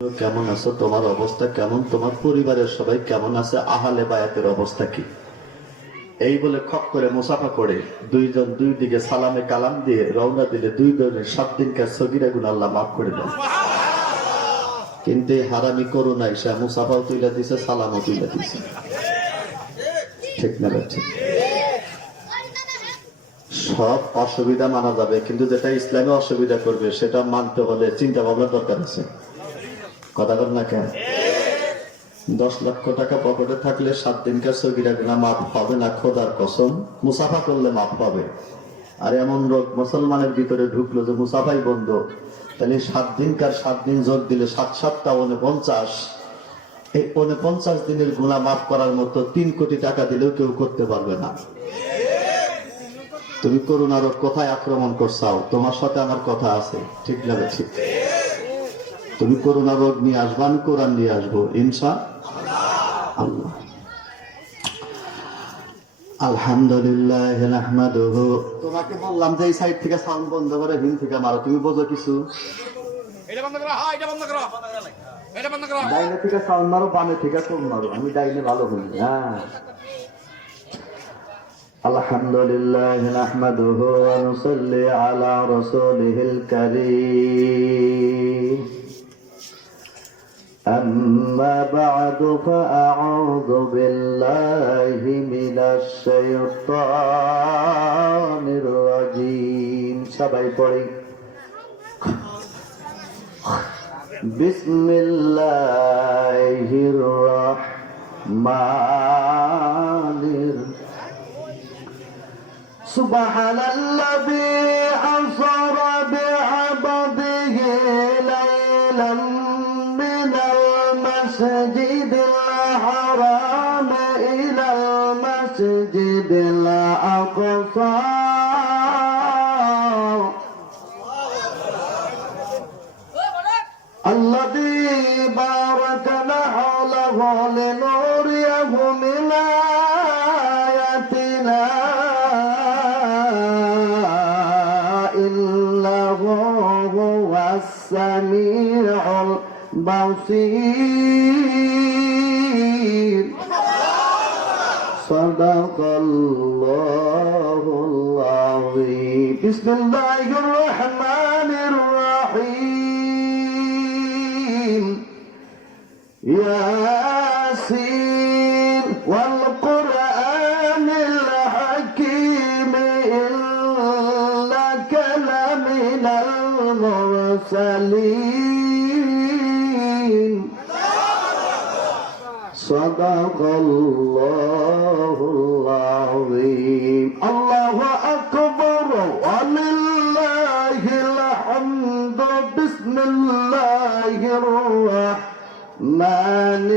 কেমন আছো, তোমার অবস্থা কেমন, তোমার পরিবারের সবাই কেমন আছে, আহলে বায়াতের অবস্থা কি? এই বলে খপ করে মুসাফা করে দুইজন দুই দিকে সালামে কালাম দিয়ে রওনা দিলে দুই ধরনের 7 দিনকার সগীরা গুনাহ আল্লাহ মাফ করে দেন। কিন্তু এই হারামি করুণা ঈশা মুসাফাও তুইলা দিছে, সালামও তুইলা দিছে। ঠিক না? ঠিক। সব অসুবিধা মানা যাবে, কিন্তু যেটা ইসলামে অসুবিধা করবে সেটা মানতে হলে চিন্তা ভাবনার দরকার আছে। কথা বল না কেন? 10 লক্ষ টাকা পকেটে থাকলে 7 দিনকার সগীরা গুনাহ মাফ হবে না, খোদার কসম। মুসাফা করলে মাফ হবে। আর এমন রোগ মুসলমানের ভিতরে ঢুকলো যে মুসাফাই বন্ধ, তাহলে 7 দিনকার 7 দিন যোগ দিলে 7 7 49। এই 49 দিনের গুনাহ মাফ করার মতো 3 কোটি টাকা দিলেও কেউ করতে পারবে না। তুমি করোনা রোগ কোথায় আক্রমণ করছাও, তোমার সাথে আমার কথা আছে। ঠিক না? ঠিক। তুমি করোনা রোগ নিয়ে আসবা, আমি কোরআন নিয়ে আসবো ইনশাআল্লাহ। আলহামদুলিল্লাহ নাহমাদুহু। তোমাকে বললাম যে এই সাইড থেকে সাউন্ড বন্ধ করে হিন থেকে মারো, তুমি বোঝো কিছু? এটা বন্ধ করো, হ্যাঁ এটা বন্ধ করো, এটা বন্ধ করো। ডাইনে থেকে সাউন্ড মারো, বামে থেকে কম মারো, আমি ডাইনে ভালো হই। হ্যাঁ। আলহামদুলিল্লাহ নাহমাদুহু ওয়া নুসাল্লি আলা রাসূলিহিল কারীম। أما بعد فأعوذ بالله من الشيطان الرجيم. সবাই পড়ি। বিসমিল্লাহির রহমানির সুবহানাল্লাযী আসরা বি'আবদিহি লাইলান المسجد الحرام إلى المسجد الأقصى الذي باركنا حوله لنريه من آياتنا إنه هو السميع بصير. صدق الله العظيم. بسم الله الرحمن الرحيم. ياسين والقرآن الحكيم إنك لمن المرسلين. صدق الله العظيم. الله أكبر ولله الحمد. بسم الله الرحمن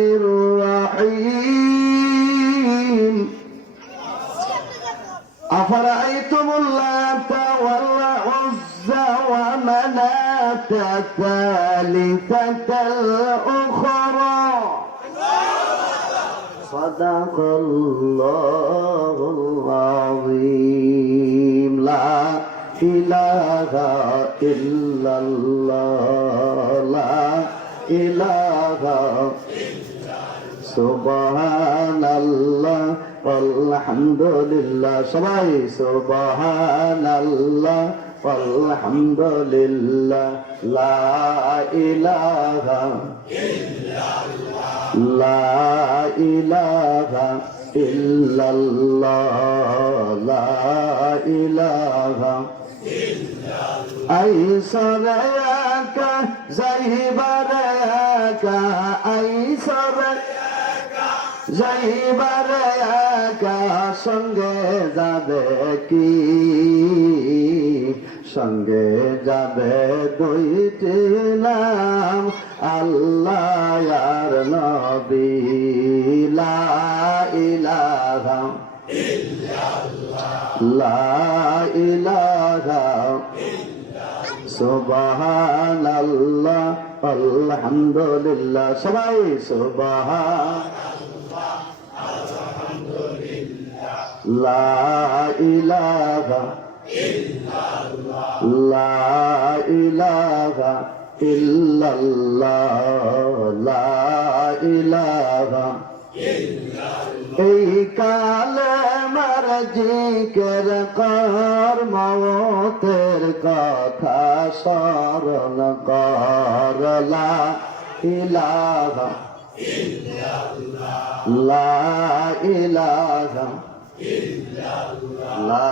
الرحيم. أفرأيتم اللات والعزى ومناة الثالثة الأخرى. صدق الله العظيم. لا إله إلا الله. لا إله سبحان الله والحمد لله. সবাই سبحان الله والحمد لله. لا إله إلا الله. لا إله إلا الله. لا إله إلا الله. أيسر ياك زيبر ياك أيسر যাইবার একা সঙ্গে যাবে কি, সঙ্গে যাবে দুইটি নাম আল্লাহ আর নবী। লা ইলাহা ইল্লাল্লাহ. লা ইলাহা সুবহানাল্লাহ আলহামদুলিল্লাহ. সবাই সুবহানাল্লাহ লা ইলাহা ইল্লাল্লাহ লা ইলাহা ইল্লাল্লাহ স্মরণ কর লা ইলাহা লা ইলাহা লা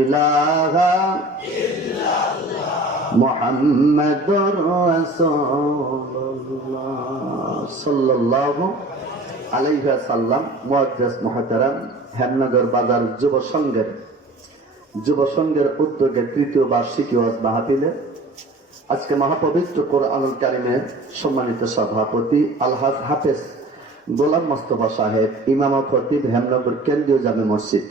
ইলাহা মুহাম্মাদুর রাসূলুল্লাহ সাল্লাল্লাহু আলাইহি ওয়াসাল্লাম। মুআজ্জাজ মুহতারাম, হেমনগর বাজার যুব সংঘের উদ্যোগে তৃতীয় বার্ষিকী ওয়াজ মাহফিলে আজকে মহাপবিত্র কোরআনুল কারীমের সম্মানিত সভাপতি আলহাজ হাফেজ গোলাম মোস্তফা সাহেব, ইমাম ও খতিব, হেমনগর কেন্দ্রীয় জামে মসজিদ।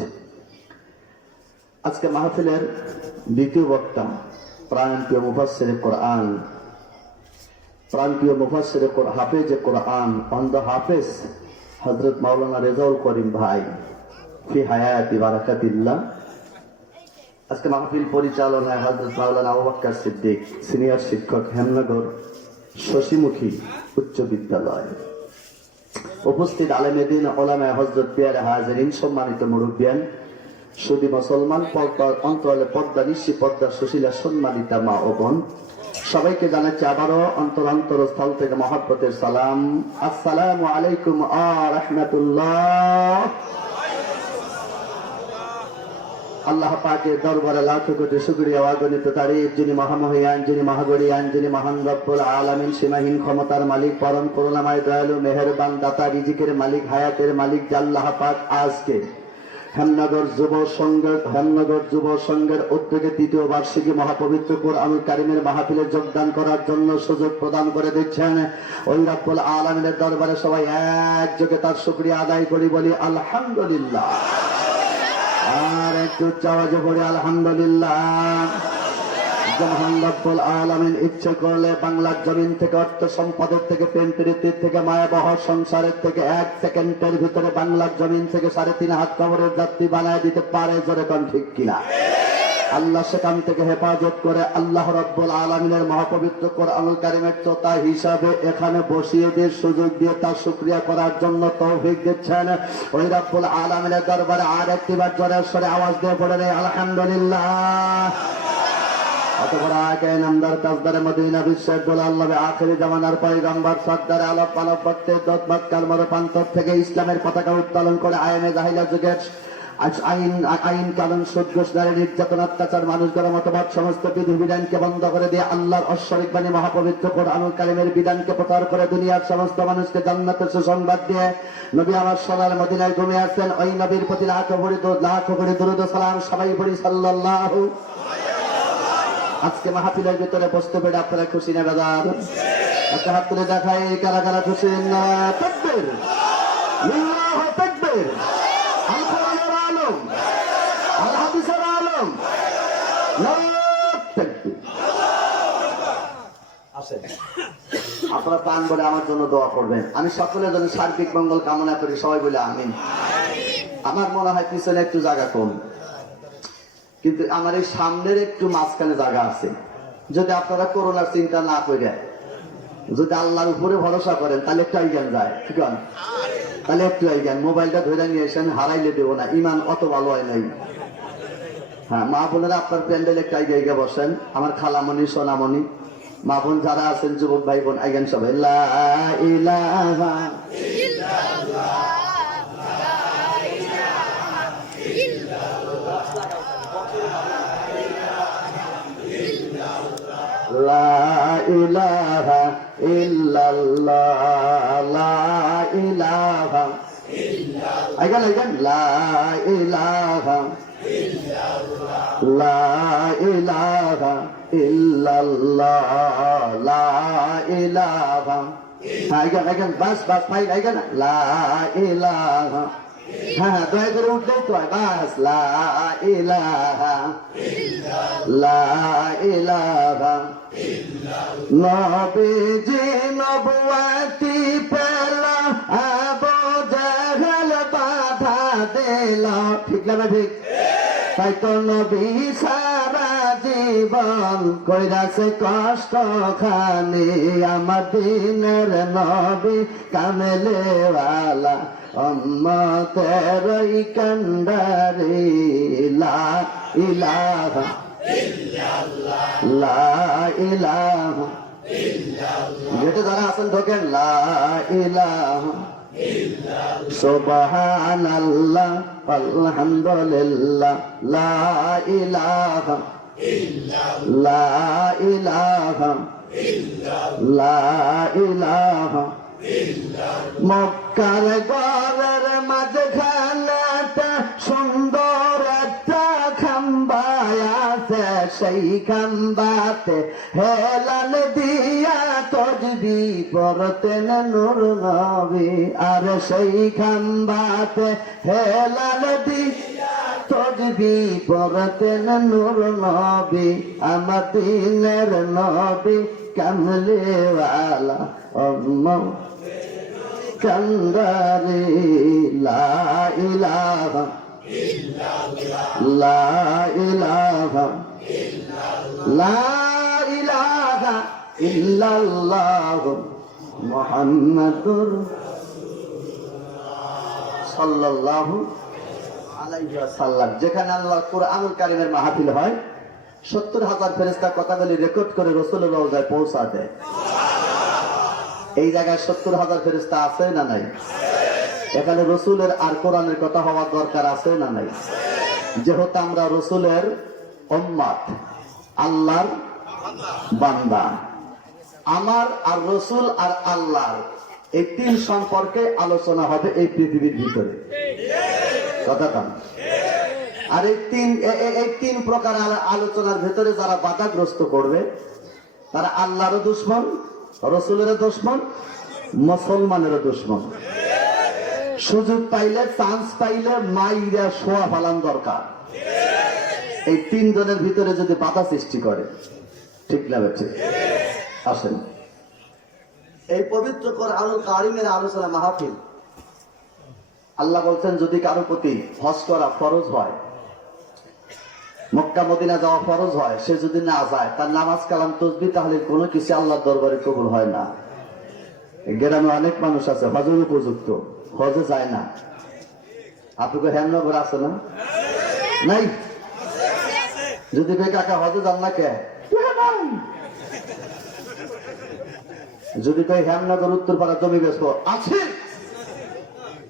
আজকে মাহফিলের দ্বিতীয় বক্তা প্রাণপ্রিয় মুফাসসিরে কোরআন, প্রাণপ্রিয় মুফাসসিরে হাফেজে কোরআন অন্ধ হাফেজ হযরত মাওলানা রেজাউল করিম ভাই ফি হায়াতি বারাকাতিল্লাহ। আজকে মাহফিল পরিচালনায় হযরত মাওলানা আবু বকর সিদ্দিক, সিনিয়র শিক্ষক, হেমনগর শশীমুখী উচ্চ বিদ্যালয়। উপস্থিত আলেমে দ্বীন, উলামায়ে হযরত, পিয়ারে হাজিরিন, সম্মানিত মুরব্বিয়ান, সুদী মুসলমান, পর্দার অন্তরালে পর্দা নিশি পর্দা সুশীলা সম্মানিতা মা ও বোন, সবাইকে জানাচ্ছি আবারও অন্তরস্থল থেকে মহব্বতের সালাম। আসসালামু আলাইকুম ওয়া রাহমাতুল্লাহ। আল্লাহ পাকের দরবারে লাখ কোটি শুকরিয়া ও অগণিত তারিফ, যিনি মহামহিয়ান, যিনি মহাগরিয়ান, যিনি মহান রব্বুল আলামিন, সীমাহীন ক্ষমতার মালিক, পরম করুণাময়, দয়ালু, মেহেরবান, দাতা, রিজিকের মালিক, হায়াতের মালিক, আল্লাহ পাক আজকে হেমনগর যুব সংঘের উদ্যোগে তৃতীয় বার্ষিকী মহাপবিত্র কোরআনুল কারীমের মাহফিলে যোগদান করার জন্য সুযোগ প্রদান করে দিচ্ছেন। ওই রব্বুল আলামিনের দরবারে সবাই একযোগে তার শুকরিয়া আদায় করি, বলি আলহামদুলিল্লাহ। আর একটু আওয়াজে পড়ি আলহামদুলিল্লাহ। মহান রব্বুল আলামিন ইচ্ছে করলে বাংলার জমিন থেকে, অর্থ সম্পদের থেকে, প্রেম প্রীতির থেকে, মায়াবহ সংসারের থেকে এক সেকেন্ডের ভিতরে বাংলার জমিন থেকে 3.5 হাত কবরের যাত্রী বানায় দিতে পারে। জোরে কোন ঠিক কিনা? আল্লাহ সেখান থেকে হেফাজত করে আল্লাহ রব্বুল আলামিনের মহাপবিত্র কোরআনুল কারীমের শ্রোতা হিসাবে এখানে বসিয়ে দিয়ে সুযোগ দিয়ে তার শুকরিয়া করার জন্য তৌফিক দিচ্ছেন। ওই রব্বুল আলামিনের দরবারে আর একটিবার জোরে সরে আওয়াজ দিয়ে পড়ে নেই আলহামদুলিল্লাহ। অতঃপর আগে নামদার তাজদারে মদিনা বিশ্বের দোলাল্লাহে আখেরি জামানার পয়গম্বর সরদারে আলাপ পালক বক্তে দতমত কালমর প্রান্তর থেকে ইসলামের পতাকা উত্তোলন করে আইনে জাহিলিয়া যুগের আইন কানুন, সুদ ঘুষ, নারী নির্যাতন, অত্যাচার, মানুষ গড়া মতবাদ সমস্ত বিধিবিধানকে বন্ধ করে দিয়ে আল্লাহর অশ্বরিক বাণী মহাপবিত্র কোরআনুল কারীমের বিধানকে প্রচার করে দুনিয়ার সমস্ত মানুষকে জান্নাতের সুসংবাদ দিয়ে নবী আমার সোনার মদিনায় ঘুমিয়ে আসছেন। ওই নবীর প্রতি লাখ কোটি দরুদ ও সালাম সবাই পড়ি সাল্লাল্লাহু। আজকে মাহফিলের ভিতরে বসতে পেরে আপনারা খুশি না বেজার? একটা হাত তুলে দেখাই কারা কারা খুশি না? তাকবীর, আল্লাহু তাকবীর। আল কোরআনের আলম, আল হাদিসের আলম, আসেন আপনারা প্রাণ বলে আমার জন্য দোয়া করবেন। আমি সকলের জন্য সার্বিক মঙ্গল কামনা করি, সবাই বলে আমিন। আমার মনে হয় পিছনে একটু জায়গা কম, কিন্তু আমার এই সামনের একটু মাঝখানে জায়গা আছে। যদি আপনারা করোনার চিন্তা না করে যদি আল্লাহর উপরে ভরসা করেন তাহলে একটু আইগান যায়, ঠিক আছে? তাহলে একটু আইগান, মোবাইলটা ধরে নিয়ে এসেন, হারাইলে দেবো না, ইমান অত ভালো হয় নাই। হ্যাঁ, মা বোনেরা আপনার প্যান্ডেল একটু আইগা বসেন, আমার খালামণি, সোনামণি, মা বোন যারা আছেন, যুবক ভাই বোন, আইগান সবাই। লা ইলাহা ইল্লাল্লাহ, লা ইলাহা ইল্লাল্লাহ, লা ইলাহা ইল্লাল্লাহ, আইগান লা ইলাহা ইল্লাল্লাহ, লা ইলাহা ইল্লাল্লাহ, লা ইলাহা, আইগান বাস ভাই, আইগান লা ইলাহা। হ্যাঁ, দয়া করে উঠলেই তো বাস, লা ইলাহা লা ইলাহা। নবীজি নবুয়তি পেলা, আবু জাহেল বাধা দিল, ঠিক না ঠিক? তাই তো নবী সারা জীবন কইরাছে কষ্ট খানি, আমার দিনের নবী কামেলে ওয়ালা উম্মতের কান্ডারি। লা ইলাহা লা ইলাহা, গেটে যারা আছেন ঢোকেন, লা ইলাহা সুবহানাল্লাহ আলহামদুলিল্লাহ, লা ইলাহা, লা ইলাহা, লা ইলাহা। মক্কার ঘরের মাঝখানে একটা সুন্দর একটা খাম্বা আছে, সেই খাম্বাতে হেলাল দিয়া তসবি পড়তেন নূর নবী, আর সেই খাম্বাতে হেলাল দিয়া তসবি পড়তেন নূর নবী, আমার দিনের নবী কামলেওয়ালা কান্দারে। লা ইলাহা, লা ইলাহা, লা ইলাহা ইল্লাল্লাহু মুহাম্মাদুর সাল্লাল্লাহু আলাইহি ওয়াসাল্লাম। যেখানে আল্লাহ কুরআনুল কারীমের মাহফিল হয়, 70,000 ফেরেশতা কথাগুলি রেকর্ড করে রাসূলের রওজায় পৌঁছা দেয়। এই জায়গায় 70,000 ফেরেশতা আছে না নাই? এখানে রাসূলের আর কোরআনের কথা হওয়ার দরকার আছে না নাই? যেহেতু আমরা রাসূলের উম্মত, আল্লাহর বান্দা, আমার আর রাসূল আর আল্লাহর এই তিন সম্পর্কে আলোচনা হবে এই পৃথিবীর ভিতরে, কথাটা। আর এই তিন প্রকার আলোচনার ভেতরে যারা বাধাগ্রস্ত করবে তারা আল্লাহরও দুশমন, রাসূলেরও দুশমন, মুসলমানেরও দুশমন। সুযোগ পাইলে, চান্স পাইলে মাইরা শোয়া ফালান দরকার। এই তিনজনের ভিতরে যদি বাধা সৃষ্টি করে, ঠিক না বেঠিক? আসেন, এই পবিত্র কোরআনুল কারীমের আলোচনা মাহফিল, আল্লাহ বলছেন যদি কারো প্রতি হজ করা ফরজ হয়, মক্কা মদিনা যাওয়া ফরজ হয়, সে যদি না যায়, তার নামাজ কালাম তসবিহ তাহলে কোনো কিছু আল্লাহর দরবারে কবুল হয় না। গ্রামে অনেক মানুষ আছে হজের উপযুক্ত, হজে যায় না। আপনাকে হেমনগর আছে না? নাই? যদি কে কাকা হজে যান না কে? যদি কে হেমনগর উত্তরপাড়া জমি বেচবো আছে,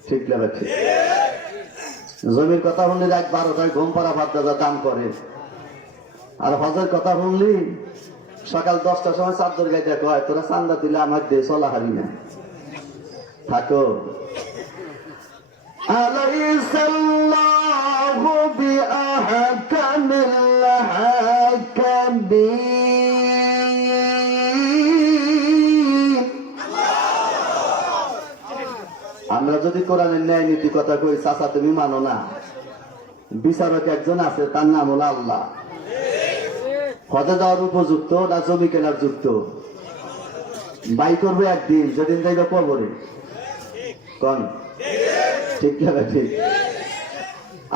ঠিক লাগে? ঠিক। জমির কথা শুনলি রাত 12টায় ঘুম পাড়া ভাত দাদা দাম করে, আর হজের কথা শুনলি সকাল 10টার সময় চাদর গায়ে দেখো, তোরা চান্দা দিলে আমার দে, চলা হারি না থাকো। আলাইসাল্লাহু বিআহকামিল হাকিমিন। আমরা যদি কোরআনের ন্যায় নীতি কথা কই, চাচা তুমি মানো না, বিচারক একজন আছে, তার নাম হলো আল্লাহ। হজে যাওয়ার উপযুক্ত না জমি কেনার যুক্ত? বাই করবে একদিন, যেদিন যাইবে কবরে, কোন ঠিক না? ঠিক।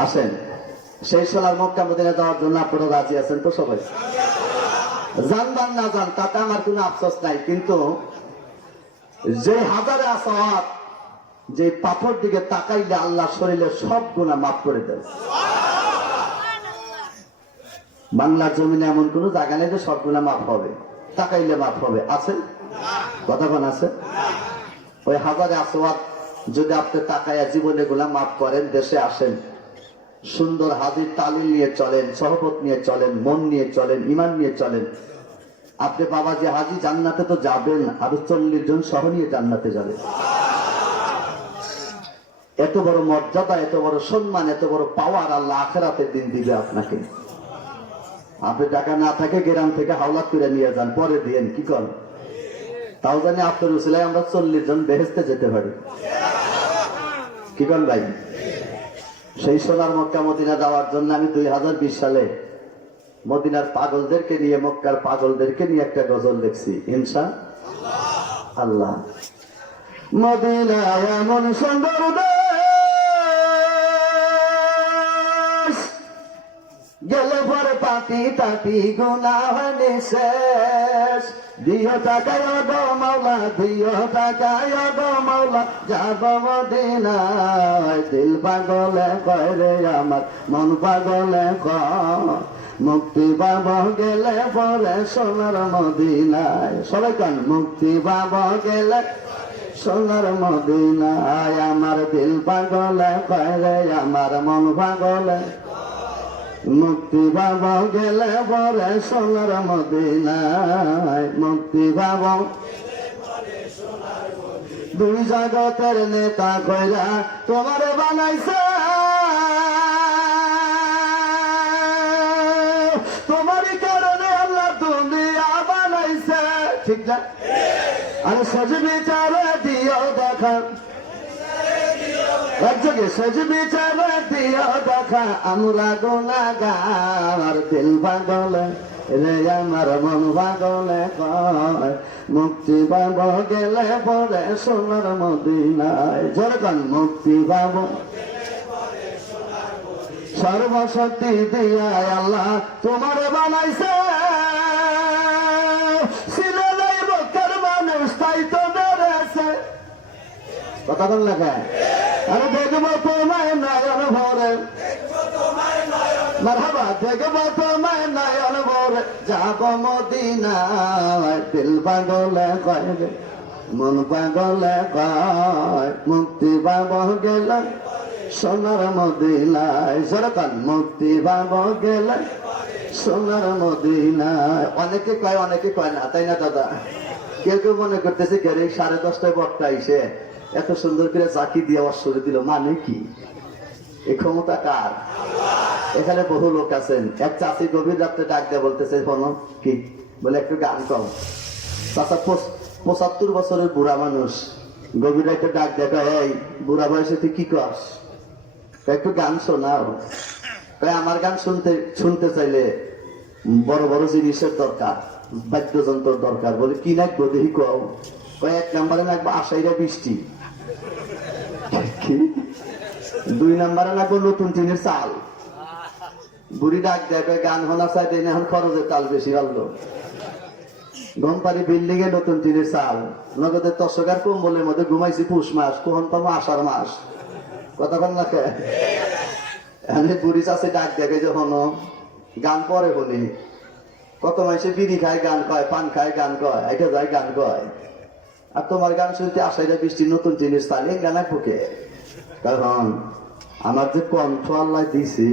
আসেন, সেই সোনার মক্কা মদিনা যাওয়ার জন্য আপনারা রাজি আছেন তো? সবাই জানবান না জান তাতে আমার কোনো আফসোস নাই, কিন্তু যে হাজারে আসাওয়াত, যে পাথর দিকে তাকাইলে আল্লাহ শরীরে সব গুনাহ মাফ করে দেয়। বাংলার জমিনে এমন কোন জায়গা নেই যে সব গুনাহ মাফ হবে, তাকাইলে মাফ হবে, আছে? কথা কোন আছে? ওই হাজারে আসওয়াত যদি আপনি তাকাইয়া জীবনে গুনাহ মাফ করেন, দেশে আসেন, সুন্দর হাজির তালিম নিয়ে চলেন, সহবত নিয়ে চলেন, মন নিয়ে চলেন, ইমান নিয়ে চলেন, আপনি বাবাজি হাজি জান্নাতে তো যাবেন, আরো 40 জন সহ নিয়ে জান্নাতে যাবেন। এত বড় মর্যাদা, এত বড় সম্মান, এত বড় পাওয়ার আল্লাহ আখিরাতের দিন দিবে আপনাকে। আপনি টাকা না থাকে গ্রাম থেকে হাওলাত করে নিয়ে যান, পরে দিয়েন, কি করেন? তাও জানি আপনার উসিলায় আমরা 40 জন বেহেশতে যেতে পারি, কি করেন ভাই? সেই সোনার মক্কা মদিনা যাওয়ার জন্য আমি 2020 সালে মদিনার পাগলদেরকে নিয়ে, মক্কার পাগলদেরকে নিয়ে একটা গজল দেখছি, ইনশাআল্লাহ। মদিনা এমন সুন্দর দেশ, গেলে পরে পাতি তাতি গুনাহ হলে শেষ। দিও টাকায় গো মাওলা, দিও টাকায় গো মাওলা, যাব মদিনায়। দিল পাগলে কয় রে আমার, মন পাগলে কয়, মুক্তি পাবো গেলে পরে সোনার মদিনায়। সবাই কান মুক্তি পাবো গেলে সোনার মদিনায়। আমার দিল পাগলে কয়রে আমার মন পাগলে, মুক্তি পাবো গেলে পরে সোনার মদিনায়। মুক্তি পাবো দুই জগতের নেতা কইরা তোমার বানাইছে, তোমারই কারণে আল্লাহ দুনিয়া বানাইছে, ঠিক না? আর সজ বিচারে দিও দেখা, একযোগে সজ বিচারে দিও দেখা, আমরা গুনাহগার দিল পাগলে রে আমার মন পাগলে কয় মুক্তি পাবো গেলে পরে সোনার মদিনায়। যেরকম মুক্তি পাবো সর্বশক্তি দিয়া আল্লাহ তোমার বানাইছে, ছিলে নাই মক্কার মানুষ তাই তো বেড়েছে। কথা বল না কেন? আরে দেখবো তোমায় নয়ন ভরে, মারহাবা দেখবো তোমায় নয়ন ভরে, যাব মদিনায়। দিল পাগলে কয় রে মন পাগলে কয় মুক্তি পাবো গেলে সোনার মদিনায়। যেরকম মুক্তি পাবো গেলে সোনার মদিনায়। অনেকে কয় না, তাই না দাদা? কেউ কেউ মনে করতেছে গেলে 10:30 বক্তা এসে এত সুন্দর করে চাকি দিয়ে অশ্বরে দিল, মানে কি? এই ক্ষমতা কার? এখানে বহু লোক আছেন। এক চাষি গভীর রাত্রে ডাক দিয়ে বলতেছে কোনো কি বলে একটু গান কর। চাষা 75 বছরের বুড়া মানুষ গভীর রাত্রে ডাক দেখা, এই বুড়া বয়সে তুই কি করস? একটু গান শোনাও। আমার গান শুনতে চাইলে বড় বড় জিনিসের দরকার, বাদ্যযন্ত্রের দরকার। বলে কি নাকবো দেখি কও। 1 নম্বরে নাকবো আষাঢ়া বৃষ্টি, 2 নম্বরে নাকবো নতুন টিনের চাল। বুড়ি ডাক দেয় গান শোনার চাইতে এখন খরচের তাল বেশি ভালো। গমপাড়ি বিল্ডিং এ নতুন টিনের চাল, নগদের তসকার কম্বলের মধ্যে ঘুমাইছি পুষ মাস, কখন পাবো আষাঢ় মাস। কথা বল না কে? বুড়ি চাষে ডাক দেখে যখন গান পরে বলি, কত মানুষে বিড়ি খায় গান কয়, পান খায় গান কয়, এটা যায় গান কয়। আর তোমার গান শুনতে আষাঢ়া বৃষ্টি নতুন জিনিস তাহলে গান বুকে। কারণ আমার যে কণ্ঠ আল্লাহ দিছি,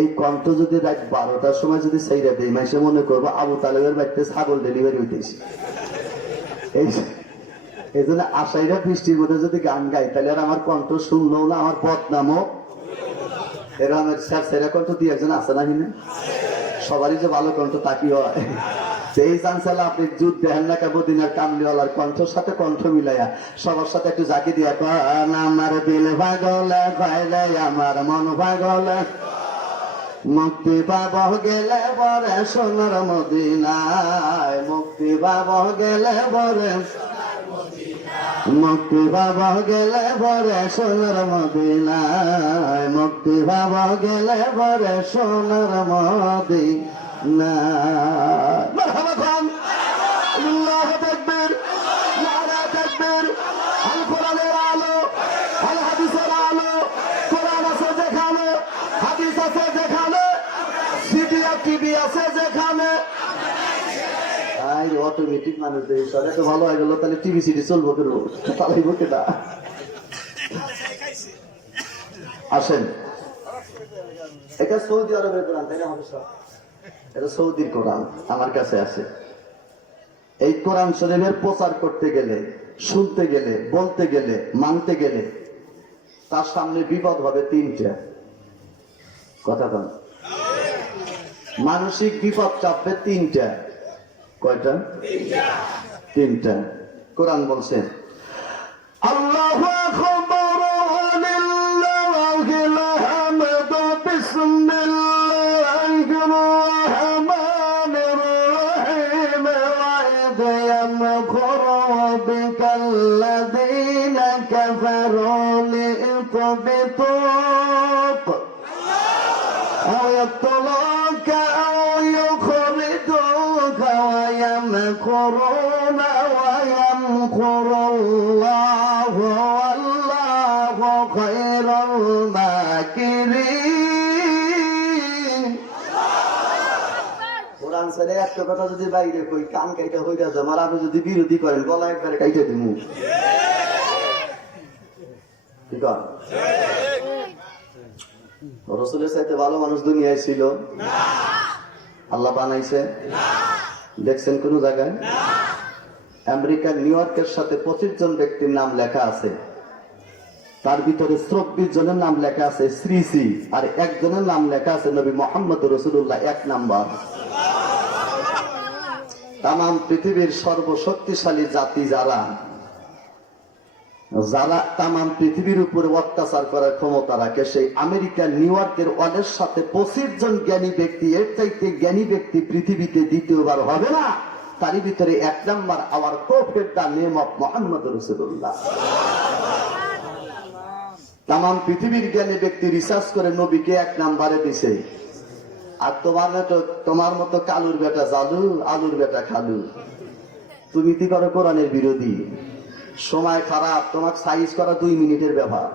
এই কণ্ঠ যদি রাত 12টার সময় যদি সেইটা দেয়, মাসে মনে করবো আবু তালেবের বাড়িতে ছাগল ডেলিভারি হইতেছি। এই জন্য আষাঢ়া বৃষ্টির মধ্যে যদি গান গাই তাহলে আর আমার কণ্ঠ শুনলো না, আমার বদনামও। এরা আমার সেরা কণ্ঠ দিয়ে একজন আছে না কিনা? সবারই যে ভালো কণ্ঠ তা কি হয়? সেই চান্সালা আপনি যুদ্ধ দেখেন না কাবুদ্দিনের কামলিওয়ালার কণ্ঠের সাথে কণ্ঠ মিলাইয়া সবার সাথে একটু জাকি দিয়া কয় আমার দিল পাগলে কয়লে আমার মন পাগলে, মুক্তি পাবো গেলে পরে সোনার মদিনায়। মুক্তি পাবো গেলে পরে, মুক্তি পাবো গেলে পরে সোনার মদিনায়। মুক্তি পাবো গেলে পরে সোনার মদিনায়। মারহাবা খান, আল্লাহু তাকবীর, নারা তাকবীর। আল কোরআনের আলো, আল হাদিসের আলো। কোরআন আছে যেখানে, হাদিস আছে যেখানে, সিডি আর টিভি আছে যেখানে। অটোমেটিক মানুষ তো ভালো হয়ে গেল, তাহলে টিভি সিডি চলবো কেন? চালাইবো কেনা? আসেন, এটা সৌদি আরবের কোরআন, তাই না? এটা সৌদির কোরআন আমার কাছে আছে। এই কোরআন শরীফের প্রচার করতে গেলে, শুনতে গেলে, বলতে গেলে, মানতে গেলে তার সামনে বিপদ হবে 3টা। কথা বল, মানসিক বিপদ চাপবে 3টা। কয়টা? 3টা। কোরআন বলছে আল্লাহু আকবার, লিল্লাহিল হামদু, বিসমিল্লাহির রহমানির রহিম। ওয়া ইয ইয়ামকুরু বিকাল্লাযীনা কাফারু লিইউথবিতুক আও ইয়াকতুলুকা আও ইউখরিজুকা ওয়া ইয়ামকুরুনা ওয়া ইয়ামকুরুল্লাহু ওয়াল্লাহু খায়রুল মাকিরিন। একটা কথা যদি বাইরে কই কান কাইটা হইয়া যায়, আমার আপনি যদি বিরোধী করেন গলা একবারে কাইটে দিমু। কি কন? রাসূলের চাইতে ভালো মানুষ দুনিয়ায় ছিল? আল্লাহ বানাইছে? দেখছেন কোন জায়গায়? আমেরিকার নিউ ইয়র্কের সাথে 25 জন ব্যক্তির নাম লেখা আছে, তার ভিতরে 24 জনের নাম লেখা আছে শ্রী শ্রী, আর একজনের নাম লেখা আছে নবী মুহাম্মদ রাসূলুল্লাহ 1 নাম্বার। তাম পৃথিবীর সর্বশক্তিশালী জাতি যারা তাম পৃথিবীর উপরে অত্যাচার করার ক্ষমতা রাখে, সেই আমেরিকার নিউ ইয়র্কের ওয়ালের সাথে 25 জন জ্ঞানী ব্যক্তি, এর চাইতে জ্ঞানী ব্যক্তি পৃথিবীতে দ্বিতীয়বার হবে না। তারই ভিতরে 1 number our prophet the name of Muhammad রাসূলুল্লাহ। তাম পৃথিবীর জ্ঞানী ব্যক্তি রিসার্চ করে নবীকে 1 নাম্বারে দিছে। আর তোমার মতো কালুর বেটা জালু, আলুর বেটা খালু, তুমি কি করো কোরআনের বিরোধী। সময় খারাপ, তোমাকে সাইজ করা 2 মিনিটের ব্যাপার।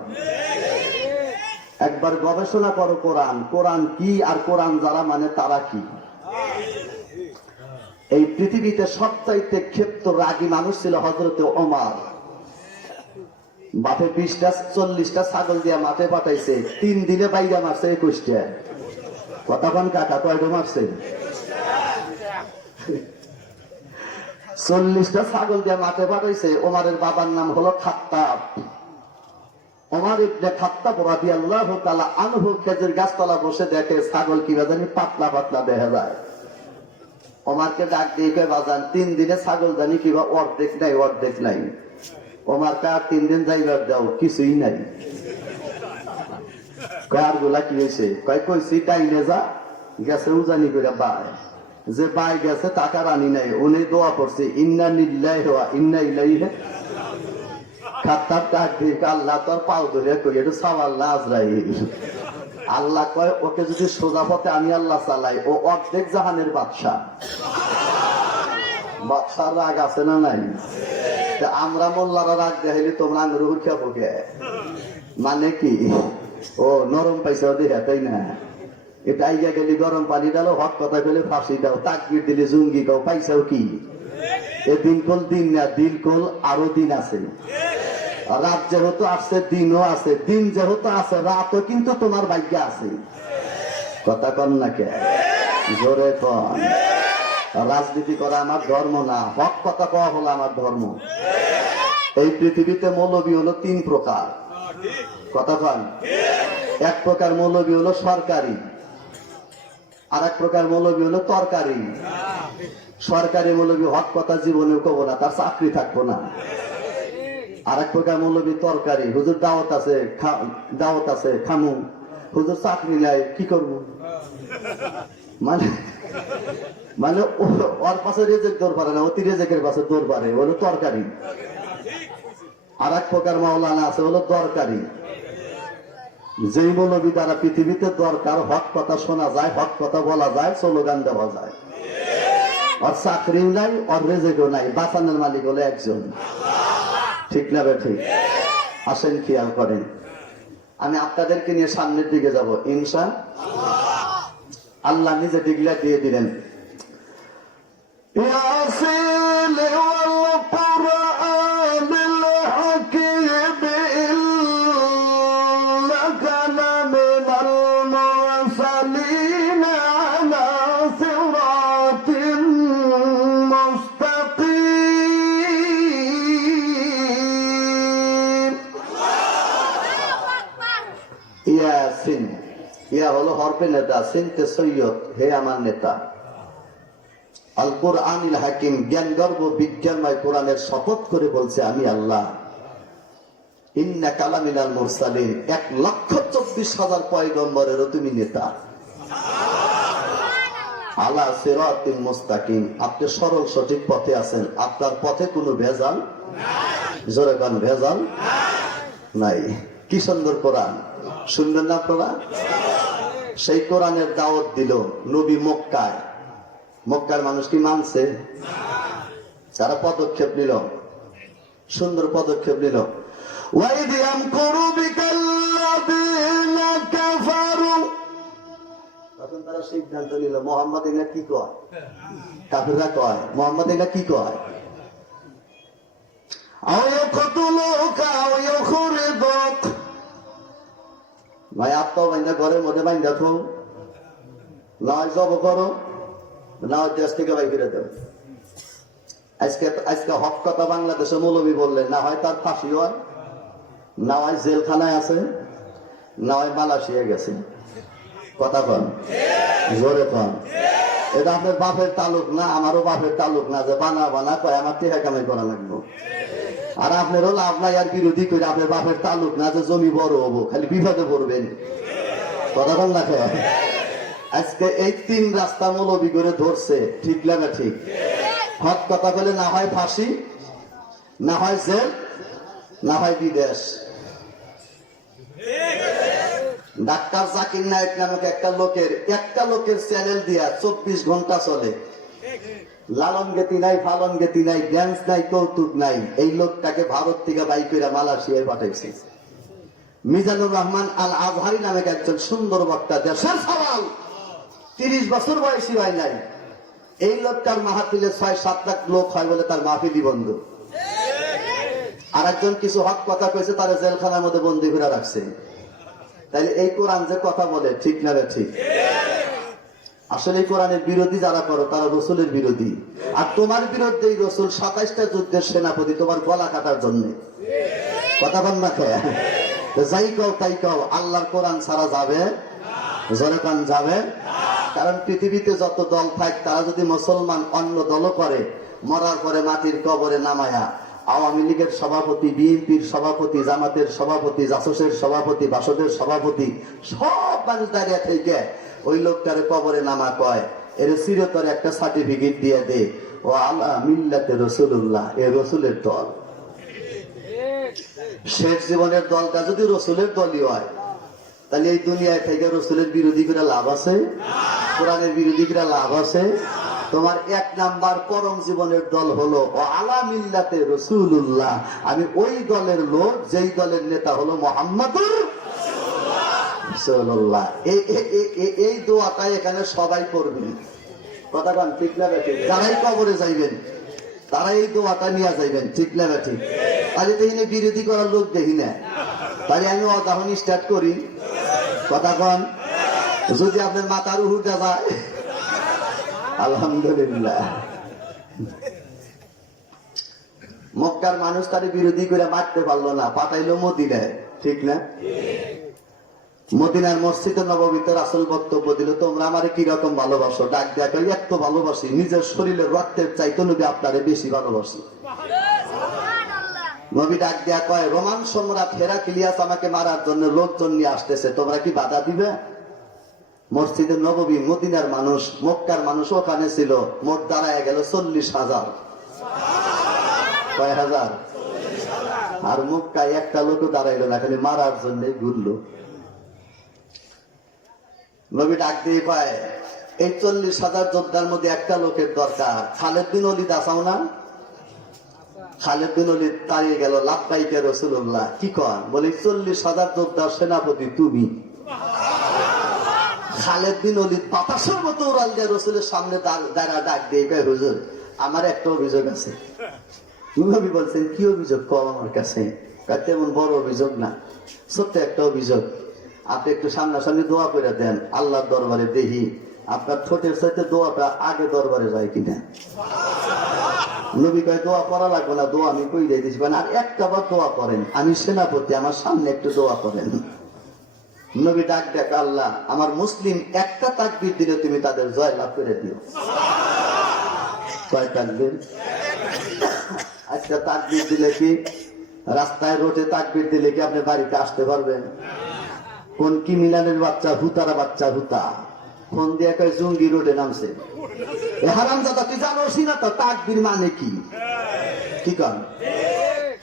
একবার গবেষণা করো কোরআন, কোরআন কি আর কোরআন যারা মানে তারা কি। এই পৃথিবীতে সবচাইতে ক্ষিপ্ত রাগী মানুষ ছিল হযরতে ওমর। বাপে 20টা 40টা ছাগল দিয়া মাঠে পাঠাইছে, 3 দিনে বাইরা মারছে 21টা। কতক্ষণ কাকা কয়টা মারছে? 40টা ছাগল দিয়ে মাঠে পাঠাইছে। ওমরের বাবার নাম হলো খাত্তাব। ওমর ইবনে খাত্তাব রাদিয়াল্লাহু তাআলা আনহু খেজুর গাছতলা বসে দেখে ছাগল কিবা জানি পাতলা পাতলা দেখা যায়। ওমরকে ডাক দিয়ে কয়, বাজান 3 দিনে ছাগল জানি কিবা অর্ধেক নাই। ওমর কা 3 দিন যাইবার দাও, কিছুই নাই। কয় আর গুলা কি হয়েছে? কইছি টাইনে যা গেছে উজানি করে বাই, যে বাই গেছে টাকা রানি নাই। উনি দোয়া করছে ইন্না লিল্লাহি ওয়া ইন্না ইলাইহি। খাত্তাব ডাক দিয়ে আল্লাহ তোর পাও ধরে কই একটু সাওয়াল না আজরাইল। আল্লাহ কয় ওকে যদি সোজা পথে আমি আল্লাহ চালাই, ও অর্ধেক জাহানের বাদশা। বাদশার রাগ আছে না নাই? আমরা মোল্লারা রাগ দেখাইলে তোমরা আঙুর উঠিয়া পকে, মানে কি ও নরম পাইছে দেখা, তাই না? এটা আইয়া গেলি গরম পানি ডালো, হক কথা বলে ফাঁসি দাও, তাকবীর দিলে জঙ্গি গাও, পাইছাও কি? এ দিন কল দিন না, দিন কল আরো দিন আছে। রাত যেহেতু আসছে দিনও আছে, দিন যেহেতু আছে রাতও কিন্তু তোমার ভাগ্যে আছে। কথা কন না কে? জোরে কন। রাজনীতি করা আমার ধর্ম না, হক কথা কওয়া হলো আমার ধর্ম। এই পৃথিবীতে মৌলবী হলো 3 প্রকার। কথা কন। 1 প্রকার মৌলবী হলো সরকারি, আর 1 প্রকার মৌলবী হলো তরকারি। সরকারি মৌলবী হক কথা জীবনেও কব না, তার চাকরি থাকবো না। আর 1 প্রকার মৌলবী তরকারি, হুজুর দাওয়াত আছে খামু, হুজুর চাকরি নাই কি করবো, মানে ওর পাশে রেজেক দৌড় পারে না, অতি রেজেকের পাশে দৌড় পারে, হলো তরকারি। আর 1 প্রকার মাওলানা আছে হলো দরকারি, যেই মৌলবী দ্বারা পৃথিবীতে দরকার হক কথা শোনা যায়, হক কথা বলা যায়, স্লোগান দেওয়া যায়। আর চাকরিও নাই, আর রেজেকও নাই, বাঁচানোর মালিক হলো একজন। ঠিক না বে ঠিক? আসেন খেয়াল করেন, আমি আপনাদেরকে নিয়ে সামনের দিকে যাব ইনশাআল্লাহ। আল্লাহ নিজে ডিগলা দিয়ে দিলেন, ইয়াসিন ওয়াল কুরআনিল হাকীম ইন্নাকা লামিনাল মুরসালিন আলা সিরাতিন মুস্তাকিম। ইয়াসিন, ইয়া হলো হরফে নেতা, সিনতে সৈয়দ, হে আমার নেতা। আল কুরআনিল হাকিম, জ্ঞান গর্ব বিজ্ঞানময় কোরআনের শপথ করে বলছে আমি আল্লাহ। ইন্নাকা লামিনাল মুরসালিন, 1,24,000 পয়গম্বরেরও তুমি নেতা। আলা সিরাতিন মুস্তাকিম, আপনি সরল সঠিক পথে আছেন, আপনার পথে কোনো ভেজাল নাই। জোরে গান ভেজাল নাই। কি সুন্দর কোরআন, শুনবেন না আপনারা? সেই কোরআনের দাওয়াত দিল নবী মক্কায়। মক্কার মানুষ কি মানছে? তারা পদক্ষেপ নিল, সুন্দর পদক্ষেপ নিল। ওয়াইদ ইয়ামকুরু বিকাল্লাযীনা কাফারু, তখন তারা সিদ্ধান্ত নিল মোহাম্মদ এগুলা কি কয়, কাফেররা কয় মোহাম্মদ এগুলা কি কয়, ভাই আত্মা বাইন্দা ঘরের মধ্যে বাইন্দা থো, না জব করো, না দেশ থেকে বাই ফিরে দেব। আজকে হক কথা বাংলাদেশে মৌলবী বললেন, না হয় তার ফাঁসি হয়, না হয় জেলখানায় আছে, না হয় মালয়েশিয়া গেছে। কথা কন, জোরে কন। এটা আপনার বাপের তালুক না, আমারও বাপের তালুক না যে বানা বানা কয় আমার টেকা কামাই করা লাগবো। আর আপনারও লাভ নাই আর বিরোধী করে, আপনার বাপের তালুক না যে জমি বড় হবো, খালি বিপদে পড়বেন। কথা কন না কয়। আজকে এই তিন রাস্তা মৌলবী করে ধরছে, ঠিক লাগে ঠিক। হক কথা বলে না হয় ফাঁসি, না হয় জেল, না হয় বিদেশ। ডাক্তার জাকির নায়েক নামক একটা লোকের চ্যানেল দিয়া 24 ঘন্টা চলে। লালন গেতি নাই, ফালন গেতি নাই, ড্যান্স নাই, কৌতুক নাই। এই লোকটাকে ভারত থেকে বাই করে মালয়েশিয়ায় পাঠাইছে। মিজানুর রহমান আল আজহারি নামক একজন সুন্দর বক্তা, দেশের সওয়াল, 30 বছর বয়সী হয় নাই। এই লোকটার মাহফিলে 6-7 লাখ লোক হয় বলে তার মাহফিলই বন্ধ। আর একজন কিছু হক কথা কইছে, তারা জেলখানার মধ্যে বন্দী করে রাখছে। তাইলে এই কোরআন যে কথা বলে, ঠিক না রে ঠিক? আসলে এই কোরআনের বিরোধী যারা করো তারা রসুলের বিরোধী। আর তোমার বিরুদ্ধে রসুল 27টা যুদ্ধের সেনাপতি তোমার গলা কাটার জন্য। কথা বল না খেয়ে যাই কও তাই কও, আল্লাহর কোরআন ছাড়া যাবে, জোরে কান যাবে। কারণ পৃথিবীতে যত দল থাক, তারা যদি মুসলমান অন্য দলও করে, মরার পরে মাটির কবরে নামায়া আওয়ামী লীগের সভাপতি, বিএনপির সভাপতি, জামাতের সভাপতি, জাসসের সভাপতি, বাসদের সভাপতি, সব মানুষ দাঁড়িয়ে থেকে ওই লোকটারে কবরে নামা কয়, এর চিরতরে একটা সার্টিফিকেট দিয়ে দে, ও আলা মিল্লাতে রাসূলুল্লাহ, এ রসুলের দল। শেষ জীবনের দলটা যদি রসুলের দলই হয়, তাহলে এই দুনিয়ায় থেকে রসুলের বিরোধী করে লাভ আছে? কোরআনের বিরোধী করে লাভ আছে? তোমার 1 নাম্বার পরম জীবনের দল হলো ও আলা মিল্লাতে রাসূলুল্লাহ। আমি ওই দলের লোক যেই দলের নেতা হলো মুহাম্মাদুর রাসূলুল্লাহ। এই দোয়াটা এখানে সবাই পড়বেন। কথা বল, ঠিক না ঠিক? যারাই কবরে যাইবেন তারা এই দোয়াটা নিয়ে যাইবেন, ঠিক না ঠিক? তাহলে তো এখানে বিরোধী করার লোক দেখি না। তাহলে আমি অদাহন স্টার্ট করি। কথা কন, যদি আপনার মাথার উহুটা যায়, আলহামদুলিল্লাহ। মক্কার মানুষ তার বিরোধী করে মারতে পারলো না, পাঠাইলো মদিনায়, ঠিক না? মদিনার মসজিদে নববীতে রাসূল বক্তব্য দিল, তোমরা আমারে কি রকম ভালোবাসো? ডাক দেখো, এত ভালোবাসি, নিজের শরীরের রক্তের চাইতে নবী আপনারে বেশি ভালোবাসি। নবী ডাক দেয়া কয়, রোমান সম্রাট হেরাক্লিয়াস আমাকে মারার জন্য লোকজন নিয়ে আসতেছে, তোমরা কি বাধা দিবে? মসজিদে নববী, মদিনার মানুষ, মক্কার মানুষ ওখানে ছিল, মোট দাঁড়ায় গেল 40,000। কয় হাজার? আর মক্কায় একটা লোকও দাঁড়াইলো না, খালি মারার জন্য ঘুরলো। নবী ডাক দিয়ে কয়, এই 40,000 যোদ্ধার মধ্যে একটা লোকের দরকার। খালেদ বিন ওলীদ আসাও না? খালেদ বিন ওলীদ দাঁড়িয়ে গেল, লাব্বাইকা রাসূলুল্লাহ। কি কন? বলে 40,000 যোদ্ধার সেনাপতি তুমি। খালেদ বিন ওলীদ বাতাসের মতো উড়াল দিয়ে রসুলের সামনে দাঁড়া ডাক দিয়ে কয়, হুজুর আমার একটা অভিযোগ আছে। নবী বলছেন, কি অভিযোগ? কম আমার কাছে। তেমন বড় অভিযোগ না, ছোট্ট একটা অভিযোগ। আপনি একটু সামনাসামনি দোয়া করে দেন, আল্লাহর দরবারে দেখি আপনার ঠোঁটের সাথে দোয়াটা আগে দরবারে যায় কিনা। নবী কয়, দোয়া করা লাগবে না, দোয়া আমি কই দিয়েছি। আর একটা বার দোয়া করেন, আমি সেনাপতি, আমার সামনে একটু দোয়া করেন। নবী ডাক দেখ, আল্লাহ আমার মুসলিম একটা তাকবীর দিলে তুমি তাদের জয় লাভ করে দিও। কয় তাকবীর? আচ্ছা, তাকবীর দিলে কি রাস্তায় রোডে তাকবীর দিলে কি আপনি বাড়িতে আসতে পারবেন? কোন কি মিলানের বাচ্চা, হুতারা বাচ্চা, হুতা ফোন দিয়ে কয় জঙ্গি রোডে নামছে। হারামজাদা, তুই জানোসই না তো তাকবীর মানে কি? কি কন?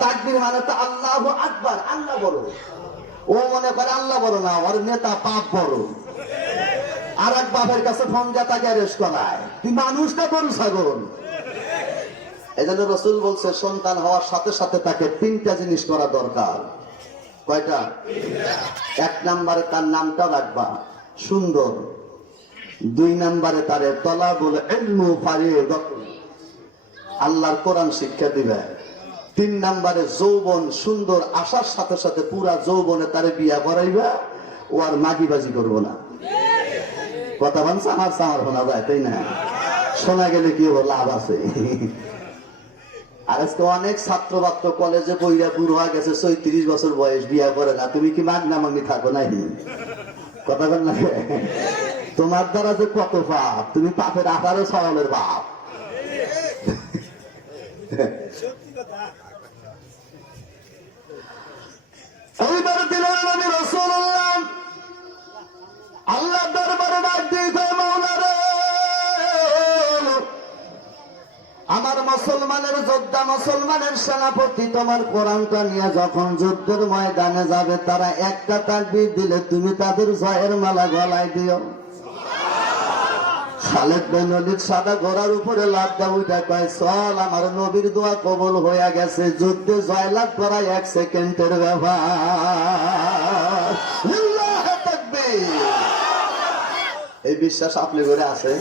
তাকবীর মানে তো আল্লাহু আকবার, আল্লাহ বড়। ও মনে করে আল্লাহ বড় না, ওর নেতা পাপ বড়। আর এক বাপের কাছে ফোন দিয়ে তাকে অ্যারেস্ট করায়, তুই মানুষটা গরু ছাগল। এই জন্য রসুল বলছে, সন্তান হওয়ার সাথে সাথে তাকে 3টা জিনিস করা দরকার। কয়টা? 1 নম্বরে তার নামটা রাখবা সুন্দর, 2 নম্বরে তারে তলাবুল ইলমু ফারিদাতুন, আল্লাহর কোরআন শিক্ষা দিবে। 3 নম্বরে যৌবন সুন্দর আসার সাথে সাথে পুরা যৌবনে তারে বিয়া করাইবা, ও আর মাগিবাজি করবো না। কথা বলছে আমার সামার শোনা যায়, তাই না? শোনা গেলে কি হবো, লাভ আছে। আর আজকে অনেক ছাত্র বাত্র কলেজে বইরা বুড়ো হয়ে গেছে, 34 বছর বয়স, বিয়া করে না। তুমি কি মাগনা মাগনি থাকো নাই? কথা বল না, তোমার দ্বারা যে কত পাপ, তুমি পাপের আকারে সওয়ালের বাপ। এইবার দিলেন নবী রাসূলুল্লাহ আল্লাহ দরবারে ডাক দিয়ে কয়, মাওলা রে, আমার মুসলমানের যোদ্ধা, মুসলমানের সেনাপতি তোমার কোরআনটা নিয়ে যখন যুদ্ধের ময়দানে যাবে, তারা একটা তাকবীর দিলে তুমি তাদের জয়ের মালা গলায় দিও। খালেদ বিন ওলীদ সাদা ঘোড়ার উপরে লাফ দিয়ে উঠে কয়, চল, আমার নবীর দোয়া কবুল হয়ে গেছে, যুদ্ধে জয়লাভ করা 1 সেকেন্ডের ব্যাপার। আল্লাহু তাকবীর। এই বিশ্বাস আপনি ঘরে আছে?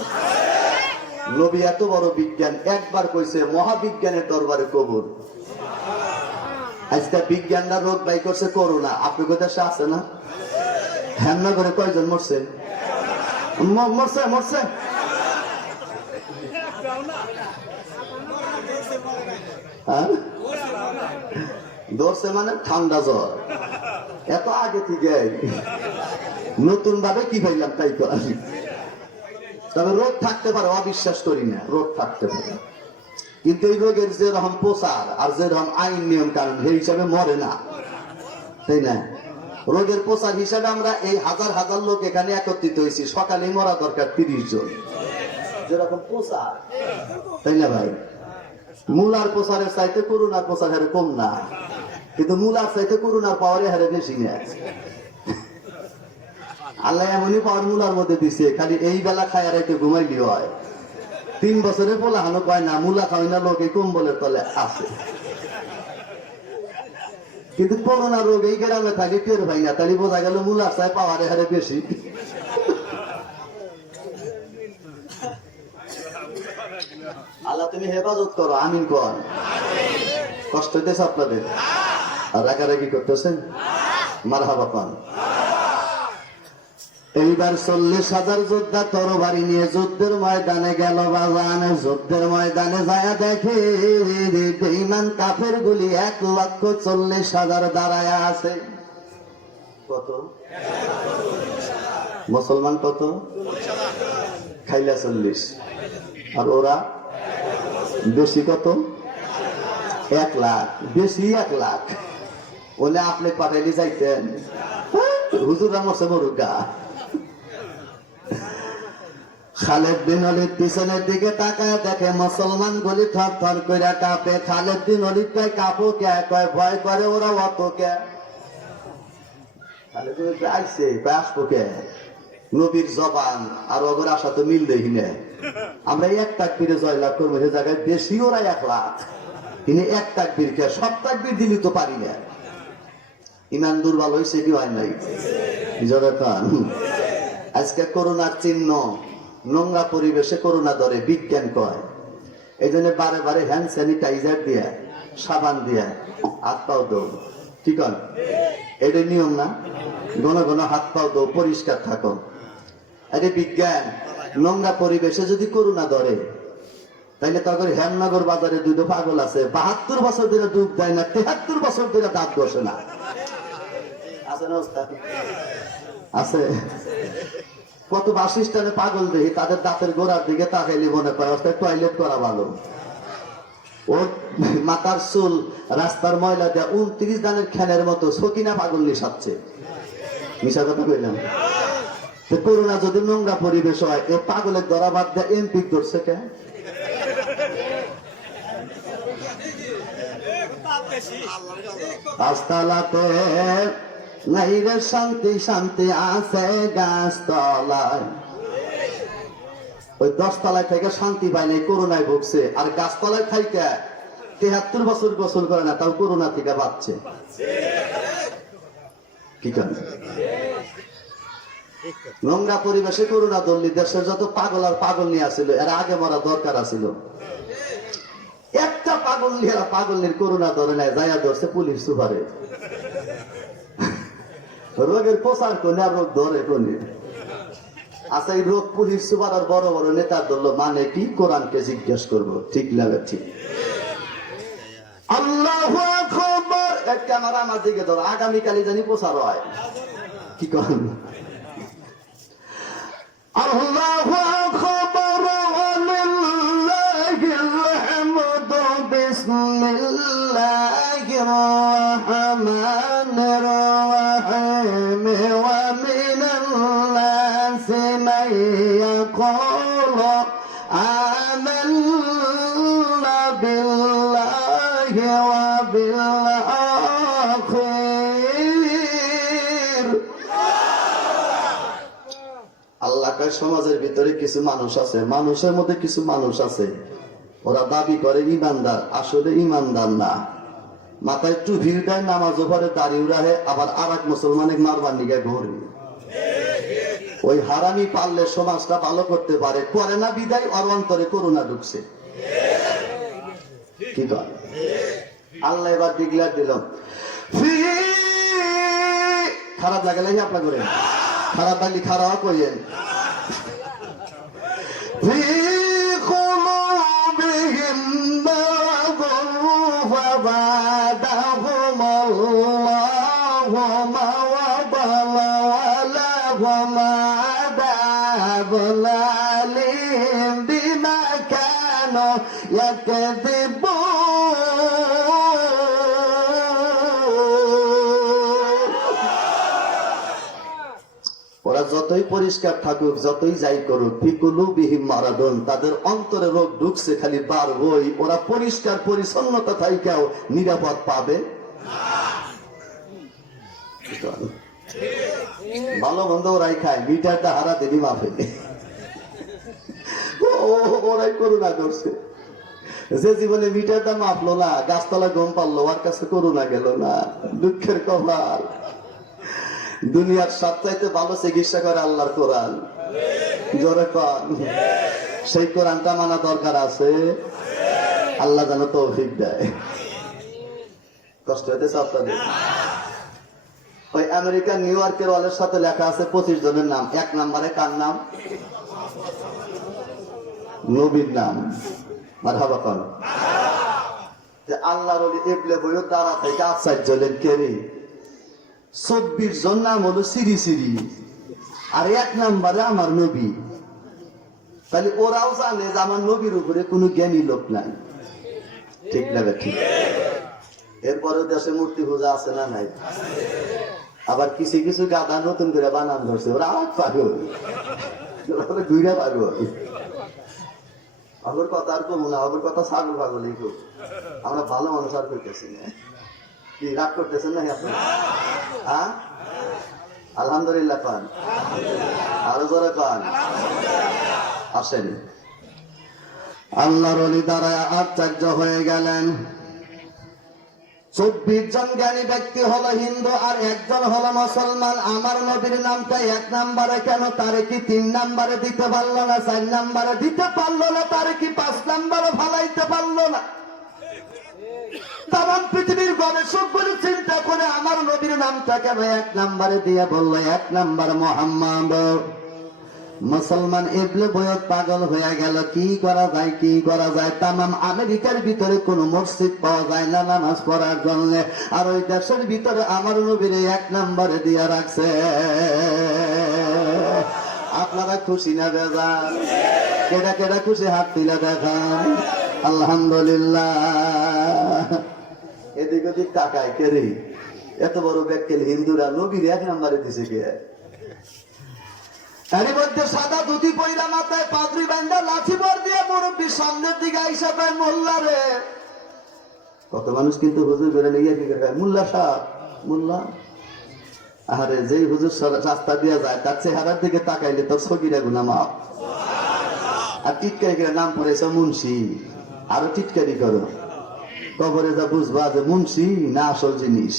নবী এত বড় বিজ্ঞান, একবার কইছে মহাবিজ্ঞানের দরবারে কবুল। আজকে বিজ্ঞানরা রোগ বাই করছে করোনা, আপনি দেশে আছে না? হ্যান্না করে কয়জন মরছে? মরছে মরছে ধরছে মানে ঠান্ডা জ্বর। এত আগে থেকে নতুন ভাবে কি ভাইলাম তাই তো। তবে রোগ থাকতে পারে, অবিশ্বাস করি না, রোগ থাকতে পারে, কিন্তু এই রোগের যেরকম প্রচার আর যেরকম আইন নিয়ম কানুন, সেই হিসাবে মরে না, তাই না? রোগের প্রচার হিসাবে আমরা এই হাজার হাজার লোক এখানে একত্রিত হয়েছি, সকালে মরা দরকার 30 জন, যেরকম প্রচার, তাই না ভাই? মূলার প্রচারের চাইতে করোনার প্রচার হারে কম না, কিন্তু মূলার চাইতে করোনার পাওয়ারে হারে বেশি না। আল্লাহ এমনই পাওয়ার মূলার মধ্যে দিছে, খালি এই বেলা খায় রাইতে ঘুমাইলি হয়। 3 বছরে পোলাহানো কয় না, মূলা খাওয়াই না লোক এই কম্বলের তলে আছে। কিন্তু করোনা রোগ এই গ্রামে থাকি টের ভাই না, তাহলে বোঝা গেল মূলার চাই পাওয়ারে হারে বেশি। আল্লাহ তুমি হেফাজত করো, আমিন কর। কষ্ট হইতেছে আপনাদের? আর রাগারাগি করতেছেন? মারহাবা পান। এইবার 40,000 যোদ্ধা তরবারি নিয়ে যুদ্ধের ময়দানে গেল। বাজান যুদ্ধের ময়দানে যায় দেখে বেঈমান কাফের গুলি 1,40,000 দাঁড়ায় আছে। কত? মুসলমান কত? খাইলা 40, আর ওরা বেশি কত? 1 লাখ। বেশি 1 লাখ। ওলে আপনি পাঠাইলে যাইতেন, হুজুরা মরছে মরুগা। খালেদ বিন ওলীদ পিছনের দিকে তাকায় দেখে মুসলমান গুলি থর থর করে কাঁপে। খালেদ বিন ওলীদ কয়, কাঁপো কে? কয় ভয় করে ওরা অত কে? খালেদ বিন ওলীদ আইছে, কয় আসবো কে? নবীর জবান আর ওগর আশা তো মিল দেখি না। আমরা 1 তাকবীরে জয়লাভ করবো, সে জায়গায় বেশি ওরা 1 লাখ। তিনি 1 তাকবীর কে? সব তাকবীর দিলি তো পারি না। ইমান দুর্বল হয়েছে কি হয় নাই? আজকে করোনার চিহ্ন, নোংরা পরিবেশে করোনা ধরে বিজ্ঞান কয়। এই জন্য বারে বারে হ্যান্ড স্যানিটাইজার দিয়া, সাবান দিয়া হাত পাও দো, ঠিক আছে? এটাই নিয়ম না? ঘন ঘন হাত পাও দো, পরিষ্কার থাকো। আরে বিজ্ঞান, নোংরা পরিবেশে যদি করোনা ধরে, তাইলে তখন হেমনগর বাজারে 2 পাগল আছে, 72 বছর ধরে ডুব দেয় না, 73 বছর ধরে দাঁত বসে না। আছে কত বাসিস্থানে পাগল দেখি, তাদের দাঁতের গোড়ার দিকে তাকাইলে মনে করে টয়লেট করা ভালো। ওর মাথার চুল রাস্তার ময়লা দেয়া 29 দানের খেলের মতো সকিনা পাগল নিশাচ্ছে। মিশা কথা কইলাম? করোনা যদি নোংরা পরিবেশ হয়, এ পাগলের ধরা বাদ দেয় এমপি ধরছে কে? আস্তালাতে নাই রে শান্তি, শান্তি আছে গাছতলায়। ওই 10 তলায় থেকে শান্তি পায় নাই, করোনায় ভুগছে। আর গাছতলায় থাইকা 73 বছর গোসল করে না, তাও করোনা থেকে বাঁচছে। কি কারণ? নোংরা পরিবেশে করোনা দল্লি দেশের যত পাগল আর পাগল নিয়ে আসছিল এরা আগে মরা দরকার আছিল। একটা পাগল নিয়ে পাগলের করোনা ধরে নেয়, যাইয়া ধরছে পুলিশ সুপারে। রোগের প্রচার করলে আর রোগ ধরে কোনে। আচ্ছা, এই রোগ পুলিশ সুপার আর বড় বড় নেতা ধরলো, মানে কি? কোরআনকে জিজ্ঞেস করবো, ঠিক লাগে? ঠিক। আল্লাহু আকবার। এক ক্যামেরা আমার দিকে ধরো, আগামীকালই জানি প্রচার হয়। কি করেন? আল্লাহু আকবার ওয়ালিল্লাহিল হামদু বিসমিল্লাহির রাহমানির রাহিম ওয়া মিনাল নাসি মান ইয়াকুলু আমান্না বিল্লাহি ওয়া বিল আখির। আল্লাহ কয় সমাজের ভিতরে কিছু মানুষ আছে, মানুষের মধ্যে কিছু মানুষ আছে ওরা দাবি করে ইমানদার, আসলে ইমানদার না। মাথায় টুপি উঠায়, নামাজও পড়ে, দাড়ি উড়াহে, আবার আর এক মুসলমানের মারবার নিগে ঘুরে। ওই হারামি পারলে সমাজটা ভালো করতে পারে, করে না বিদায় ওর অন্তরে করোনা ঢুকছে। কি কয়? আল্লাহ এবার ডিক্লেয়ার দিল, খারাপ লাগে নাই আপনার করে? খারাপ লাগলে খারাপ কইেন। في قلوبهم مرض فزادهم الله مرضا ولهم عذاب أليم بما كانوا يكذبون। ওরা যতই পরিষ্কার থাকুক, যতই যাই করুক, ফিকুলু বিহিম মারাদুন, তাদের অন্তরে রোগ ঢুকছে, খালি বার বই। ওরা পরিষ্কার পরিচ্ছন্নতা থাইকাও নিরাপদ পাবে। ভালো মন্দ ওরাই খায়, মিটারটা হারা দেবী মাফে। ওরাই করুণা করছে। যে জীবনে মিটারটা মাপলো না, গাছতলা গম পারলো, ওর কাছে করুণা গেল না। দুঃখের কপাল। দুনিয়ার সবচাইতে ভালো চিকিৎসা করে আল্লাহর কোরআন। জোরে কন, সেই কোরআনটা মানা দরকার আছে। আল্লাহ যেন তৌফিক দেয়। কষ্ট হইতেছে আপনাদের? ওই আমেরিকা নিউ ইয়র্কের ওয়ালের সাথে লেখা আছে 25 জনের নাম। 1 নম্বরে কার নাম? নবীর নাম। মারহাবা কন। আল্লাহর ওলি ইবনে বইয়ের দ্বারা থেকে আশ্চর্য হলেন, কে রে? 24 জন নাম হলো সিরি সিরি, আর 1 নম্বরে আমার নবী। তাহলে ওরাও জানে যে আমার নবীর উপরে কোনো জ্ঞানী লোক নাই। ঠিক না? ঠিক। এরপরেও দেশে মূর্তি পূজা আছে না নাই? আবার কিছু কিছু গাদা নতুন করে বানান ধরছে, ওরা আর পাগল, ঘুরে পাগল। আমার কথা আর কমু না, আমার কথা ছাগল পাগলই খুব। আমরা ভালো মানুষ আর করতেছি না। কি রাগ করতেছেন না আপনি? হ্যাঁ, আলহামদুলিল্লাহ পান, আরো জোরে পান। আসেন, আল্লাহর ওলি দ্বারা আশ্চর্য হয়ে গেলেন। 24 জন জ্ঞানী ব্যক্তি হলো হিন্দু, আর 1 জন হলো মুসলমান। আমার নবীর নামটা 1 নম্বরে কেন? তারে কি 3 নম্বরে দিতে পারলো না? 4 নম্বরে দিতে পারলো না? তারে কি 5 নম্বরে ফালাইতে পারলো না? তাম পৃথিবীর গবেষক বলে চিন্তা করে আমার নবীর নামটা কেন 1 নম্বরে দিয়ে বললো 1 নম্বর মোহাম্মদ। মুসলমান ইবনে বয়ত পাগল হয়ে গেল। কি করা যায়, কি করা যায়? তামাম আমেরিকার ভিতরে কোন মসজিদ পাওয়া যায় না নামাজ পড়ার জন্য, আর ওই দেশের ভিতরে আমার নবীর 1 নম্বরে দিয়ে রাখছে। আপনারা খুশি না বেজার? কেডা কেডা খুশি? হাত তুলে দেখান। আলহামদুলিল্লাহ। এদিক ওদিক তাকায়, কে রে? এত বড় ব্যাকেল হিন্দুরা নবীর 1 নম্বরে দিছে কে? এর মধ্যে সাদা ধুতি পয়রা, মাথায় পাগড়ি বাঁধা, লাঠি ভর দিয়ে মুরব্বীর সামনের দিকে আইসা পায়, মোল্লা রে। কত মানুষ কিন্তু হুজুর বেড়ে লেগে কি করে? মোল্লা সাহেব, মোল্লা। আরে যেই হুজুর রাস্তা দিয়ে যায় তার চেহারার দিকে তাকাইলে তোর সগিরা গুনাহ মাফ। আর টিটকারি করে নাম পড়েছে মুন্সি, আরো টিটকারি করো, কবরে যা বুঝবা যে মুন্সি না আসল জিনিস।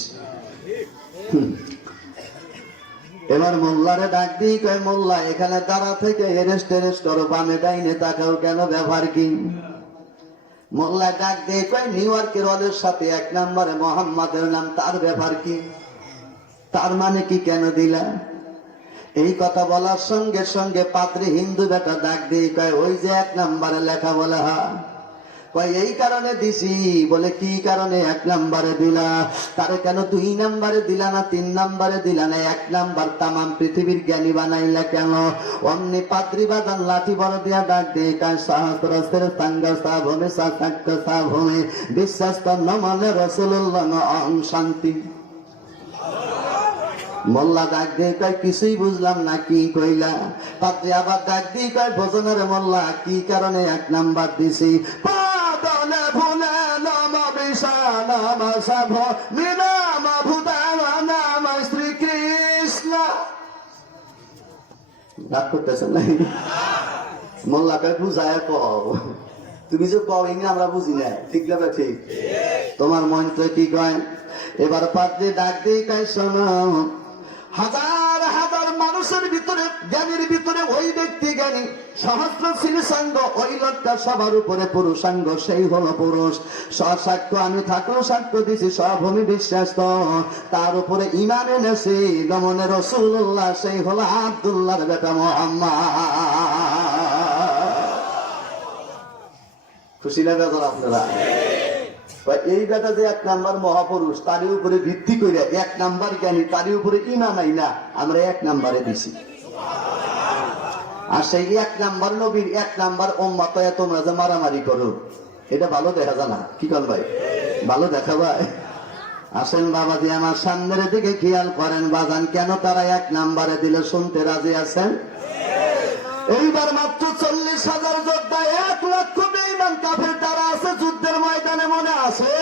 এবার মোল্লারে ডাক দিই, কয় মোল্লা এখানে দাঁড়া থেকে এরেস্ট টেরেস্ট করো, বামে ডাইনে তাকাও কেন, ব্যাপার কি? মোল্লা ডাক দিয়ে কয় নিউ ইয়র্কের ওদের সাথে 1 নম্বরে মোহাম্মদের নাম, তার ব্যাপার কি? তার মানে কি, কেন দিলা? এই কথা বলার সঙ্গে সঙ্গে পাদ্রী হিন্দু বেটা ডাক দিয়ে কয় ওই যে 1 নম্বরে লেখা বলে, হা। কয় এই কারণে দিছি। বলে কি কারণে 1 নম্বরে দিলা? তারে কেন 2 নম্বরে দিলা না 3 নম্বরে দিলা না? 1 নম্বর তামাম পৃথিবীর জ্ঞানী বানাইলা কেন? অমনি পাদ্রী বাজান লাঠি বড় দিয়া ডাক দিয়ে কয় সহস্রস্ত্রের সাঙ্গ সাভূমি সাক্ষ সাভূমি বিশ্বাস তো নমনে রাসূলুল্লাহ অং শান্তি। মোল্লা ডাক দিয়ে কয় কিছুই বুঝলাম না, কি কইলা? পাদ্রী আবার ডাক দিয়ে কয় ভোজনের মোল্লা কি কারণে 1 নাম্বার দিছি? পাদলে ভুলে নম বিশাল সাভ মিনাম ভূতাওয়া নাম শ্রীকৃষ্ণ। ডাক করতেছে নাই? মোল্লা কয় বুঝায় কও, তুমি যে কও ইনি আমরা বুঝি না, ঠিক না? ঠিক। তোমার মন তো কি কয়? এবার পাদ্রী ডাক দিয়ে কয় শোনো, হাজার হাজার মানুষের ভিতরে জ্ঞানীর ভিতরে ওই ব্যক্তি জ্ঞানী, সহস্র শ্রীসাঙ্গ ওই লোকটা সবার উপরে পুরুষাঙ্গ, সেই হলো পুরুষ। সাক্ষ্য আমি থাকলেও সাক্ষ্য দিছি সভূমি বিশ্বাস তো তার উপরে ঈমান এনেছি নমনে রাসূলুল্লাহ, সেই হলো আব্দুল্লাহর বেটা মুহাম্মদ। খুশি না বেজার আপনারা? এই বেটা যে 1 নাম্বার মহাপুরুষ, তার উপরে ভিত্তি করে 1 নাম্বার জ্ঞানী, তার উপরে ঈমান নাই না, আমরা 1 নাম্বারে দিছি। আর সেই 1 নাম্বার নবীর 1 নাম্বার উম্মত তোমরা যে মারামারি করো, এটা ভালো দেখা যায় না? কি কর ভাই, ভালো দেখা ভাই? আসেন বাবাজি আমার সামনের দিকে খেয়াল করেন বাজান, কেন তারা 1 নাম্বারে দিলে শুনতে রাজি আছেন? এইবার মাত্র 40,000 যোদ্ধা, 1 লক্ষ বেঈমান কাফের তারা আছে যুদ্ধের ময়দানে, মনে আছে?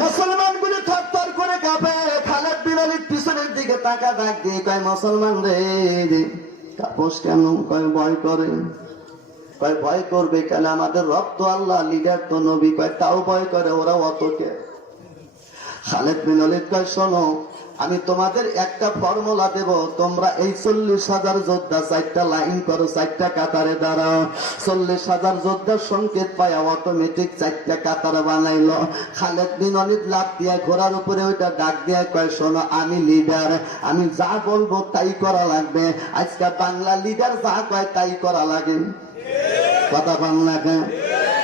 মুসলমান গুলি থরথর করে কাঁপে। খালেদ বিন ওলীদ পিছনের দিকে তাকা ডাক দিয়ে কয় মুসলমান রে কাপস কেন? কয় ভয় করে। কয় ভয় করবে কেন? আমাদের রব তো আল্লাহ, লিডার তো নবী। কয় তাও ভয় করে, ওরা অতকে। খালেদ বিন ওলীদ কয় শোনো, আমি তোমাদের একটা ফর্মুলা দেব, তোমরা এই 40,000 যোদ্ধা 4টা লাইন করো, 4টা কাতারে দাঁড়াও। 40,000 যোদ্ধার সংকেত পায় অটোমেটিক 4টা কাতার বানাইলো। খালেদ বিন ওলীদ লাফ দিয়ে ঘোড়ার উপরে ওইটা ডাক দিয়ে কয় শোনো, আমি লিডার, আমি যা বলবো তাই করা লাগবে। আজকে বাংলা লিডার যা কয় তাই করা লাগে, কথা বাংলা কেন?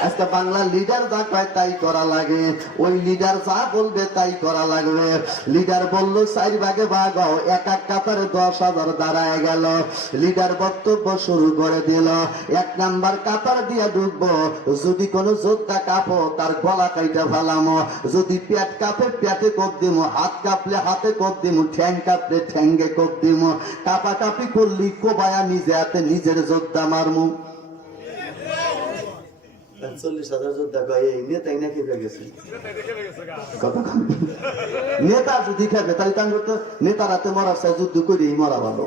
আজকে বাংলা লিডার যা কয় তাই করা লাগে, ওই লিডার যা বলবে তাই করা লাগবে। লিডার বললো 4 ভাগে ভাগ হও, 1 কাতারে 10,000 দাঁড়ায় গেল। লিডার বক্তব্য শুরু করে দিল, 1 নাম্বার কাতার দিয়ে ঢুকবো, যদি কোনো যোদ্ধা কাঁপো তার গলা কাইটা ফেলামো, যদি পেট কাঁপে পেটে কোপ দিমো, হাত কাঁপলে হাতে কোপ দিমো, ঠ্যাং কাঁপলে ঠ্যাঙ্গে কোপ দিমো, কাঁপাকাঁপি করলি কোবায়া নিজে হাতে নিজের যোদ্ধা মারমু। 40,000 যোদ্ধা কয় এই নেতাই না খেপে গেছে। নেতা যদি খেপে তাহলে তাঙ্গর তো নেতারাতে মরার চাই, যুদ্ধ করেই মরা ভালো।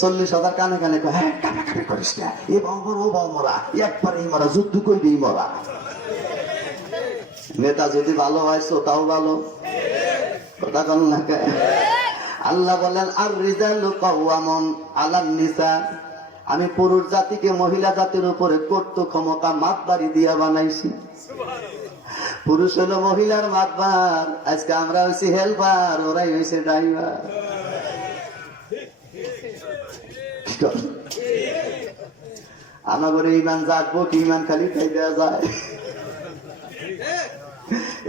40,000 কানে কানে কয় হ্যাঁ কাটাকাটি করিস না, এ বামরা ও বামরা, একবারেই মরা, যুদ্ধ করেই মরা। নেতা যদি ভালো হয় তাও ভালো, কথা কন না। আল্লাহ বলেন আর রিজালু কাওয়ামুন আলান নিসা, আমি পুরুষ জাতিকে মহিলা জাতির উপরে কর্তৃত্ব ক্ষমতা মাতবাড়ি দিয়া বানাইছি। পুরুষ হলো মহিলার মাতবার, আজকে আমরা হইছি হেল্পার, ওরাই হইছে ড্রাইভার। আমাদের ইমান জাগবো কি ইমান খালি খাই দেওয়া যায়?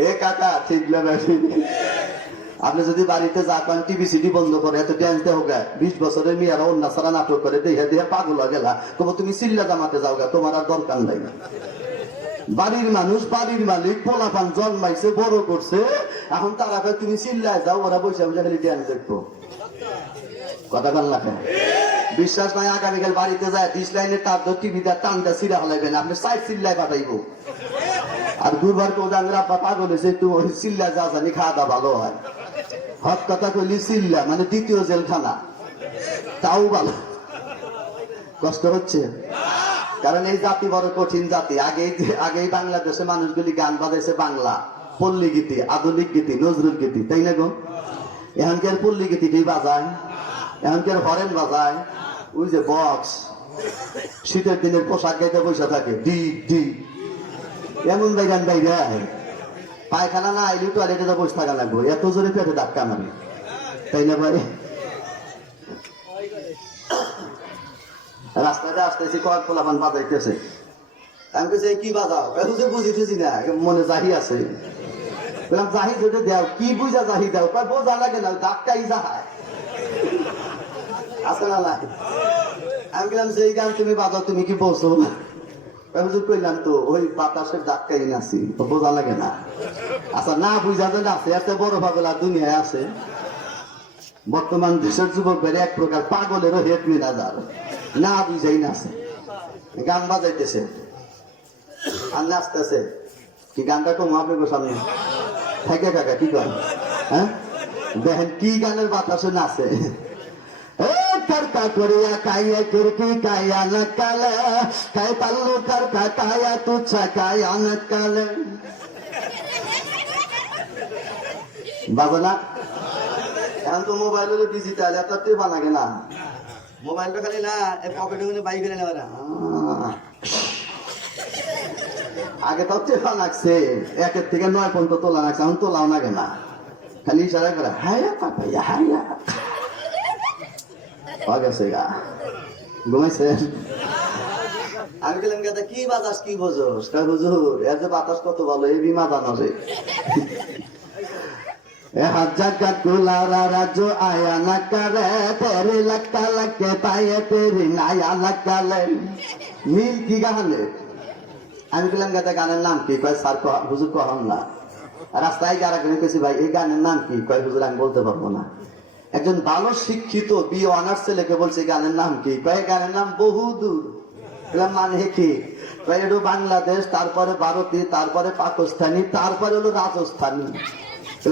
এ কাকা ঠিক লাগে। আপনি যদি বাড়িতে যান টিভি সিটি বন্ধ করে এত ড্যান্স দেহ গা, 20 বছরের মেয়েরা অন্য সারা নাটক করে দেখে দেখে পাগল হয়ে গেলা, তবু তুমি চিল্লা জামাতে যাও গা, তোমার আর দরকার নাই। বাড়ির মানুষ, বাড়ির মালিক, পোলাপান জন্মাইছে বড় করছে, এখন তারা তুমি চিল্লায় যাও, ওরা বসে বসে খালি ড্যান্স দেখবো। কথা বল না কেন? বিশ্বাস নাই আগামীকাল বাড়িতে যায় 20 লাইনের তার টিভিতে টানটা সিরা হলাইবেন, আপনি 4 চিল্লায় পাঠাইবো। আর গুরবার কোদাঙ্গরা পাগল হয়েছে, একটু চিল্লা যা জানি খাওয়া দাওয়া ভালো হয়। হক কথা কইলি চিল্লা মানে 2য় জেলখানা, তাও ভালো। কষ্ট হচ্ছে কারণ এই জাতি বড় কঠিন জাতি। আগেই বাংলাদেশে মানুষগুলি গান বাজাইছে বাংলা, পল্লী গীতি, আধুনিক গীতি, নজরুল গীতি, তাই না গো? এখানকার পল্লী গীতি কি বাজায়? এমনকি আর হরেন বাজায়, ওই যে বক্স, শীতের দিনের পোশাক গাইতে বসে থাকে, ডি ডি এমন গান বাইরে পায়খানা না আইলেও টয়লেটে তো বসে থাকা লাগবে, এত জোরে পেটে ধাক্কা মারে, তাই না ভাই? রাস্তাতে আসতেছি, কয়েক পোলাপান বাজাইতেছে, আমি বলছি কি বাজাও, যে বুঝিতেছি না, মনে জাহি আছে, বললাম জাহি যদি দেও, কি বুঝা জাহি দেও, বোঝা লাগে না, ধাক্কাই যাহায় আছে না নাই? আমি বললাম যে এই গান তুমি বাজাও, তুমি কি বলছো? কইলাম তো ওই বাতাসের ধাক্কাই নাচি, বোঝা লাগে না। আচ্ছা না বুঝা যে নাচে, এত বড় পাগলা দুনিয়ায় আছে। বর্তমান দেশের যুবক বেড়ে এক প্রকার পাগলেরও হেট মিনাজার, না বুঝাই নাচে, গান বাজাইতেছে আর নাচতেছে। কি গানটা কম আপনার সামনে থাকে কাকা, কি গান? হ্যাঁ দেখেন কি গানের বাতাসে নাচে। करका कोरिया काया किरकी काया नकाले काय पल्लू करका काया तुच्छा काया नकाले बाबला এখন তো মোবাইলের ডিজিটাল এত টেপা লাগে না, মোবাইলটা খালি না পকেটে করে বাইক করে নেওয়া, আগে তো টেপা লাগছে, 1 থেকে 9 পর্যন্ত তোলা লাগছে, এখন তোলাও লাগে না, খালি ইশারা করে হায়া পাপাইয়া হায়া গেছে গা ঘুমাইছেন। আমি গেলাম গাদা কি বাতাস কি বোঝোস? হুজুর এর যে বাতাস কত ভালো, এই বিমা জানো রে जगत गुलारा राजो आया न करे तेरे लक्का लक्के पाए तेरी नाया लक्का ले मिल की गाने। আমি বললাম গাদা গানের নাম কি? কয় স্যার হুজুর কহন না। রাস্তায় যারা গেলে কেছি ভাই এই গানের নাম কি? কয় হুজুর আমি বলতে পারবো না। একজন ভালো শিক্ষিত বিএ অনার্স ছেলেকে বলছে গানের নাম কি? কয় গানের নাম বহুদূর। মানে কি? কয় এটা বাংলাদেশ, তারপরে ভারতী, তারপরে পাকিস্তানি, তারপরে হলো রাজস্থানী।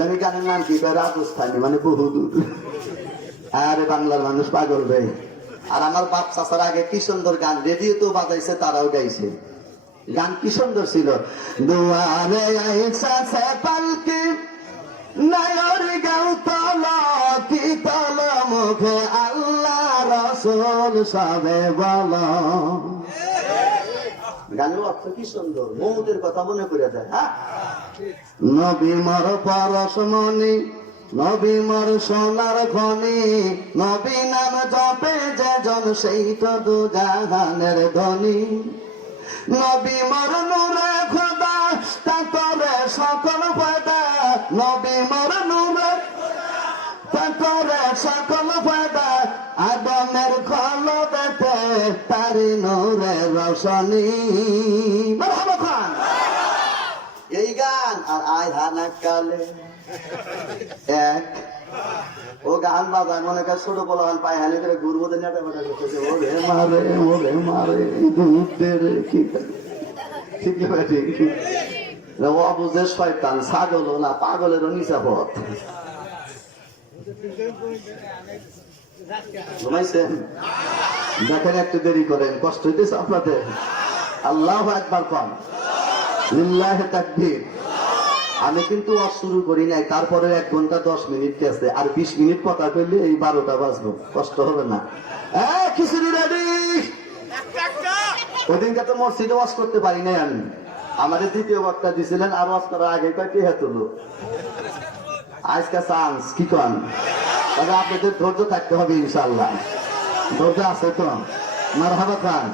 আমি গানের নাম কি? কয় রাজস্থানী, মানে বহুদূর। আরে বাংলার মানুষ পাগল রে। আর আমার বাপ চাচার আগে কি সুন্দর গান রেডিও তো বাজাইছে, তারাও গাইছে। গান কি সুন্দর ছিল, দুয়ারে আইসা সে পালকি নায়র গাও তলা কি তলা মুখে আল্লাহ রাসূল সবে বলো। গানের অর্থ কি সুন্দর, মৌতের কথা মনে করে দেয়। হ্যাঁ, নবী মর পরশমণি, নবী মর সোনার খনি, নবী নাম জপে যে জন সেই তো দু জাহানের ধনী। নবী মর নূরে খোদা তাকরে সকল পয়দা, নবী মর নূরে তাকরে সকল পয়দা, আদমের খলদেতে তারি নূরে রোশনী। মারহাবা খান। এই গান আর আয় হানা কালে এক ও গান বাজায়, মনে কর ছোট বলা গান পায় হানি করে ঘুরবো নেটা বেটা করতেছে, ওরে মারে ওরে মারে রে কি ঠিক ঠিক অবুঝে শয়তান, ছাগল না পাগলেরও নিচা পথ। ঘুমাইছেন? দেখেন একটু দেরি করেন, কষ্ট হইতেছে আপনাদের। আল্লাহু আকবার কন, লিল্লাহি তাকবীর। আমি কিন্তু ওয়াজ শুরু করি নাই, তারপরে 1 ঘন্টা 10 মিনিট গেছে, আর 20 মিনিট কথা কইলে এই 12টা বাজবো, কষ্ট হবে না? খিচুড়ি রেডি। ওদিনকে তো মসজিদে ওয়াজ করতে পারি নাই আমি, আমাদের দ্বিতীয় বক্তা দিছিলেন, আর ওয়াজ করার আগে কয়েকটি হেতুলো আজকে চান্স কি কন, তবে আপনাদের ধৈর্য থাকতে হবে ইনশাআল্লাহ। ধৈর্য আছে তো? মারহাবা খান।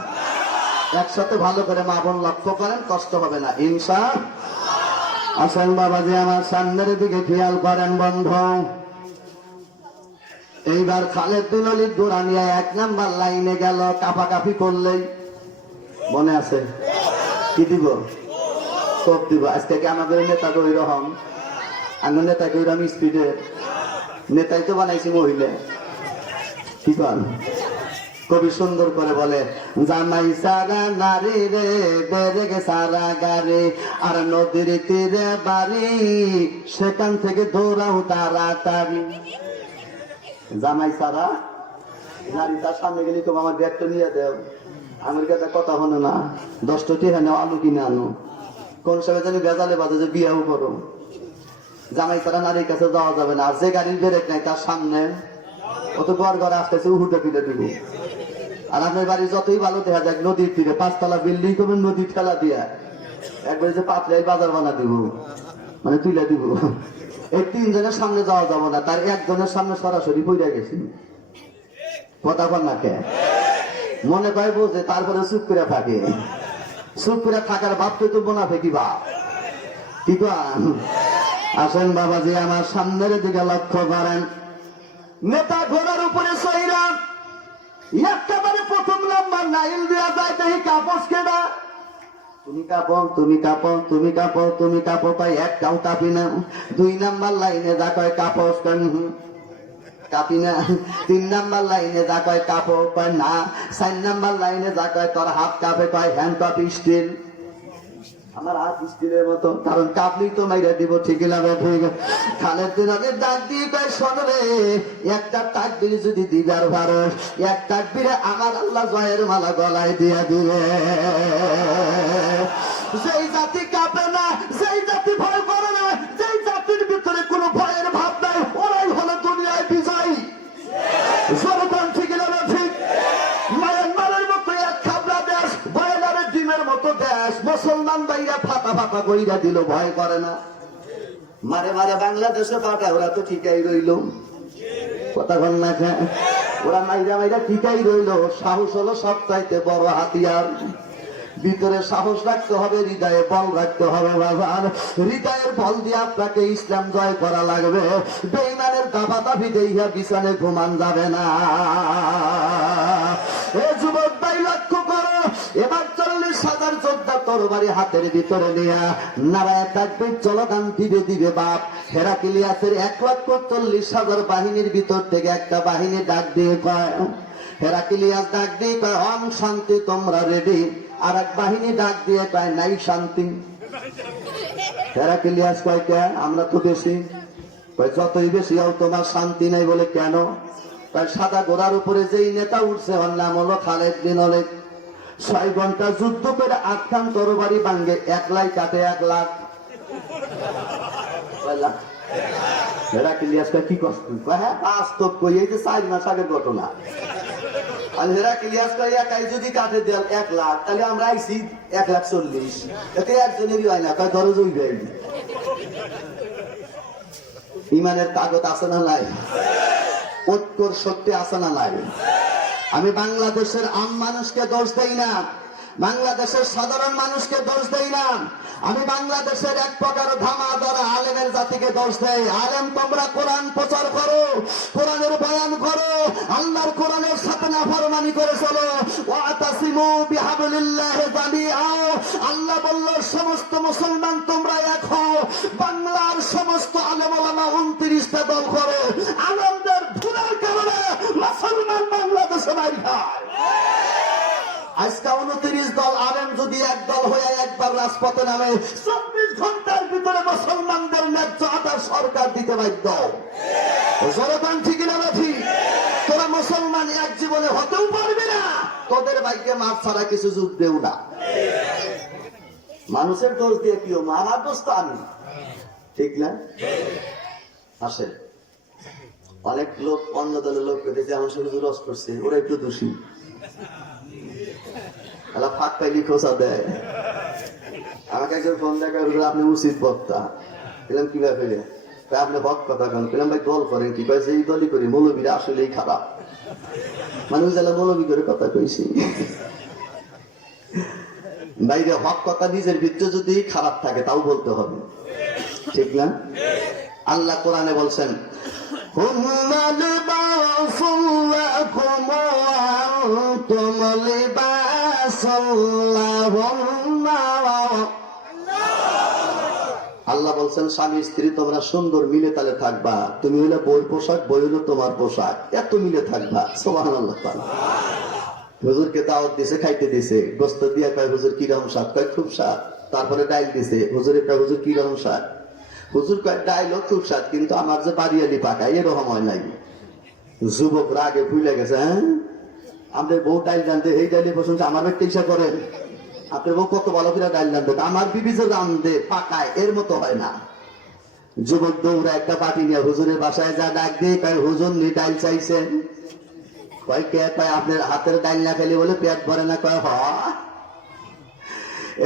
একসাথে ভালো করে মা বোন লক্ষ্য করেন, কষ্ট হবে না ইনশাআল্লাহ। আসেন বাবাজি আমার সামনের দিকে খেয়াল করেন বন্ধু। এইবার খালেদ্দিন অলির দুরানিয়া 1 নাম্বার লাইনে গেল, কাপাকাপি করলেই মনে আছে কি দিব? সব দিব। আজকে কি আমাদের নেতা ওইরকম, আমার নেতা ওইরকম স্পিডের নেতাই তো বানাইছি মহিলা। কি কন? কবি সুন্দর করে বলে, জামাই সারা নারী রে বেরেগে সারা গাড়ি, আর নদীর তীরে বাড়ি, সেখান থেকে দৌড়াও তাড়াতাড়ি। জামাই সারা নারী, তার সামনে গেলি তো আমার ব্যাগটা নিয়ে দেও, আমার কাছে কথা হলো না, 10টা টিহা নেও, আলু কিনে আনো, কোন সময় জানি বেজালে বাজে যে বিয়াও করো। জামাই সারা নারীর কাছে যাওয়া যাবে না, আর যে গাড়ির ব্রেক নাই তার সামনে অত ঘর ঘরে আসতেছে উহুটে ফিরে দিব। আর আপনার বাড়ি যতই ভালো দেখা যাক নদীর তীরে 5 তলা বিল্ডিং করবেন নদী ঠেলা দিয়া একবার যে পাতলাই বাজার বানা দিব, মানে তুলে দিব। এই 3 জনের সামনে যাওয়া যাব না, তার একজনের সামনে সরাসরি পড়ে গেছি। কথা বল না কে? মনে করে বোঝে তারপরে চুপ করে থাকে। চুপ করে থাকার ভাবতে তো মুনাফিকি ভাব। কি কন? আসেন বাবাজি আমার সামনের দিকে লক্ষ্য করেন। নেতা ঘোড়ার উপরে সহিরা একেবারে প্রথম নাম্বার নাইল দেওয়া যায় দেখি কাপড় কেনা। তুমি কাপড় তুমি কাপড় তুমি কাপড় তুমি কাপড় পাই একটাও কাপি না। 2 নাম্বার লাইনে যা কয় কাপড় কাপি না। 3 নাম্বার লাইনে যা কয় কাপড় কয় না। 4 নাম্বার লাইনে যা কয় তোর হাত কাপে কয় হ্যান্ড কাপ স্টিল। আমার হাত স্টিলের মতো, কারণ কাপলি তো মাইরা দিব ঠিকই লাগে। ঠিক খালের দিন আগে ডাক দিয়ে কয় শোন রে, একটা তাকবীর যদি দিবার ভারো, এক তাকবীরে আমার আল্লাহ জয়ের মালা গলায় দিয়া দিবে। যেই জাতি কাঁপে না, যেই জাতি ভয় করে না, যেই জাতির ভিতরে কোনো ভয়ের ভাব নাই, ওরাই হলো দুনিয়ায় বিজয়ী। সরকার ঠিক লাগে ঠিক। মায়ানমারের মতো এক খাবলা দেশ, বয়লারের ডিমের মতো দেশ, মুসলমান ভাইরা ফাটা ফাটা কইরা দিল, ভয় করে না। মারে মারে বাংলাদেশে পাঠায়, ওরা তো ঠিকই রইল। কথা বল না কেন? ওরা মাইরা মাইরা ঠিকই রইল। সাহস হলো সবচাইতে বড় হাতিয়ার। ভিতরে সাহস রাখতে হবে, হৃদয়ে বল রাখতে হবে বাবা। হৃদয়ের বল দিয়ে আপনাকে ইসলাম জয় করা লাগবে। বেঈমানের দাবা দাবি দেইয়া বিছানে ঘুমান যাবে না। এ যুবক ভাই লক্ষ্য করো, এবার 40,000 যোদ্ধা তরবারি হাতের ভিতরে নিয়া নারায় তাকবীর চলগান দিবে দিবে বাপ। হেরাক্লিয়াসের 1,40,000 বাহিনীর ভিতর থেকে একটা বাহিনী ডাক দিয়ে কয়, হেরাক্লিয়াস ডাক দিয়ে কয় ওম শান্তি তোমরা রেডি। আর এক বাহিনী ডাক দিয়ে কয় নাই শান্তি। হেরাক্লিয়াস কয় কে? আমরা তো বেশি। কয় যতই বেশি হও তোমার শান্তি নাই। বলে কেন? কয় সাদা ঘোড়ার উপরে যেই নেতা উঠছে ওর নাম হলো খালেদ বিন ওলীদ। 6 ঘন্টা যুদ্ধ করে 8 খান তরবারি ভাঙ্গে, 1 লাই কাটে 1 লাখ। হেরাক্লিয়াস কয় কি কষ্ট? কয় হ্যাঁ বাস্তব কই, এই যে 4 মাস আগের ঘটনা। আর হেরাক্লিয়াস কয় একাই যদি কাটে দেন 1 লাখ, তাহলে আমরা আইছি 1,40,000। এতে একজনেরই হয় না। কয় ধরো জুই দেয়। ইমানের তাগত আছে না নাই? ঐক্যর শক্তি আছে না নাই? আমি বাংলাদেশের আম মানুষকে দোষ দেই না, বাংলাদেশের সাধারণ মানুষকে দোষ দেই না। আমি বাংলাদেশের এক প্রকার ধামা ধরা আলেমের জাতিকে দোষ দেই। আলেম তোমরা কোরআন প্রচার করো, কোরআনের বয়ান করো, আল্লাহর কোরআনের সাথে নাফরমানি করে চলো। ওয়াতাসিমু বিহাবলিল্লাহি জামিআ। আল্লাহ বলল সমস্ত মুসলমান তোমরা এক হও। বাংলার সমস্ত আলেম ওলামা 29টা দল করে। আলেমদের ভুলের কারণে মুসলমান বাংলাদেশে মার খায়। আজকে 29 দল আলেম যদি এক দল হয়ে একবার রাজপথে নামে, 24 ঘন্টার ভিতরে মুসলমানদের ন্যায্য আদায় সরকার দিতে বাধ্য। জনগণ ঠিক না ঠিক? তোরা মুসলমান এক জীবনে হতেও পারবে না, তোদের ভাগ্যে মাছ ছাড়া কিছু যুদ্ধেও না। মানুষের দোষ দিয়ে কি আমার দোষ তো আমি, ঠিক না? আসে অনেক লোক অন্য দলের লোক পেতেছে, আমার সঙ্গে রস করছে, ওরা একটু দোষী। ফাঁক পাইলি খোঁচা দেয়। আমাকে একজন ফোন দেখা আপনি উচিত বক্তা। বললাম কি ব্যাপারে? আপনি হক কথা কেন? বললাম ভাই দল করেন কি? কয়েছে এই দলই করি, মৌলবীরা আসলেই খারাপ। মানুষ যারা মৌলবী করে কথা কইছি। বাইরে হক কথা নিজের ভিতরে যদি খারাপ থাকে তাও বলতে হবে, ঠিক না? আল্লাহ কোরআনে বলছেন আল্লাহ বলছেন স্বামী স্ত্রী তোমরা সুন্দর মিলে তালে থাকবা। তুমি হইলে বইয়ের পোশাক, বই হলো তোমার পোশাক, এত মিলে থাকবা। সুবহানাল্লাহ। হুজুরকে দাওয়াত দিছে, খাইতে দিছে, গোস্ত দিয়া কয় হুজুর কিরকম স্বাদ? কয় খুব স্বাদ। তারপরে ডাইল দিছে, হুজুরে কয় হুজুর কিরকম স্বাদ? হুজুর কয় ডাইলও খুব স্বাদ, কিন্তু আমার যে বাড়িয়ালি পাকায় এরকম হয় নাই। যুবক রাগে ভুলে গেছে। হ্যাঁ আমাদের বউ ডাইল জানতে, এই ডাইলে প্রশংসা আমার ব্যক্তি ইচ্ছা করেন। আপনার বউ কত ভালো করে ডাইল রান্ধে, আমার বিবি যে রান্ধে পাকায় এর মতো হয় না। যুবক দৌড়া একটা বাটি নিয়ে হুজুরের বাসায় যা ডাক দিয়ে কয় হুজুর নি ডাইল চাইছেন। কয় কে? কয় আপনার হাতের ডাইল না খেলে বলে পেট ভরে না। কয় হ।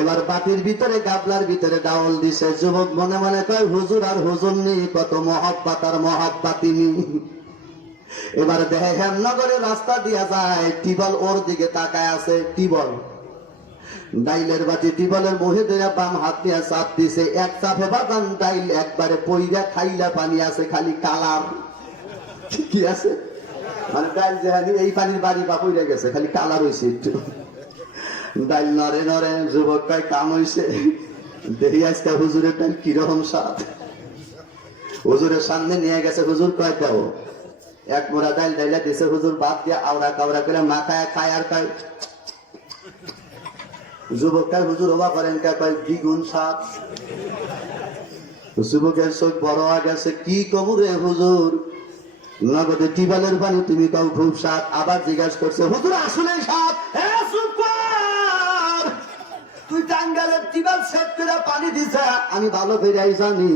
এবার বাটির ভিতরে গাবলার ভিতরে ডাউল দিছে। যুবক মনে মনে কয় হুজুর আর হুজুর নেই, কত মহব্বত আর মহব্বাতিনি। এবার দেখে হেমনগরের রাস্তা দিয়া যায়, টিবল ওর দিকে তাকায় আছে। টিবল ডাইলের বাটি টিবলের মুহে ধরে বাম হাত দিয়ে চাপ দিছে। এক চাপে বাদান ডাইল একবারে পইরা খাইলা পানি আছে, খালি কালার। কি আছে মানে ডাইল যে এই পানির বাড়ি বা পইরা গেছে, খালি কালার হইছে একটু। ডাইল নরে নরে। যুবক কয় কাম হইছে। দেখি আজকে হুজুরের ডাইল কিরকম স্বাদ। হুজুরের সামনে নিয়ে গেছে। হুজুর কয় দাও। এক মোড়া ডাইল ডাইলা দিছে। হুজুর বাদ দিয়ে আওড়া কাওড়া করে মাথায় খায় আর কয়। যুবক কয় হুজুর ওবা করেন কে? কয় দ্বিগুণ স্বাদ। যুবকের চোখ বড় হয়ে গেছে। কি কমু রে হুজুর? নগদে টিবলের পানি তুমি কাউ খুব স্বাদ। আবার জিজ্ঞাসা করছে হুজুর আসলে স্বাদ? তুই টাঙ্গালের টিবল সেট করে পানি দিছ, আমি ভালো বেরিয়ে জানি।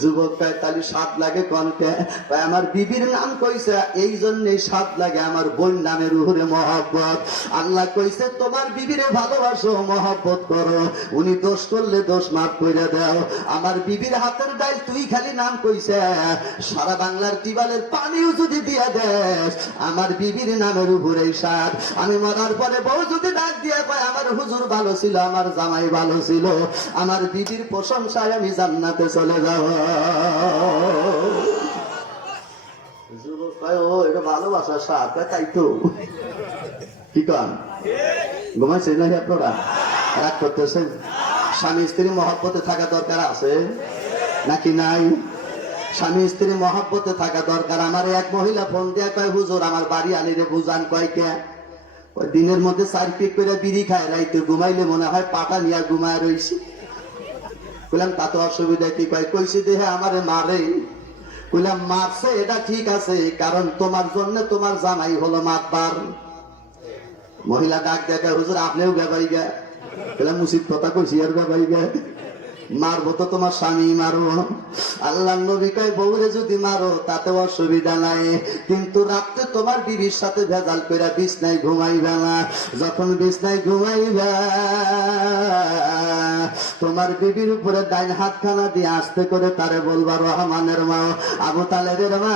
যুবক কয় তাহলে স্বাদ লাগে কনকে? আমার বিবির নাম কইছে, এই জন্যই স্বাদ লাগে। আমার বোন নামের উপরে মহব্বত। আল্লাহ কইছে তোমার বিবিরে ভালোবাসো, মহব্বত করো। উনি দোষ করলে দোষ মাফ করে দাও। আমার বিবির হাতের ডাইল তুই খালি নাম কইছে, সারা বাংলার টিবলের পানিও যদি দিয়ে দেস, আমার বিবির নামের উপরে স্বাদ। আমি মরার পরে বউ যদি ডাক দিয়ে কয় আমার হুজুর ভালো ছিল, আমার জামাই ভালো ছিল, আমার বিবির প্রশংসায় আমি জান্নাতে চলে যাব। যুবক কয় ও এটা ভালোবাসার স্বাদ। তাই তো। কি কান ঘুমাইছেন নাকি আপনারা? রাগ করতেছেন? স্বামী স্ত্রী মহব্বতে থাকা দরকার আছে নাকি নাই? স্বামী স্ত্রী মহব্বতে থাকা দরকার। আমার এক মহিলা ফোন দিয়ে কয় হুজুর আমার বাড়ি আলিরে বুঝান। কয় কে? দিনের মধ্যে 4 পিক করে বিড়ি খায়, রাইতে ঘুমাইলে মনে হয় পাটা নিয়ে ঘুমায় রইছি। বললাম তা তো অসুবিধা কি? কয় কইছি দেহে আমারে মারে। বললাম মারছে এটা ঠিক আছে, কারণ তোমার জন্য তোমার জামাই হলো মাতবার। মহিলা ডাক দেখা হুজুর আপনিও বেবাই গে। বললাম উচিত কথা কইছি আর বেবাই গে। মারবো তো তোমার স্বামী মারো। আল্লাহ নবী কয় বউরে যদি মারো তাতে অসুবিধা নাই, কিন্তু রাত্রে তোমার বিবির সাথে ভেজাল করে বিছনায় ঘুমাইবে না। যখন বিছনায় ঘুমাইবে তোমার বিবির উপরে ডাইন হাতখানা দিয়ে আস্তে করে তারে বলবা রহমানের মা, আবু তালেবের মা,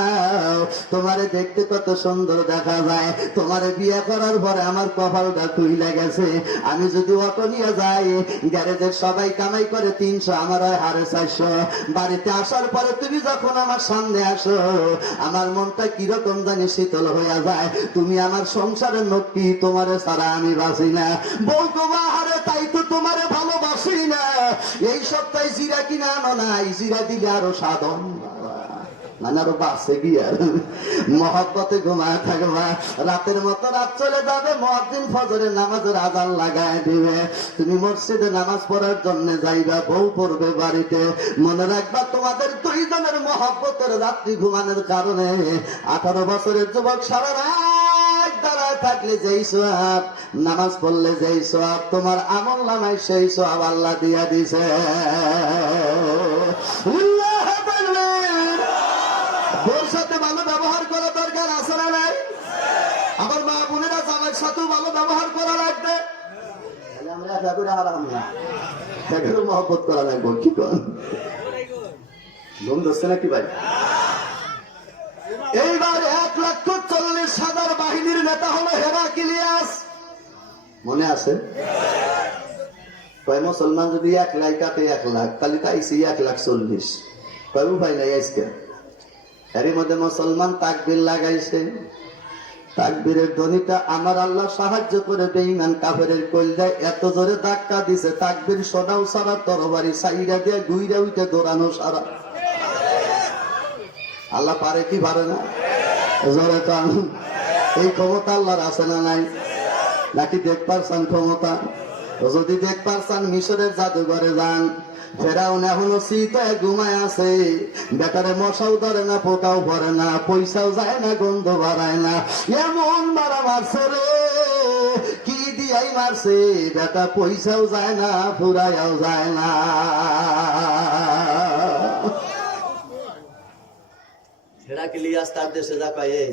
তোমারে দেখতে কত সুন্দর দেখা যায়। তোমারে বিয়ে করার পরে আমার কপালটা খুইলা গেছে। আমি যদি অটো নিয়ে যাই, গ্যারেজের সবাই কামাই করে 300, আমার হয় 450। বাড়িতে আসার পরে তুমি যখন আমার সামনে আসো, আমার মনটা কিরকম জানি শীতল হইয়া যায়। তুমি আমার সংসারের নক্কি, তোমারে ছাড়া আমি বাঁচি না। বউ তোমা হারে তাই তো তোমারে ভালোবাসি না। এই সপ্তাহে জিরা কিনা আনো নাই, জিরা দিলে আরো সাধন মানে আরো বাসে গিয়া মহব্বতে ঘুমায় থাকবা। রাতের মতো রাত চলে যাবে, মুয়াজ্জিন ফজরের নামাজের আযান লাগায় দিবে। তুমি মসজিদে নামাজ পড়ার জন্য যাইবা, বউ পড়বে বাড়িতে। মনে রাখবা তোমাদের 2 জনের মহব্বতের রাত্রি ঘুমানোর কারণে 18 বছরের যুবক সারা রাত দাঁড়ায় থাকলে যেই সওয়াব, নামাজ পড়লে যেই সওয়াব, তোমার আমল নামায় সেই সওয়াব আল্লাহ দিয়া দিছে। বউর সাথে ভালো ব্যবহার করা দরকার আছে না নাই? আমার মা বোনেরা জামাইয়ের সাথেও ভালো ব্যবহার করা লাগবে। আমরা একা করে হারাম না, একারও মহব্বত করা লাগবে। কি করেন ঘুম ধরছে নাকি ভাই? এইবার 1,40,000 বাহিনীর নেতা হলো হেরাক্লিয়াস। মনে আছে? কয় মুসলমান যদি 1 লাখ কাটে 1 লাখ, তাহলে তাইছি 1,40,000। কয় উপায় নাই আজকে। এর মধ্যে মুসলমান তাকবীর লাগাইছে। তাকবীরের ধ্বনিটা আমার আল্লাহ সাহায্য করে বেঈমান কাফেরের কলজায় এত জোরে ধাক্কা দিছে, তাকবীর সদাও সারা তরবারি সাইরা দিয়ে গুইরা উঠে দৌড়ানো সারা। আল্লাহ পারে কি পারে না? জোরে টান। এই ক্ষমতা আল্লাহর আছে না নাই? নাকি দেখ পারছেন ক্ষমতা? যদি দেখ পারছেন মিশরের জাদুঘরে যান। ফেরাউন এখনো শীতে ঘুমায় আছে। বেটারে মশাও ধরে না, পোকাও ভরে না, পয়সাও যায় না, গন্ধ বাড়ায় না। এমন মারা মারছে রে, কি দিয়াই মারছে, বেটা পয়সাও যায় না, ফুরাইয়াও যায় না। হেরাক্লিয়াস তার দেশে যা কয়, এই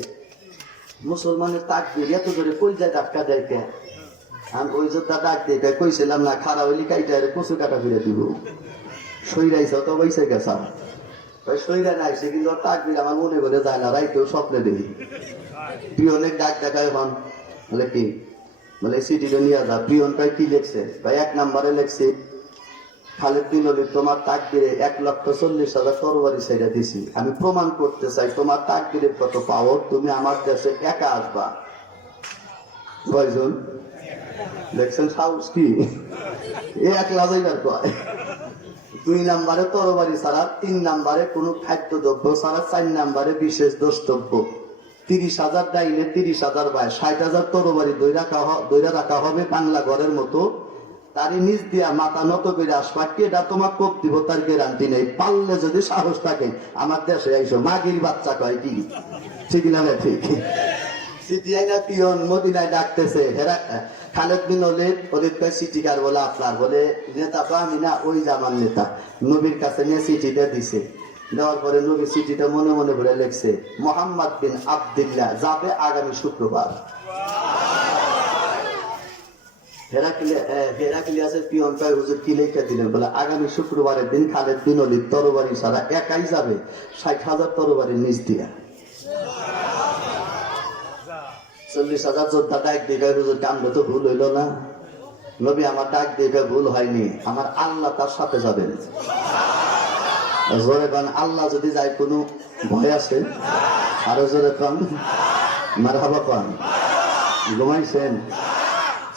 মুসলমানের তাকবীর এত করে কলজায় ধাক্কা দেয় কে? আমি ওই যোদ্ধা ডাক দিয়ে কইছিলাম না, খারা হইলি কাইটা কচু কাটা ফিরে দিব। সইরাইছে তো বইসে গেছা, সইরা নাইছে, কিন্তু তাকবীর আমার মনে করে যায় না, রাইতেও স্বপ্নে দেখি। পিয়নের ডাক দেখায় হন, বলে কি, বলে সিটিটা নিয়ে যা। পিয়ন কয় কি লেখছে? ভাই 1 নম্বরে লেখছি, খালেদ বিন ওলীদ তোমার তাকবীরে 1,40,000 তরবারি ছেড়ে দিছি। আমি প্রমাণ করতে চাই তোমার তাকবীরের কত পাওয়ার। তুমি আমার দেশে একা আসবা। কয়জন দেখছেন সাহস কি? এ 1,00,000 যাইবার কয়। 2 নম্বরে তরবারি ছাড়া, 3 নম্বরে কোনো খাদ্যদ্রব্য ছাড়া, 4 নম্বরে বিশেষ দ্রষ্টব্য। 30,000 ডাইনে 30,000 বাই 60,000 তরবারি দইরা রাখা হবে বাংলা ঘরের মতো। তারই নিচ দিয়া মাথা নত করে আসবা, কেডা তোমার কোপ দিব তার গ্যারান্টি নেই। পারলে যদি সাহস থাকে আমার দেশে আইসো। মাগির বাচ্চা কয় কি ঠিক না? ঠিক। সিটিআইনা পিয়ন মদিনায় ডাকতেছে, হেরা খালেদ বিন ওলীদ কয় সিটিকার বলে আপনার, বলে নেতা তো আমি না, ওই জামান নেতা। নবীর কাছে নিয়ে চিঠিটা দিছে। দেওয়ার পরে নবী চিঠিটা মনে মনে ভরে লেখছে, মোহাম্মদ বিন আব্দুল্লাহ যাবে আগামী শুক্রবার। হেরাক্লিয়াসের পিয়ন কয়, হুজুর কি লেখা দিলেন? বলে আগামী শুক্রবারের দিন খালেদ বিন ওলীদ তরবারি ছাড়া একাই যাবে 60,000 তরবারির নিচ দিয়া। 40,000 যোদ্ধা ডাক দিয়ে, হুজুর কাণ্ড তো ভুল হইল না? নবী আমার ডাক দিয়ে ভুল হয়নি, আমার আল্লাহ তার সাথে যাবেন। জোরে কান আল্লাহ যদি যায় কোনো ভয় আছে? আরো জোরে কান মারহাবা কান। ঘুমাইছেন?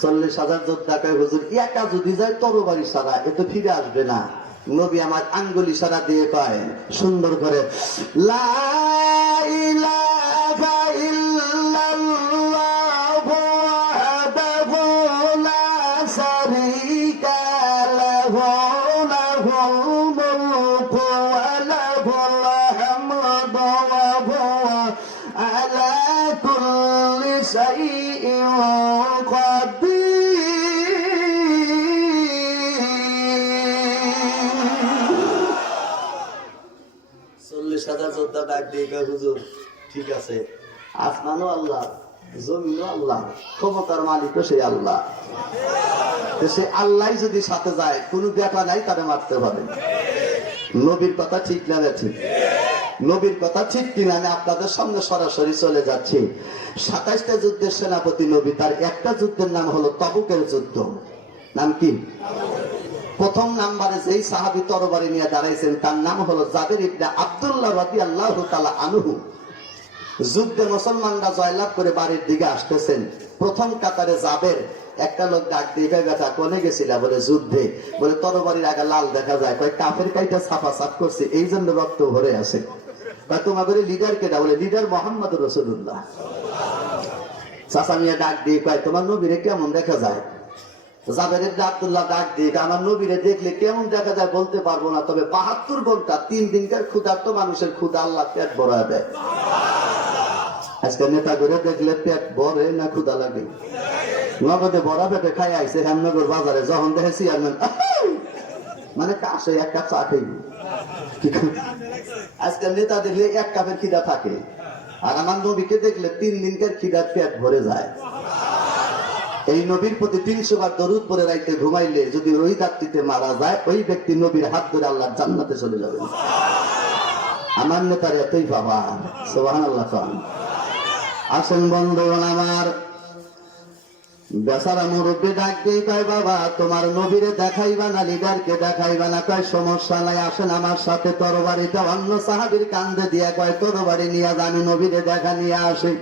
40,000 যোদ্ধা কয়, হুজুর একা যদি যায় তরবারি ছাড়া, এ তো ফিরে আসবে না। নবী আমার আঙ্গুলি সারা দিয়ে কয় সুন্দর করে, লা ইলাহা ইল্লাল্লাহু ওয়াহদাহু লা শারীকা লাহু লাহুল মুলকু ওয়া লাহুল হামদু ওয়া হুয়া আলা কুল্লি শাইইন কাদির। 40,000 যোদ্ধা ডাক দিয়ে কয়, হুজুর ঠিক আছে, আসমানও আল্লাহ, জমিনও আল্লাহ, ক্ষমতার মালিকও সেই আল্লাহ। সে আল্লাহ যদি সাথে যায়, কোনো ব্যাপার নাই, তারে মারতে পারে। নবীর কথা ঠিক না? ঠিক। নবীর কথা ঠিক কিনা আমি আপনাদের সামনে সরাসরি চলে যাচ্ছি। 27টা যুদ্ধের সেনাপতি নবী, তার একটা যুদ্ধের নাম হলো তবুকের যুদ্ধ। নাম কি? প্রথম নাম্বারে যেই সাহাবী তরবারি নিয়ে দাঁড়াইছেন তার নাম হলো জাবের ইবনে আব্দুল্লাহ রাদিয়াল্লাহু তাআলা আনহু। যুদ্ধে মুসলমানরা জয়লাভ করে বাড়ির দিকে আসতেছেন। প্রথম কাতারে জাবের। একটা লোক ডাক দিয়ে, বেটা কোনে গেছিলা? বলে যুদ্ধে। বলে তরবারির আগা লাল দেখা যায়। কয় কাফের কাইটা ছাপা ছাপ করছে, এই জন্য রক্ত ভরে আছে। তোমাদের লিডার কেটা? বলে লিডার মোহাম্মদ রাসূলুল্লাহ। চাচা মিয়া ডাক দিয়ে কয়, তোমার নবীরে কেমন দেখা যায়? জাবেরের আব্দুল্লাহ ডাক দিয়ে, আমার নবীরে দেখলে কেমন দেখা যায় বলতে পারবো না, তবে 72 ঘন্টা 3 দিনকার ক্ষুধার্ত মানুষের ক্ষুধা আল্লাহ পেট ভরা দেয়। আজকে নেতা করে দেখলে পেট ভরে না ক্ষুধা লাগে? নগদে ভরা পেটে খাই আইছে হেমনগর বাজারে, যখন দেখে চেয়ারম্যান মানে কাছে 1 কাপ চা খাইব। আজকাল নেতা দেখলে 1 কাপের খিদা থাকে, আর আমার নবীকে দেখলে 3 দিনকার খিদার পেট ভরে যায়। এই নবীর প্রতি 300 বার দরুদ পড়ে রাইতে ঘুমাইলে যদি ওই রাত্রিতে মারা যায়, ওই ব্যক্তি নবীর হাত ধরে আল্লাহর জান্নাতে চলে যাবে। আমার নেতার এতই বাবা, সুবহানাল্লাহ। আসেন বন্ধুগণ আমার, বেচারা মুরব্বী ডাক দিয়ে কয়, বাবা তোমার নবীরে দেখাইবা না, লিডারকে দেখাইবা না? কয় সমস্যা নাই, আসেন আমার সাথে। তরবারিটা অন্য সাহাবীর কান্দে দিয়া কয়, তরবারি নিয়ে আমি নবীরে দেখা নিয়ে আসি।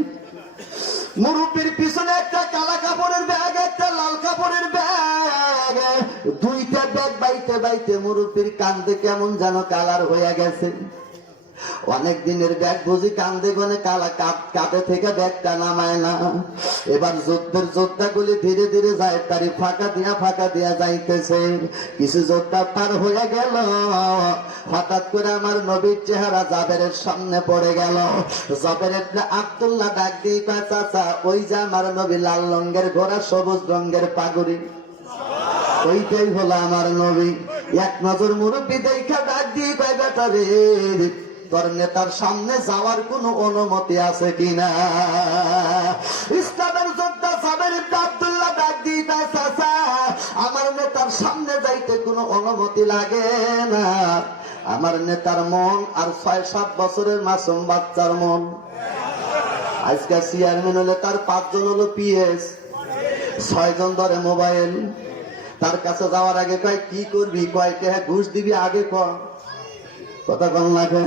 মুরব্বীর পিছনে একটা কালা কাপড়ের ব্যাগ, একটা লাল কাপড়ের ব্যাগ, 2টা ব্যাগ বাইতে বাইতে মুরব্বীর কান্দে কেমন যেন কালার হয়ে গেছে। অনেক দিনের ব্যাগ বুঝি কান্দে গনে কালা কাঁধে থেকে ব্যাগটা নামায় না। এবার যুদ্ধের যোদ্ধাগুলি ধীরে ধীরে যায়, তারি ফাঁকা দিয়া যাইতেছে। কিছু যোদ্ধা পার হয়ে গেল, হঠাৎ করে আমার নবীর চেহারা জাবেরের সামনে পড়ে গেল। জাবের আব্দুল্লাহ ডাক দিয়ে কয়, চাচা ওই যে আমার নবী, লাল রঙের ঘোড়া, সবুজ রঙের পাগড়ি, ওইটাই হলো আমার নবী। এক নজর মুরব্বী দেখা ডাক দিয়ে কয়, বেটা রে তোর নেতার সামনে যাওয়ার কোনো অনুমতি আছে কিনা? ইসলামের যোদ্ধা সাবের ইবনে আব্দুল্লাহ ডাক দিয়ে কয়, চাচা আমার নেতার সামনে যাইতে কোনো অনুমতি লাগে না। আমার নেতার মন আর ৬-৭ বছরের মাসুম বাচ্চার মন। আজকে চেয়ারম্যান হলে তার ৫ জন হলো পিএস, ৬ জন ধরে মোবাইল। তার কাছে যাওয়ার আগে কয় কি করবি, কয় কে ঘুষ দিবি আগে কর। কথা কম লাগে,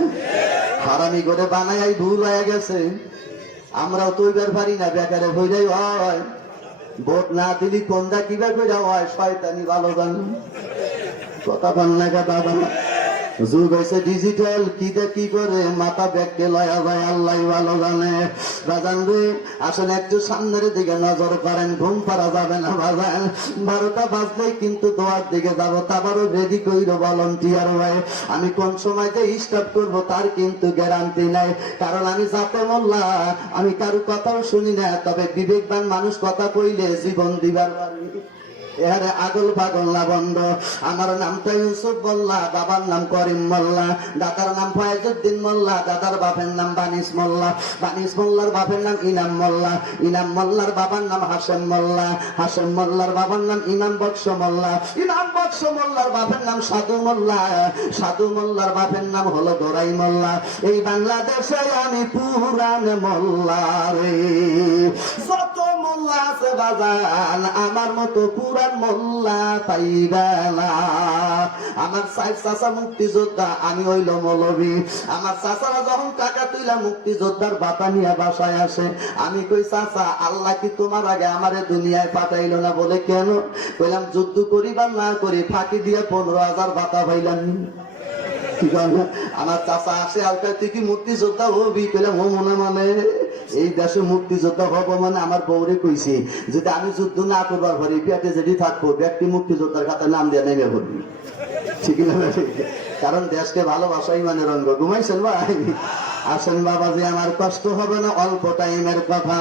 হারামি করে বানাই ভুল হয়ে গেছে। আমরাও তো এবার পারি না, বেকারে হয়ে যাই হয়। ভোট না দিলি কোনটা কিবা করে হয়, শয়তানি ভালো জানি। কথা কম লাগে দাদা, যুগ হয়েছে ডিজিটাল, কিটা কি করে মাথা ব্যাগকে লয়া যায় আল্লাহ ভালো জানে। বাজান রে আসলে একটু সামনের দিকে নজর করেন, ঘুম পারা যাবে না বাজান। 12টা বাজলেই কিন্তু দোয়ার দিকে যাবো, তারপরও রেডি কইরো ভলান্টিয়ার হয়ে। আমি কোন সময় যে স্টার্ট করবো তার কিন্তু গ্যারান্টি নাই, কারণ আমি জাতে মোল্লা, আমি কারো কথাও শুনি না। তবে বিবেকবান মানুষ কথা কইলে জীবন দিবার পারি। এহারে আগল পাগল না বন্ধ। আমার নামটা ইউসুফ মোল্লা, বাবার নাম করিম মোল্লা, দাদার নাম ফয়েজউদ্দিন মোল্লা, দাদার বাপের নাম বানিস মোল্লা, বানিস মোল্লার বাপের নাম ইনাম মোল্লা, ইনাম মোল্লার বাবার নাম হাশেম মোল্লা, হাশেম মোল্লার বাবার নাম ইমাম বক্স মোল্লা, ইমাম বক্স মোল্লার বাপের নাম সাধু মোল্লা, সাধু মোল্লার বাপের নাম হলো গোরাই মোল্লা। এই বাংলাদেশে আমি পুরান মোল্লা রে। যত মোল্লা আছে বাজান, আমার মতো পুরান মোল্লা পাইবা না। আমার সাহেব চাচা মুক্তিযোদ্ধা, আমি হইল মৌলবী। আমার চাচারা যখন টাকা তুইলা মুক্তিযোদ্ধার বাতা নিয়ে বাসায় আসে, আমি কই চাচা আল্লাহ কি তোমার আগে আমারে দুনিয়ায় পাঠাইল না? বলে কেন? কইলাম যুদ্ধ করিবার না করি ফাঁকি দিয়ে 15,000 বাতা পাইলাম। আমার চাচা আসে আলকা তুই কি মুক্তিযোদ্ধা হবি? কইলাম ও মনে মানে এই দেশে মুক্তিযোদ্ধা হবো মানে আমার বউরে কইছি যদি আমি যুদ্ধ না করবার পারি পেটে যেটি থাকবো ব্যক্তি মুক্তিযোদ্ধার খাতায় নাম দিয়ে নেমে পড়বি। ঠিক না? কারণ দেশকে ভালোবাসাই মানে রঙ্গ। ঘুমাইছেন ভাই? আসেন বাবাজি, আমার কষ্ট হবে না, অল্প টাইমের কথা।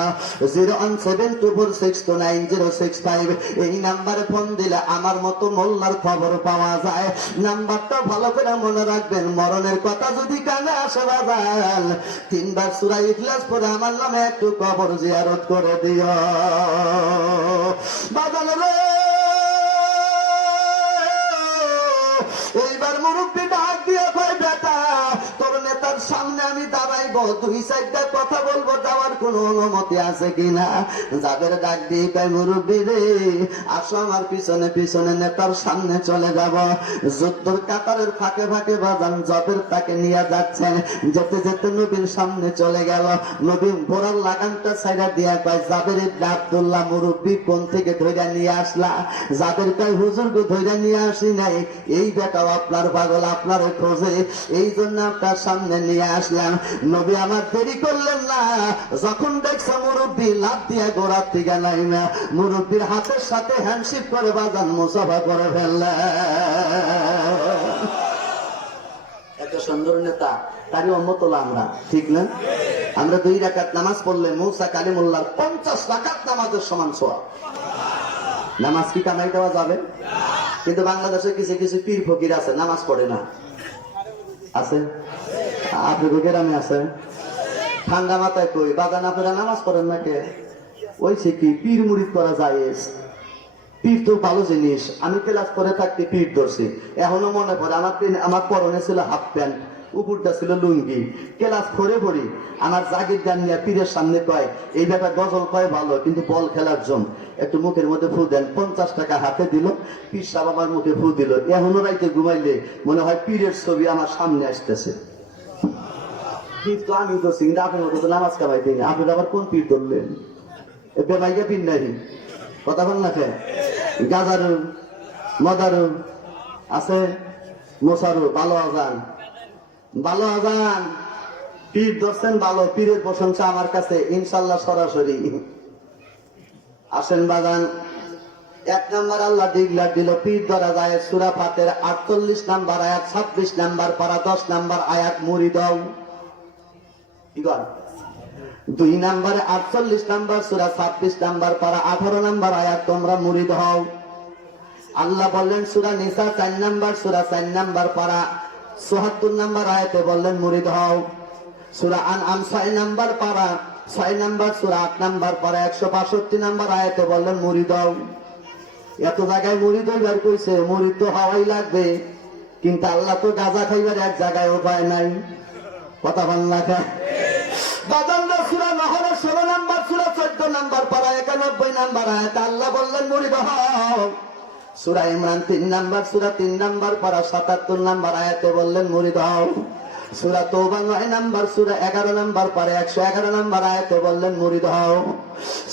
01724629065 এই নাম্বারে ফোন দিলে আমার মতো মোল্লার খবর পাওয়া যায়। নাম্বারটা ভালো করে মনে রাখবেন, মরণের কথা যদি কানে আসে বাজান, 3 বার সূরা ইখলাস পড়ে আমার নামে একটু কবর জিয়ারত করে দিও বাজান রে। এইবার মুরব্বী ডাক দিয়ে কয় বেটা তোর নেতার সামনে আমি দাঁড়াইবো, 2-4টা কথা বলবো, যাওয়ার কোন অনুমতি আছে কিনা? যাদের ডাক দিয়ে কয় মুরব্বী রে আসো আমার পিছনে পিছনে নেতার সামনে চলে যাব। যুদ্ধর কাতারের ফাঁকে ফাঁকে বাজান জবের তাকে নিয়ে যাচ্ছেন, যেতে যেতে নবীর সামনে চলে গেল। নবী ঘোড়ার লাগামটা ছাইড়া দিয়া কয় জাবের ইবনে আব্দুল্লাহ মুরব্বী কোন থেকে ধইরা নিয়ে আসলা? যাদের কয় হুজুরকে ধইরা নিয়ে আসি নাই, এই বেটাও আপনার পাগল, আপনার খোঁজে, এই জন্য আপনার সামনে নিয়ে আসলাম। নবী আমার দেরি করলেন না, যখন দেখছে মুরব্বী লাফ দিয়ে গোড়ার থেকে নাই না, মুরব্বীর হাতের সাথে হ্যান্ডশেক করে বাজান মুসাফা করে ফেললেন। এত সুন্দর নেতা, তারই উম্মত হলো আমরা, ঠিক না? আমরা 2 রাকাত নামাজ পড়লে মুসা কালিমুল্লাহর 50 রাকাত নামাজের সমান সওয়াব। নামাজ কি কামাই দেওয়া যাবে? কিন্তু বাংলাদেশে কিছু কিছু পীর ফকির আছে নামাজ পড়ে না, আছে? আপনাদের গ্রামে আছে? ঠান্ডা মাথায় কই বাজান আপনারা নামাজ পড়েন না কে? ওই সে কি পীর মুরিদ করা যায়? পীর তো ভালো জিনিস। আমি ক্লাস করে থাকতে পীর ধরছি, এখনো মনে পড়ে আমার পরনে ছিল হাফ প্যান্ট, উপরটা ছিল লুঙ্গি। ক্লাস করে পড়ি আমার জাগির গান নিয়ে পীরের সামনে কয় এই ব্যাপার গজল কয় ভালো, কিন্তু বল খেলার জন্য একটু মুখের মধ্যে ফু দেন। 50 টাকা হাতে দিল, পীর সাহেব আমার মুখে ফু দিল। এখনো রাইতে ঘুমাইলে মনে হয় পীরের ছবি আমার সামনে আসতেছে। পীর তো আমি তো সিং, আপনার মতো তো নামাজ কামাই দিই না, আপনার আবার কোন পীর ধরলেন? বেমাইকে পীর নাই, কথা বল না খেয়ে গাজারু মদারু আছে, মোসারু, ভালো আজান, ভালো আজান। পীর ধরছেন ভালো, পীরের প্রশংসা আমার কাছে ইনশাল্লাহ সরাসরি। আসেন বাজান, 1 নাম্বার আল্লাহ ডিগলার দিল পীর ধরা যায় সূরা ফাতিহার 48 নাম্বার আয়াত, 26 নাম্বার পারা, 10 নাম্বার আয়াত মুড়ি দাও। কি কর? 2 নাম্বারে 48 নাম্বার সূরা, 26 নাম্বার পারা, 18 নাম্বার আয়াত তোমরা মুড়ি দাও। আল্লাহ বললেন সূরা নিসা 4 নাম্বার সূরা, 4 নাম্বার পারা, ৭৪ নম্বর আয়াতে বললেন মুরিদ হও। সূরা আনআম 6 নম্বর পারা 6 নম্বর সূরা 8 নম্বর পারা 162 নম্বর আয়াতে বললেন মুরিদ হও। এত জায়গায় মুরিদ হইবার কইছে, মুরিদ তো হওয়াই লাগবে, কিন্তু আল্লাহ তো গাঁজা খাইবার এক জায়গায় উপায় নাই। কথা বল না কে? বাদাল্লা সূরা নাহলের 16 নম্বর সূরা 14 নম্বর পারা 91 নম্বর আয়াতে আল্লাহ বললেন মুরিদ হও। সূরা ইমরান 3 নম্বর সূরা 3 নম্বর পারা 77 নম্বর আয়াতে বললেন মুরিদ হও। সূরা তওবা 9 নম্বর সূরা 11 নম্বর পারা 111 নম্বর আয়াতে বললেন মুরিদ হও।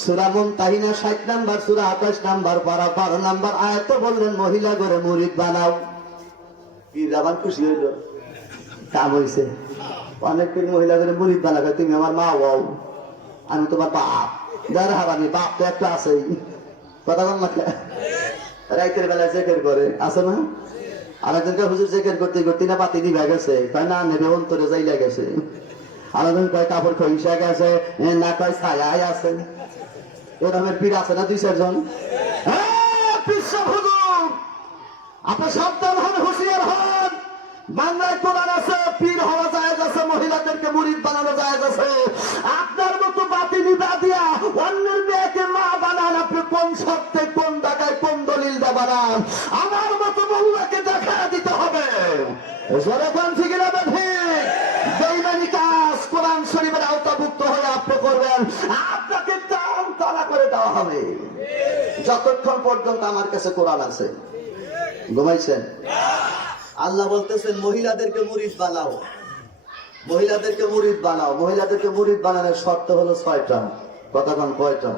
সূরা মুমতাহিনা 60 নম্বর সূরা 28 নম্বর পারা 12 নম্বর আয়াতে বললেন মহিলা করে মুরিদ বানাও। কি রাবান খুশি হইল? কাম হইছে। অনেক মহিলা করে মুরিদ বানাবে, তুমি আমার মা হও, আমি তোমার বাপ। যার হারানি বাপ তো একটা আছেই। কথা বল না? রাইতের বেলায় জেকের করে আছে না? আরেকজনকে হুজুর জেকের করতে করতে না পাতি দিবা গেছে, তাই না নেবে অন্তরে যাইলা গেছে। আরেকজন কয় কাপড় খইসা গেছে, না কয় ছায়াই আছে। এরকমের পীর আছে না 2-4 জন? আপনি সাবধান হন, হুঁশিয়ার হন। বাংলায় কোরআন আছে, পীর হওয়া জায়েজ আছে, মহিলাদেরকে মুরিদ বানানো জায়েজ আছে। আপনার মতো বাতিনি বাদিয়া অন্যের মেয়েকে মা বানান, আপনি কোন শর্তে, কোন টাকায়, কোন দলিল দা বানান? আমার মতো মহুয়াকে দেখা দিতে হবে। যখন ঠিক না ঠিক বেঈমানি কাজ কোরআন শরীফের আওতাভুক্ত হয়ে আপনি করবেন, আপনাকে টান তালা করে দেওয়া হবে। যতক্ষণ পর্যন্ত আমার কাছে কোরআন আছে। ঘুমাইছেন? আল্লাহ বলতেছেন মহিলাদেরকে মুরিদ বানাও, মহিলাদেরকে মুরিদ বানাও। মহিলাদেরকে মুরিদ বানানোর শর্ত হলো 6টা। কতক্ষণ? কয়টা?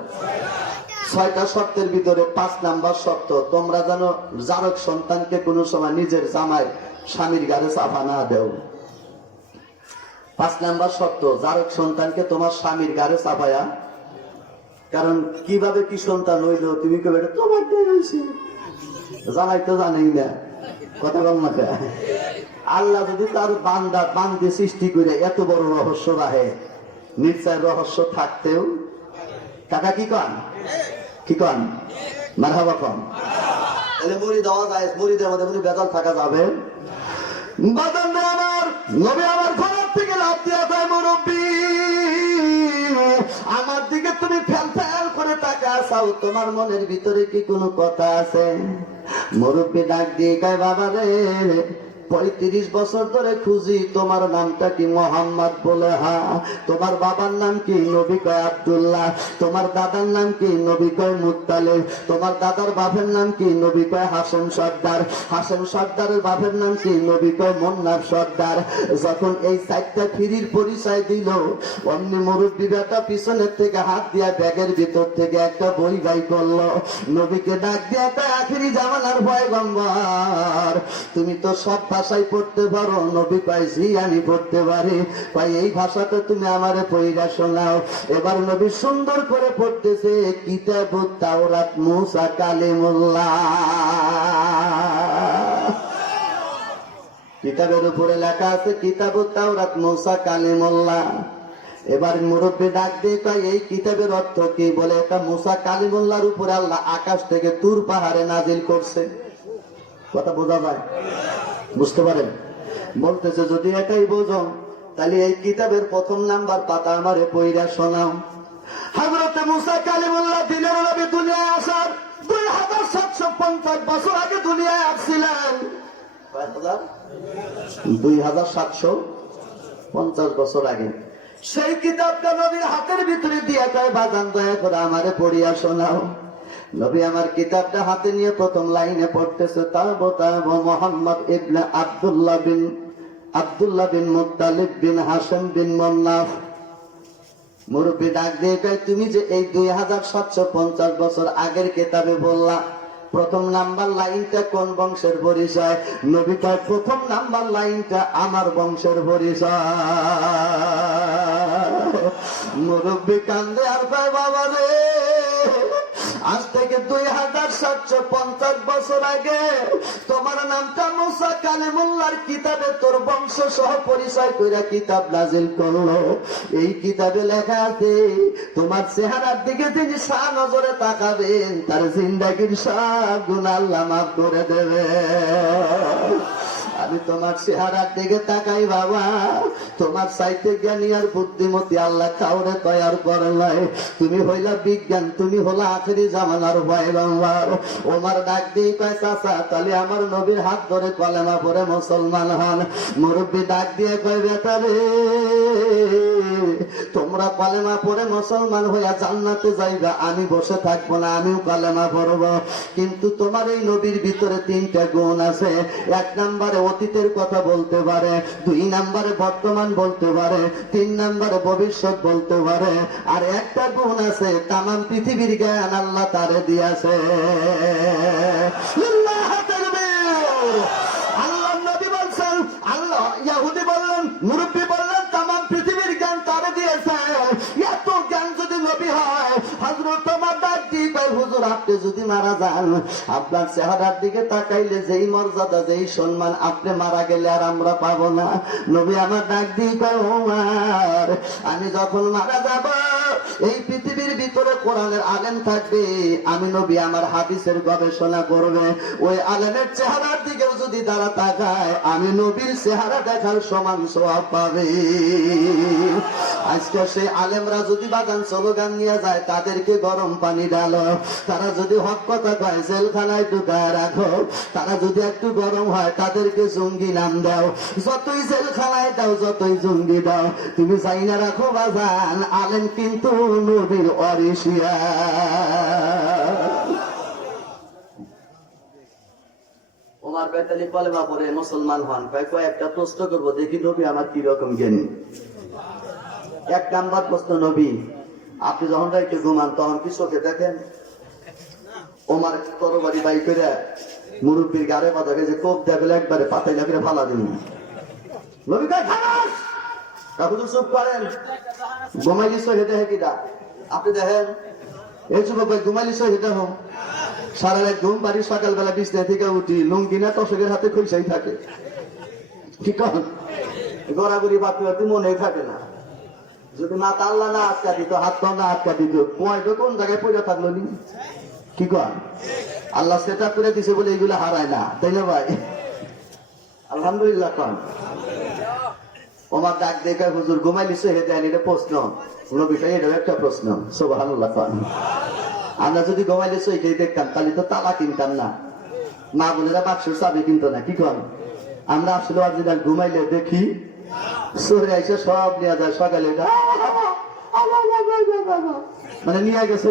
6টা শর্তের ভিতরে 5 নাম্বার শর্ত, তোমরা যেন জারক সন্তানকে কোনো সময় নিজের জামাই স্বামীর গায়ে চাপা না দেও। 5 নাম্বার শর্ত, জারক সন্তানকে তোমার স্বামীর গায়ে চাপায়া। কারণ কিভাবে কি সন্তান হইল তুমি কেবে তোমার হয়েছে, জামাই তো জানেই না। কথা বল না? আল্লাহ যদি তার বান্দা বান্দি সৃষ্টি করে এত বড় রহস্য রাখে, নিশ্চয় রহস্য থাকতেও টাকা কি কন, কি কন, মারহাবা কন। তাহলে মুড়ি দেওয়া যায়, মুড়িদের মধ্যে কোনো বেজাল থাকা যাবে? বাদাম আমার নবী আমার ঘরের থেকে লাভ দিয়া যায়, মুরব্বী আমার দিকে তুমি ফেল ফেল করে টাকা চাও, তোমার মনের ভিতরে কি কোনো কথা আছে? মুরব্বী ডাক দিয়ে কয় বাবা রে 35 বছর ধরে খুঁজি, তোমার নামটা কি? মোহাম্মদ। বলে হ্যাঁ। তোমার বাবার নাম কি? নবী কয় আব্দুল্লাহ। তোমার দাদার নাম কি? নবী কয় মুত্তালিব। তোমার দাদার বাপের নাম কি? নবী কয় হাসেম সর্দার। হাসেম সর্দারের বাপের নাম কি? নবী কয় মুন্নাফ সর্দার। যখন এই 4টা ফিরির পরিচয় দিল, অমনি মুরব্বী বেটা পিছনের থেকে হাত দিয়া ব্যাগের ভিতর থেকে একটা বই বাই করলো, নবীকে ডাক দিয়া কয় আখিরি জামানার পয়গম্বর তুমি তো সব ভাষায় পড়তে পারো? নবী কয় জি আমি পড়তে পারি। কয় এই ভাষাটা তুমি আমারে পড়িয়া শোনাও। এবার নবী সুন্দর করে পড়তেছে কিতাবুত তাওরাত মুসা কালিমুল্লাহ। কিতাবের উপরে লেখা আছে কিতাবুত তাওরাত মুসা কালিমুল্লাহ। এবার মুরব্বী ডাক দিয়ে কয় এই কিতাবের অর্থ কি? বলে এটা মুসা কালিমুল্লাহর উপরে আল্লাহ আকাশ থেকে তুর পাহাড়ে নাজিল করছে। কথা বোঝা যায়? বুঝতে পারেন? বলতেছে যদি এটাই বোঝো তাহলে এই কিতাবের 1 নাম্বার পাতা আমারে পড়িয়া শোনাও। হযরত মুসা কালিমুল্লাহ দিনের নবী দুনিয়ায় আসার 2750 বছর আগে দুনিয়ায় আসছিলেন। 2750 বছর আগে সেই কিতাবটা নবীর হাতের ভিতরে দিয়ে কয় বাজান দয়া করে আমারে পড়িয়া শোনাও। নবী আমার কিতাবটা হাতে নিয়ে প্রথম লাইনে পড়তেছে তাবো তাবো মোহাম্মদ ইবনে আব্দুল্লাহ বিন মুত্তালিব বিন হাশিম বিন মুন্নাফ। মুরব্বী ডাক দিয়ে কয় তুমি যে এই 2750 বছর আগের কিতাবে বললা, 1 নাম্বার লাইনটা কোন বংশের পরিচয়? নবী কয় 1 নাম্বার লাইনটা আমার বংশের পরিচয়। মুরব্বী কান্দে আর কয় বাবা রে আজ থেকে 2750 বছর আগে তোমার নামটা মুসা কালিমুল্লাহর কিতাবে তোর বংশ সহ পরিচয় কইরা কিতাব নাজিল করলো। এই কিতাবে লেখা আছে তোমার চেহারার দিকে যিনি নজরে তাকাবেন তার জিন্দেগীর সব গুনাহ আল্লাহ মাফ করে দেবে। আমি তোমার চেহারার দিকে তাকাই বাবা, তোমার চাইতে জ্ঞানী আর বুদ্ধিমতী আল্লাহ কাউরে তৈয়ার করে নাই। তুমি হইলা বিজ্ঞান, তুমি হলা আখেরি জামানার পয়গম্বর। ওমর ডাক দিয়ে কয় চাচা তাহলে আমার নবীর হাত ধরে কলেমা পড়ে মুসলমান হন। মুরব্বী ডাক দিয়ে কয় বেটা রে, তোমরা কলেমা পড়ে মুসলমান হইয়া জান্নাতে যাইবা, আমি বসে থাকবো না, আমিও কলেমা পড়বো। কিন্তু তোমার এই নবীর ভিতরে তিনটা গুণ আছে। এক নম্বরে অতীতের কথা বলতে পারে, দুই নম্বরে বর্তমান বলতে পারে, তিন নম্বরে ভবিষ্যৎ বলতে পারে, আর একটা গুণ আছে তামাম পৃথিবীর জ্ঞান আল্লাহ তারে দিয়েছে। আল্লাহ নবী বলছেন, আল্লাহ ইয়াহুদি বললেন, মুরব্বী বললেন তামাম পৃথিবীর জ্ঞান তারে দিয়েছে। এত জ্ঞান যদি নবী হয়, হযরত ওমর ডাক দিয়ে কয় হুজুর আপনি যদি মারা যান, আপনার চেহারার দিকে তাকাইলে যেই মর্যাদা যেই সম্মান, আপনি মারা গেলে আর আমরা পাবো না। নবী আমার ডাক দিয়ে কয় ওমর, আমি যখন মারা যাব এই পৃথিবীর ভিতরে কোরআনের আলেম থাকবে, আমি নবী আমার হাদিসের গবেষণা করবে, ওই আলেমের চেহারার দিকেও যদি তারা তাকায়, আমি নবীর চেহারা দেখার সমান সওয়াব পাবে। আজকে সেই আলেমরা যদি বাগান স্লোগান নিয়ে যায়, তাদেরকে গরম পানি ডালো, তারা যদি হক কথা কয় জেলখানায় ঢুকায় রাখো, তারা যদি একটু গরম হয় তাদেরকে জঙ্গি নাম দাও, যতই জেলখানায় দাও যতই জঙ্গি দাও, তুমি চাই না রাখো বাজান, আলেম কিন্তু নবীর অরিশিয়া। ওমর বেতালি কলেমা পড়ে মুসলমান হন, কয়েকটা প্রশ্ন করবো, দেখি নবী আমার কি রকম জ্ঞানী। এক নাম্বার প্রশ্ন, নবী আপনি যখন রাইতে ঘুমান তখন কি চোখে দেখেন? ওমর তরবারি বাই করে মুরব্বীর গাড়ে বাঁধা গেছে, কোপ দেখলে একবারে পাতাই লাগিয়ে ফালা দিন। নবী কয় খালাস, হুজুর চুপ করেন, ঘুমাইলি চোখে দেখে কিটা? আপনি দেখেন এই যুবক ভাই ঘুমাইলি চোখে দেখো, সারা রাত ঘুম পারি, সকালবেলা বিছনা থেকে উঠি লুঙ্গি না তসকের হাতে খুলসাই থাকে, ঠিক আছে? গড়াগড়ি বাপি বাপি মনে থাকে না। যদি মাথা আল্লাহ না আটকা দিত, হাত পা না আটকা দিত, পয়টা কোন জায়গায় পয়টা থাকলো নি? কি কন? আল্লাহ সেটা করে দিছে বলে এইগুলো হারায় না, তাই না ভাই? আলহামদুলিল্লাহ কন। ওমর ডাক দেখে হুজুর ঘুমাইলি চোখে দেন, এটা প্রশ্ন, নবীটা এটাও একটা প্রশ্ন। সুবহানাল্লাহ কন। আমরা যদি ঘুমাইলে চোখে দেখতাম তাহলে তো তালা কিনতাম না, মা বোনেরা বাক্সের চাবি কিনতো না, কি কন? আমরা আসলে অরিজিনাল ঘুমাইলে দেখি সরে এসে সব নিয়ে যায়, সকালে মানে নিয়ে গেছে।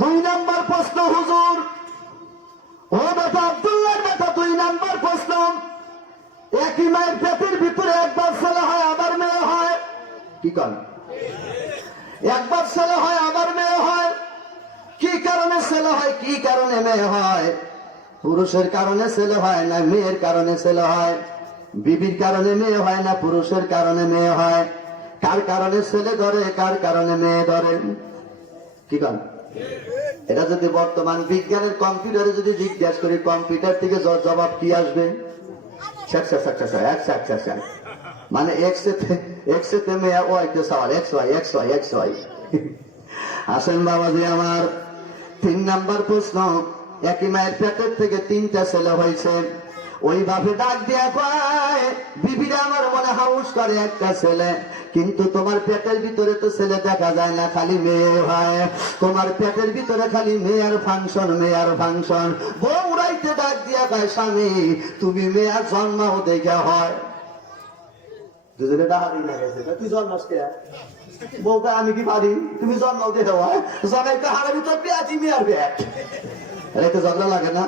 দুই নাম্বার প্রশ্ন হুজুর, ও বেটা আব্দুল্লাহর বেটা, দুই নাম্বার প্রশ্ন, একই মায়ের পেটের ভিতরে একবার ছেলে হয় আবার মেয়ে হয়, কি কন? একবার ছেলে হয় আবার মেয়ে হয়, কি কারণে ছেলে হয় কি কারণে মেয়ে হয়? পুরুষের কারণে ছেলে হয় না মেয়ের কারণে ছেলে হয়? বিবির কারণে মেয়ে হয় না পুরুষের কারণে মেয়ে হয়? কার কারণে ছেলে ধরে কার কারণে মেয়ে ধরে? কি কন? এটা যদি বর্তমান বিজ্ঞানের কম্পিউটারে যদি জিজ্ঞাসা করি, কম্পিউটার থেকে জবাব কি আসবে? মানে এক্স এতে মেয়ে, ওয়াইতে সওয়াল, এক্স ওয়াই। আসেন বাবাজি আমার, তিন নাম্বার প্রশ্ন, একই মায়ের পেটের থেকে তিনটা ছেলে হয়েছে, ওই বাপে ডাক দিয়া কয় বিবিরা আমার মনে হাউস করে একটা ছেলে, কিন্তু তোমার পেটের ভিতরে তো ছেলে দেখা যায় না, খালি মেয়ে হয়, তোমার পেটের ভিতরে খালি মেয়ের ফাংশন, মেয়ের ফাংশন। বউ রাইতে ডাক দিয়া কয় স্বামী তুমি মেয়ের জন্মাও দেখে হয়, দুজনে ডাহারি না গেছে, তুই জন্মাস কে? বউকে আমি কি পারি, তুমি জন্মাও দেখে হয়, জন্মাইতে হারের ভিতর পেঁয়াজি মেয়ের ব্যাগ, এটা ঝগড়া লাগে না?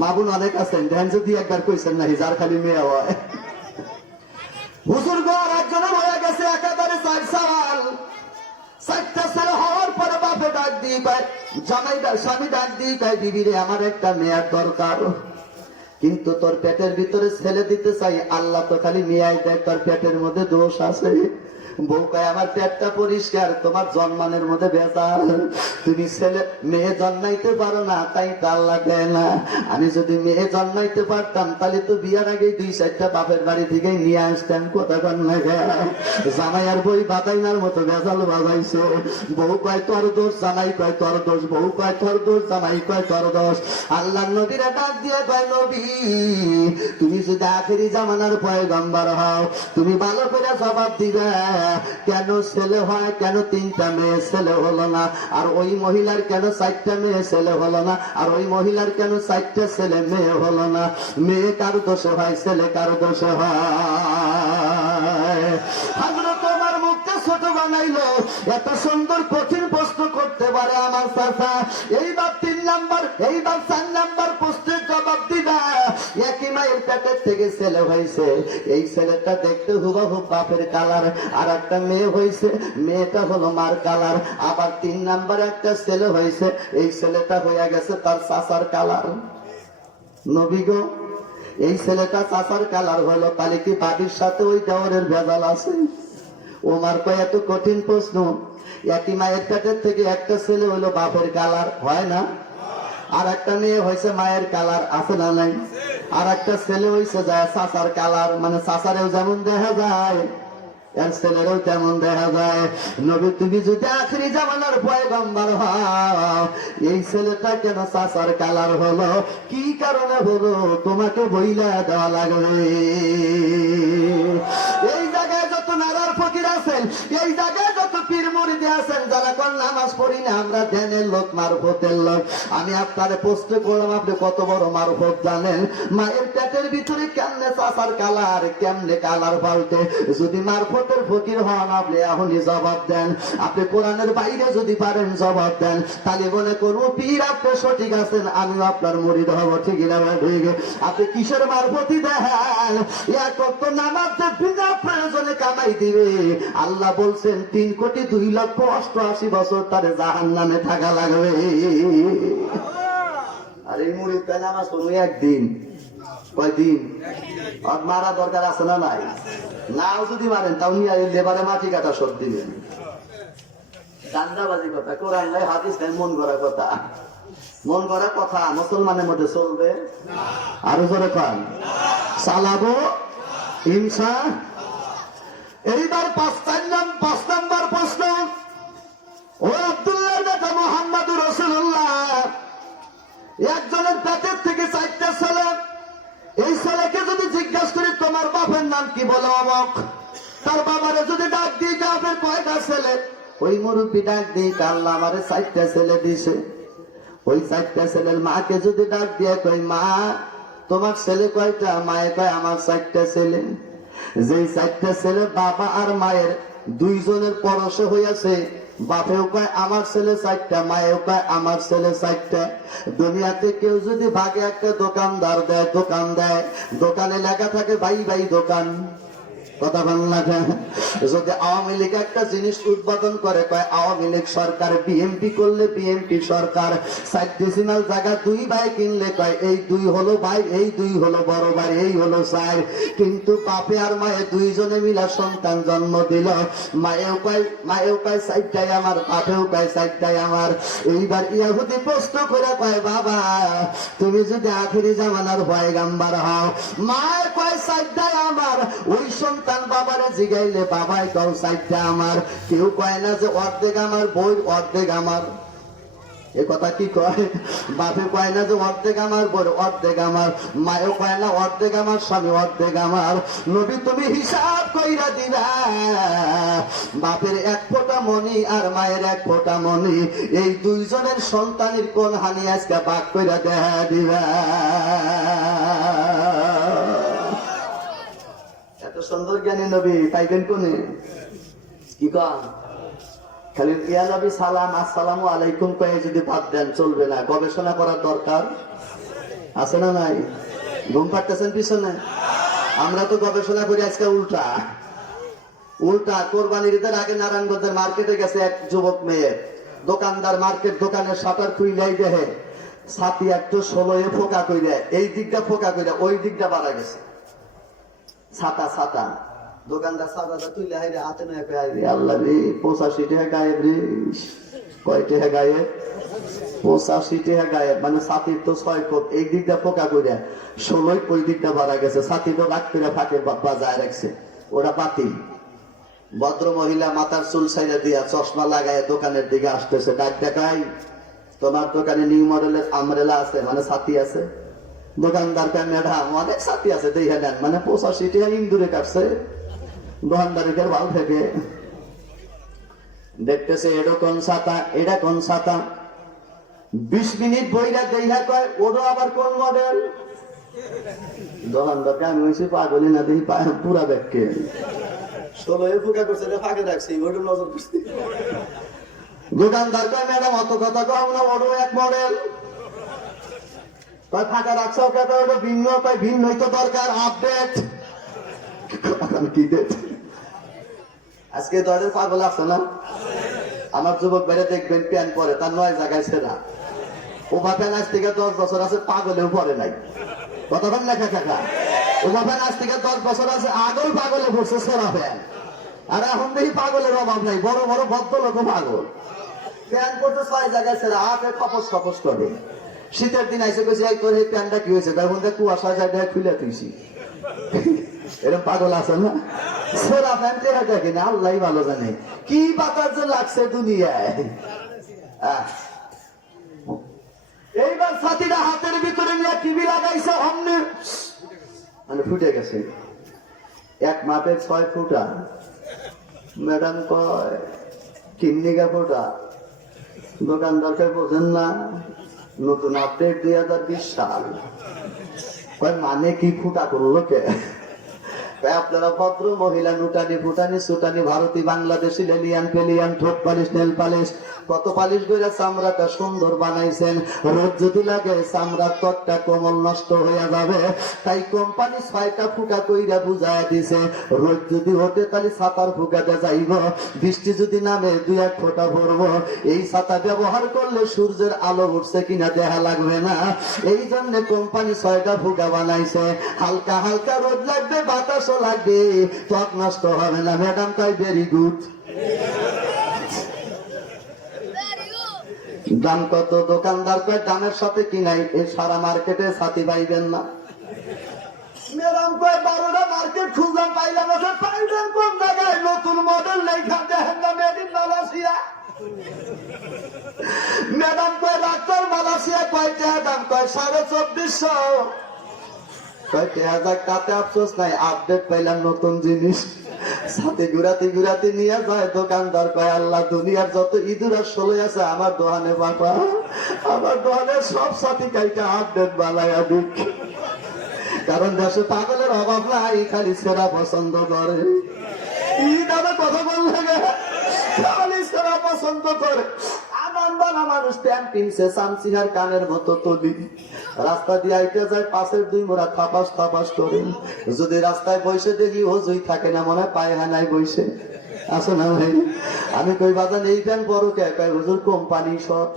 মা বোন অনেক আছেন, ধ্যান যদি একবার কইছেন না যার খালি মেয়ে হয়। হুজুর ঘর একজনের হয়ে গেছে একেবারে 4 সাল, 4টা ছেলে হওয়ার পরে বাপে ডাক দিয়ে পায়, স্বামী ডাক দিয়ে পায়, বিবি রে আমার একটা মেয়ের দরকার, কিন্তু তোর পেটের ভিতরে ছেলে দিতে চাই, আল্লাহ তো খালি মেয়াই দেয়, তোর পেটের মধ্যে দোষ আছে, বউ কয় আমার পেটটা পরিষ্কার, তোমার জন্মানের মধ্যে ভেজাল, তুমি ছেলে মেয়ে জন্মাইতে পারো না, তাই তো আল্লাহ দেয় না। আমি যদি মেয়ে জন্মাইতে পারতাম তাহলে তো বিয়ার আগে 2-4টা বাপের বাড়ি থেকে নিয়ে আসতাম। কথা কন না জামাই আর বই বাতাইনার মতো ভেজাল বাজাইছে। বউ কয় তোর দোষ, জামাই কয় তোর দোষ, বউ কয় তোর দোষ, জামাই কয় তোর দোষ। আল্লাহ নবীরা ডাক দিয়ে কয় নবী, তুমি যদি আখেরি জামানার পয়গম্বর হও, তুমি ভালো করে জবাব দিবে, কেন ছেলে হয়, কেন 3টা মেয়ে ছেলে হলো না, আর ওই মহিলার কেন 4টা মেয়ে ছেলে হলো না, আর ওই মহিলার কেন 4টা ছেলে মেয়ে হলো না? মেয়ে কার দোষে হয়, ছেলে কার দোষে হয়? আগ্রহ তোমার মুখটা ছোট বানাইলো, এত সুন্দর কঠিন প্রশ্ন করতে পারে আমার চাচা? এইবার 3 নাম্বার, এইবার 4 নাম্বার প্রশ্নের জবাব দিবা। একই মায়ের পেটের থেকে ছেলে হয়েছে, এই ছেলেটা দেখতে হুবহুব বাপের কালার, আর একটা মেয়ে হয়েছে, মেয়েটা হলো মার কালার। আবার 3 নাম্বার একটা ছেলে হয়েছে, এই ছেলেটা হয়ে গেছে তার চাচার কালার। নবী গো, এই ছেলেটা চাচার কালার হলো, তাহলে কি বাড়ির সাথে ওই দেওয়ারের ভেজাল আছে? ওমার কয় এত কঠিন প্রশ্ন, একই মায়ের পেটের থেকে একটা ছেলে হলো বাপের কালার, হয় না? আর একটা মেয়ে হয়েছে মায়ের কালার, আছে না নাই? আর একটা ছেলে হয়েছে যায় চাচার কালার, মানে চাচারেও যেমন দেখা যায় এর ছেলেরও তেমন দেখা যায়। নবী তুমি যদি আখেরি জামানার পয়গম্বর হও, এই ছেলেটা কেন চাচার কালার হলো, কি কারণে হলো, তোমাকে বইলা দেওয়া লাগবে। এই জায়গায় যত নারার ফকির আছেন, এই জায়গায় যত পীর মুরিদ আছেন, যারা কোন নামাজ পড়ি না, আমরা ধ্যানের লোক, মারফতের লোক, আমি আপনারে প্রশ্ন করলাম, আপনি কত বড় মারফত জানেন? মায়ের পেটের ভিতরে কেমনে চাচার কালার, কেমনে কালার পাল্টে? যদি মারফতের ফকির হন, আপনি এখনই জবাব দেন। আপনি কোরআনের বাইরে যদি পারেন জবাব দেন, তাহলে মনে করবো পীর আপনি সঠিক আছেন, আমিও আপনার মুরিদ হব। ঠিক না? ঠিক। আপনি কিসের মারফতি দেখেন? এক ওয়াক্ত নামাজ যে বিনা প্রয়োজনে কামাই দিবে, আল্লাহ বলছেন 3,02,88,000 বছর তার জাহান্নামে থাকা লাগবে। আর এই মুরিদ তাই নামাজ পড়বে একদিন, কয়দিন? আর মারা দরকার আছে না নাই? নাও যদি মারেন তাও নিয়ে লেবারে মাটি কাটা সব দিবেন। দান্দাবাজি কথা, কোরআন নাই, হাদিস নাই, মন গড়া কথা। মন গড়া কথা মুসলমানের মধ্যে চলবে? আরো জোরে কন, চালাবো হিংসা। এইবার 5 নাম্বার প্রশ্ন, ও আব্দুল্লাহর বেটা মুহাম্মদুর রাসূলুল্লাহ, একজনের পেটের থেকে 4টা ছেলে, এই ছেলেকে যদি জিজ্ঞাসা করি তোমার বাপের নাম কি, বলে অমক। তার বাবারে যদি ডাক দিই, বাপের কয়টা ছেলে? ওই মুরব্বী ডাক দিই, আল্লাহ আমারে 4টা ছেলে দিছে। ওই 4টা ছেলের মাকে যদি ডাক দিয়ে কই, মা তোমার ছেলে কয়টা? মায়ে কয় আমার 4টা ছেলে। যেই 4টা ছেলে বাবা আর মায়ের 2 জনের পরশে হইয়াছে, বাপেও কয় আমার ছেলে 4টা, মায়েও কয় আমার ছেলে 4টা। দুনিয়াতে কেউ যদি ভাগে একটা দোকানদার দেয়, দোকান দেয়, দোকানে লেখা থাকে ভাই ভাই দোকান, কথা বল না? যদি আওয়ামী লীগ একটা জিনিস উদ্বোধন করে, কয় আওয়ামী লীগ সরকার, বিএনপি করলে বিএনপি সরকার, 4 ডেসিমাল জায়গা 2 ভাই কিনলে কয় এই 2 হলো ভাই, এই 2 হলো বড় ভাই, এই হলো 4। কিন্তু বাপে আর মায়ে 2 জনে মিলা সন্তান জন্ম দিল, মায়েও কয় 4টাই আমার, বাপেও কয় 4টাই আমার। এইবার ইহুদি প্রশ্ন করে কয়, বাবা তুমি যদি আখেরি জামানার পয়গম্বর হও, মায়ের কয় 4টাই আমার, ওই সন্তান বাবারে জিগাইলে বাবাই কয় 4টা আমার। কেউ কয় না যে অর্ধেক আমার বই, অর্ধেক আমার। এ কথা কি কয়? বাপে কয় না যে অর্ধেক আমার বই, অর্ধেক আমার। মায়েও কয় না অর্ধেক আমার স্বামী, অর্ধেক আমার। নবী তুমি হিসাব কইরা দিবা, বাপের 1 ফোঁটা মনি আর মায়ের 1 ফোঁটা মনি, এই 2 জনের সন্তানের কোন হানি আজকে ভাগ কইরা দেখা দিবা। এত সুন্দর জ্ঞানী নবী পাইবেন কোনে? কি কন? খালি ইয়া নবী সালাম আসসালামু আলাইকুম কয়ে যদি বাদ দেন চলবে না, গবেষণা করার দরকার আছে না নাই? ঘুম পাড়তেছেন পিছনে? আমরা তো গবেষণা করি আজকে উল্টা। কোরবানির ঈদের আগে নারায়ণগঞ্জের মার্কেটে গেছে এক যুবক মেয়ে, দোকানদার মার্কেট দোকানের শাটার খুইলাই দেহে, ছাতি একটু 16 ফোকা কইরা, এই দিকটা ফোকা কইরা ওই দিকটা বাড়া গেছে, ছাতা দোকানদার সাদাটা তুলে হাইরে হাতে নয় হাইরে আল্লাহ রে 85 টাকা গায়েব রে। কয় টাকা গায়েব? 85 টাকা গায়েব। মানে ছাতির তো 6 ফুট, এই দিকটা পোকা করে 16 ওই দিকটা বাড়া গেছে, ছাতি তো রাখ করে ফাঁকে বাজায় রাখছে, ওটা বাতিল। ভদ্র মহিলা মাথার চুল ছাইড়া দিয়া চশমা লাগায় দোকানের দিকে আসতেছে, ডাক দেখাই তোমার দোকানে নিউ মডেলের আমরেলা আছে, মানে ছাতি আছে? দোকানদার ম্যাডাম অনেক ছাতি আছে দেখে নেন, মানে 85 টাকা ইন্দুরে কাটছে। দোকানদারিকে ভালো থেকে দেখতেছে এটা কোন ছাতা, এটা কোন ছাতা। 20 মিনিট বইরা দেখা কয় ওটা আবার কোন মডেল। দোকানদারকে আমি হয়েছি পাগলি না দেখি পুরা ব্যাগকে 16 ফুকা করছে, ফাঁকে রাখছি, ওটা নজর করছি। দোকানদার কয় ম্যাডাম অত কথা কম না, ওটা এক মডেল। ফাঁকা রাখছো ওটা ভিন্ন, কয় ভিন্নই তো দরকার, আপডেট। কি ডেট? আজকে দলের পাগল আছে না? আমার যুবক বাইরে দেখবেন প্যান্ট পরে তার 9 জায়গায় ছেঁড়া। ও বাপেন আজ থেকে 10 বছর আছে, পাগলেও পরে নাই। কথা বল না কাকা? ও বাপেন আজ থেকে 10 বছর আছে, আগেও পাগলে পড়ছে ছেঁড়া প্যান্ট। আর এখন দেখি পাগলের অভাব নাই, বড় বড় ভদ্রলোক পাগল। প্যান্ট পড়তে 6 জায়গায় ছেঁড়া, হাতে খপস খপস করে। শীতের দিন আইসে কইছি এই তোর এই প্যান্টটা কি হয়েছে? তার মধ্যে কুয়াশা যায় খুলে তুইছি। এরকম পাগল আছে না? সেরা প্যান্ট দেখে না, আল্লাহ ভালো জানে কি বাতাস যে লাগছে দুনিয়ায়। এইবার ছাতিটা হাতের ভিতরে নিয়ে টিভি লাগাইছে, অমনি মানে ফুটে গেছে। এক মাপের 6 ফুটা। ম্যাডাম কয় কিন্নিগা ফুটা। দোকানদারকে বোঝেন না, নতুন আপডেট 2020 সাল। কয় মানে কি ফুটা করলো কে? আপনারা ভদ্র মহিলা নুটানি ফুটানি সুটানি ভারতী বাংলাদেশি লেলিয়ান পেলিয়ান ঠোঁট পালিশ নেল পালিশ কত পালিশ করে চামড়াটা সুন্দর বানাইছেন। রোদ যদি লাগে চামড়ার ত্বকটা কোমল নষ্ট হয়ে যাবে, তাই কোম্পানি 6টা ফুটা কইরা বুঝায় দিছে। রোদ যদি ওঠে তাহলে ছাতার ফুকাতে যাইব, বৃষ্টি যদি নামে 2-1 ফোঁটা পড়বো। এই ছাতা ব্যবহার করলে সূর্যের আলো উঠছে কিনা দেখা লাগবে না, এই জন্য কোম্পানি 6টা ফুকা বানাইছে। হালকা হালকা রোদ লাগবে, বাতাস লাগবে, ত্বক নষ্ট হবে না। ম্যাডাম কয় ভেরি গুড। দাম কত? দোকানদার কয় দামের সাথে কিনাই, এই সারা মার্কেটে ছাতি পাইবেন না। ম্যাডাম কয় 12টা মার্কেট খুঁজলাম পাইলাম না। পাইলেন কোন জায়গায়? নতুন মডেল লেখা দেখেন না, মেড ইন মালয়েশিয়া। ম্যাডাম কয় ডাক্তার মালয়েশিয়া কয় টাকা দাম? কয় 2450। তাতে আফসোস নাই, আপডেট পাইলাম নতুন জিনিস। সাথে ঘুরাতে ঘুরাতে নিয়ে যায়। দোকানদার কয় আল্লাহ দুনিয়ার যত ইঁদুর আর ষোলো আছে আমার দোকানে বাবা, আমার দোকানে সব সাথী কাইটা আপডেট বানায়া দিক। কারণ দেশে পাগলের অভাব নাই, খালি সেরা পছন্দ করে। দাদা কথা বললে খালি সেরা পছন্দ করে। মানুষ প্যান্ট কিনছে সামসিহার কানের মতো তলি, রাস্তা দিয়ে আইতে যায়, পাশের 2 মোড়া থাপাস থাপাস করে। যদি রাস্তায় বসে দেখি হজুই থাকে না, মনে হয় পায়খানায় বসে আসো না ভাই। আমি কই বাজান এই প্যান্ট বড় কে? কয় হুজুর কোম্পানি শর্ট।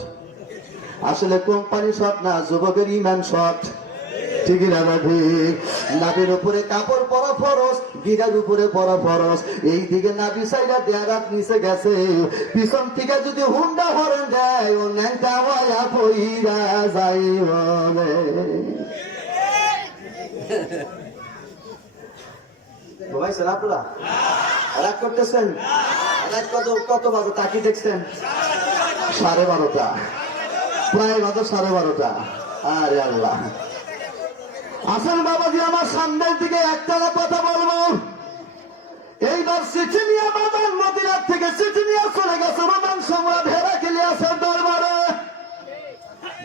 আসলে কোম্পানি শর্ট না, যুবকের ইমান শর্ট। ঠিকই না ঠিক? নাবির উপরে কাপড় পরা ফরজ, গিরার উপরে পরা ফরজ। এই দিকে নাবি সাইডা দেয়ারাত নিচে গেছে, পিছন থেকে যদি হুন্ডা হরেন দেয় ও ন্যাংটা হয়া পইরা যাইব। ঘুমাইছেন আপনারা? রাগ করতেছেন? রাগ কত বাজে তাকি দেখছেন? 12:30, প্রায় বাজে 12:30। আরে আল্লাহ। আসেন বাবাজি, আমার সামনের দিকে একটা কথা বলবো। এইবার চিঠি নিয়ে বাজার মদিনার থেকে চিঠি নিয়ে চলে গেছে রোমান সম্রাট হেরাক্লিয়াসের দরবারে।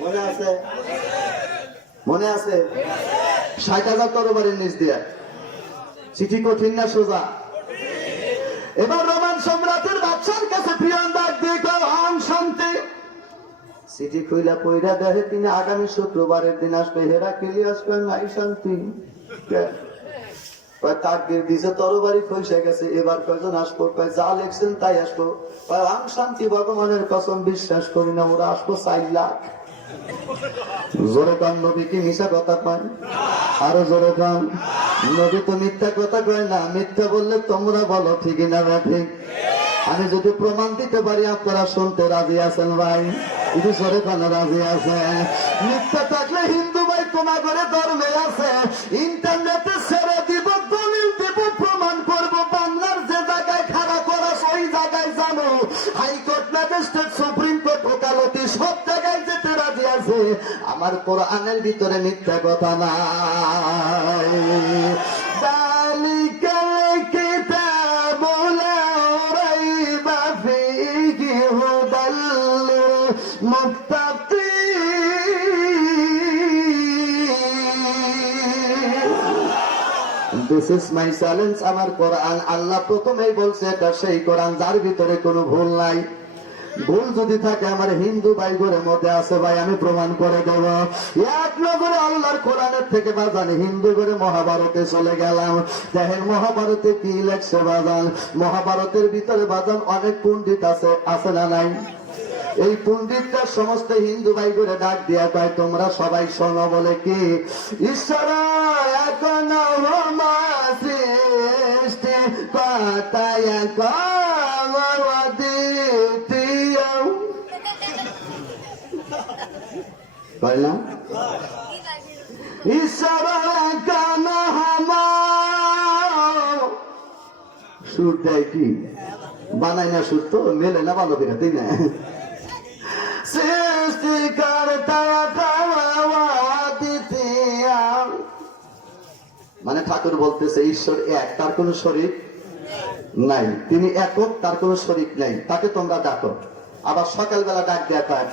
মনে আছে? মনে আছে? 60,000 তরবারির নিচ দিয়ে। চিঠি কঠিন না সোজা? এবার রোমান সম্রাটের বাদশার কাছে পিয়ন ডাক দিয়ে আন শান্তি। চিঠি খুইলা পইরা দেখে তিনি আগামী শুক্রবারের দিন আসবে। হেরাক্লিয়াস কয় নাই শান্তি। তাকদীর দিছে তরবারি খইসা গেছে, এবার কয়জন আসবো? কয় যা লেখছেন তাই আসবো। আম শান্তি ভগবানের কসম বিশ্বাস করি না, ওরা আসবো 4 লাখ। জোরে কান, নবী কি মিশা কথা পায়? আরো জোরে কান। নবী তো মিথ্যা কথা কয় না, মিথ্যা বললে তোমরা বলো ঠিক না ঠিক। আমি যদি প্রমাণ দিতে পারি আপনারা শুনতে রাজি আছেন ভাই? ಇದು সরেখানে রাজি আছে। মিথ্যা থাকলে হিন্দু ভাই তোমার ঘরে ধর্মে আছে, ইন্টারনেটে ছেড়ে দিব, দলিল দিব, প্রমাণ করব। বাংলার যে জায়গায় খারাপ করা ওই জায়গায় জানো, হাইকোর্ট, ম্যাজিস্ট্রেট, সুপ্রিম কোর্ট, ওকালতি সব জায়গায় যেতে রাজি আছে। আমার কোরআনের ভিতরে মিথ্যা কথা নাই। This is my challenge, আমার কোরআন। আল্লাহ প্রথমেই বলছে এটা সেই কোরআন যার ভিতরে কোনো ভুল নাই। ভুল যদি থাকে আমার হিন্দু ভাই ঘরের মধ্যে আছে ভাই, আমি প্রমাণ করে দেব। এক নজরে আল্লাহর কোরআনের থেকে বাজান হিন্দু ঘরে মহাভারতে চলে গেলাম। দেখেন মহাভারতে কি লেখছে বাজান। মহাভারতের ভিতরে বাজান অনেক পণ্ডিত আছে না নাই? এই পণ্ডিতরা সমস্ত হিন্দু ভাই করে ডাক দিয়া কয় তোমরা সবাই শোনো, বলে কি ঈশ্বর এখন সৃষ্টি কথায় কয় না ঈশ্বর এখন সুর দেয় কি বানাই না, সুর তো মেলে না ভালো করে, তাই না? মানে ঠাকুর বলতেছে ঈশ্বর এক, তার কোন শরীক নাই, তিনি একক, তার কোন শরীক নাই, তাকে তোমরা ডাকো। আবার সকালবেলা ডাক দেয়া পায়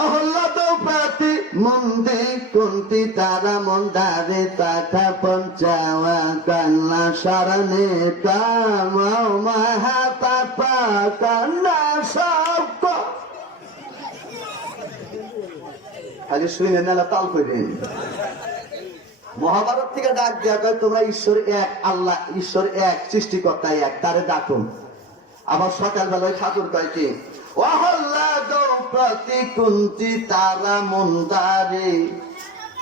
অহল্লাদ প্রাতি মন্দি কুন্তি তারা মন্দারে তাথা পঞ্চাওয়া কান্না সারণে কামা মহা পাপা কান্না সব খালি শুনে না তাল করে। মহাভারত থেকে ডাক দেওয়া কয় তোমরা ঈশ্বর এক, আল্লাহ ঈশ্বর এক, সৃষ্টিকর্তা এক, তারে ডাকুন। আবার সকালবেলায় ঠাকুর কয় কি অহল্লাদ প্রতি কুন্তি তারা মন্দারে।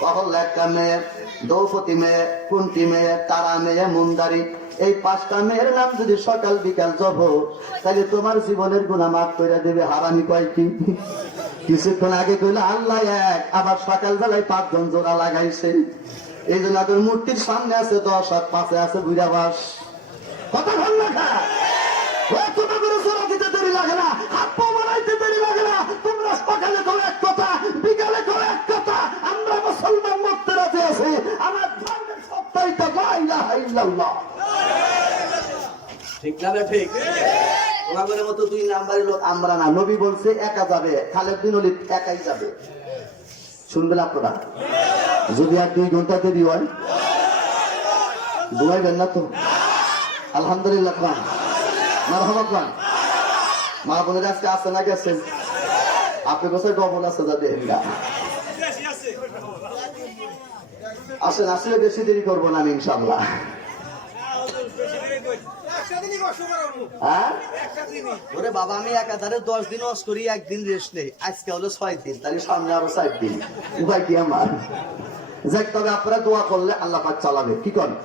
অহল্লা একটা মেয়ে, দ্রৌপদী মেয়ে, কুন্তি মেয়ে, তারা মেয়ে, মন্দারী, এই 5টা মেয়ের নাম যদি সকাল বিকাল জপ তাহলে তোমার জীবনের গুনাহ মাফ করে দেবে। হারামি কয় কি কিছুক্ষণ আগে কইলে আল্লাহ এক, আবার সকালবেলায় 5 জন জোড়া লাগাইছে। এই জন্য তোর মূর্তির সামনে আছে 10 আর 5-এ আছে বুড়াবাস। কথা ভাল লাগা তোমার করে জোড়া দিতে দেরি লাগে না, হাত পা বানাইতে দেরি লাগে না। তোমরা সকালে করো এক কথা, বিকালে করো এক কথা। আমরা মুসলমান মরতে রাজি আছি। আমার ধর্মের সত্যায়িতা লা ইলাহা ইল্লাল্লাহ। ঠিক না ঠিক? ওনাদের মতো 2 নাম্বারের লোক আমরা না। নবী বলছে একা যাবে, খালেদ বিন ওলীদ একাই যাবে। শুনবেন আপনারা? যদি আর 2 ঘন্টা দেরি হয় ঘুমাইবেন না তো? আলহামদুলিল্লাহ খান, মারহাবা খান। মা বোনের আজকে আসে না গেছে? আপনি কোথায় গবন আছে যা দেখেন না। আসেন, আসলে বেশি দেরি করবো না আমি ইনশাআল্লাহ। ওরে বাবা আমি একাধারে 10 দিন ওয়াজ করি, একদিন রেস্ট নেই। আজকে হলো 6 দিন, তাহলে সামনে আরো 4 দিন। উপায় কি আমার? যাক, তবে আপনারা দোয়া করলে আল্লাহ পাক চালাবে। কি করেন?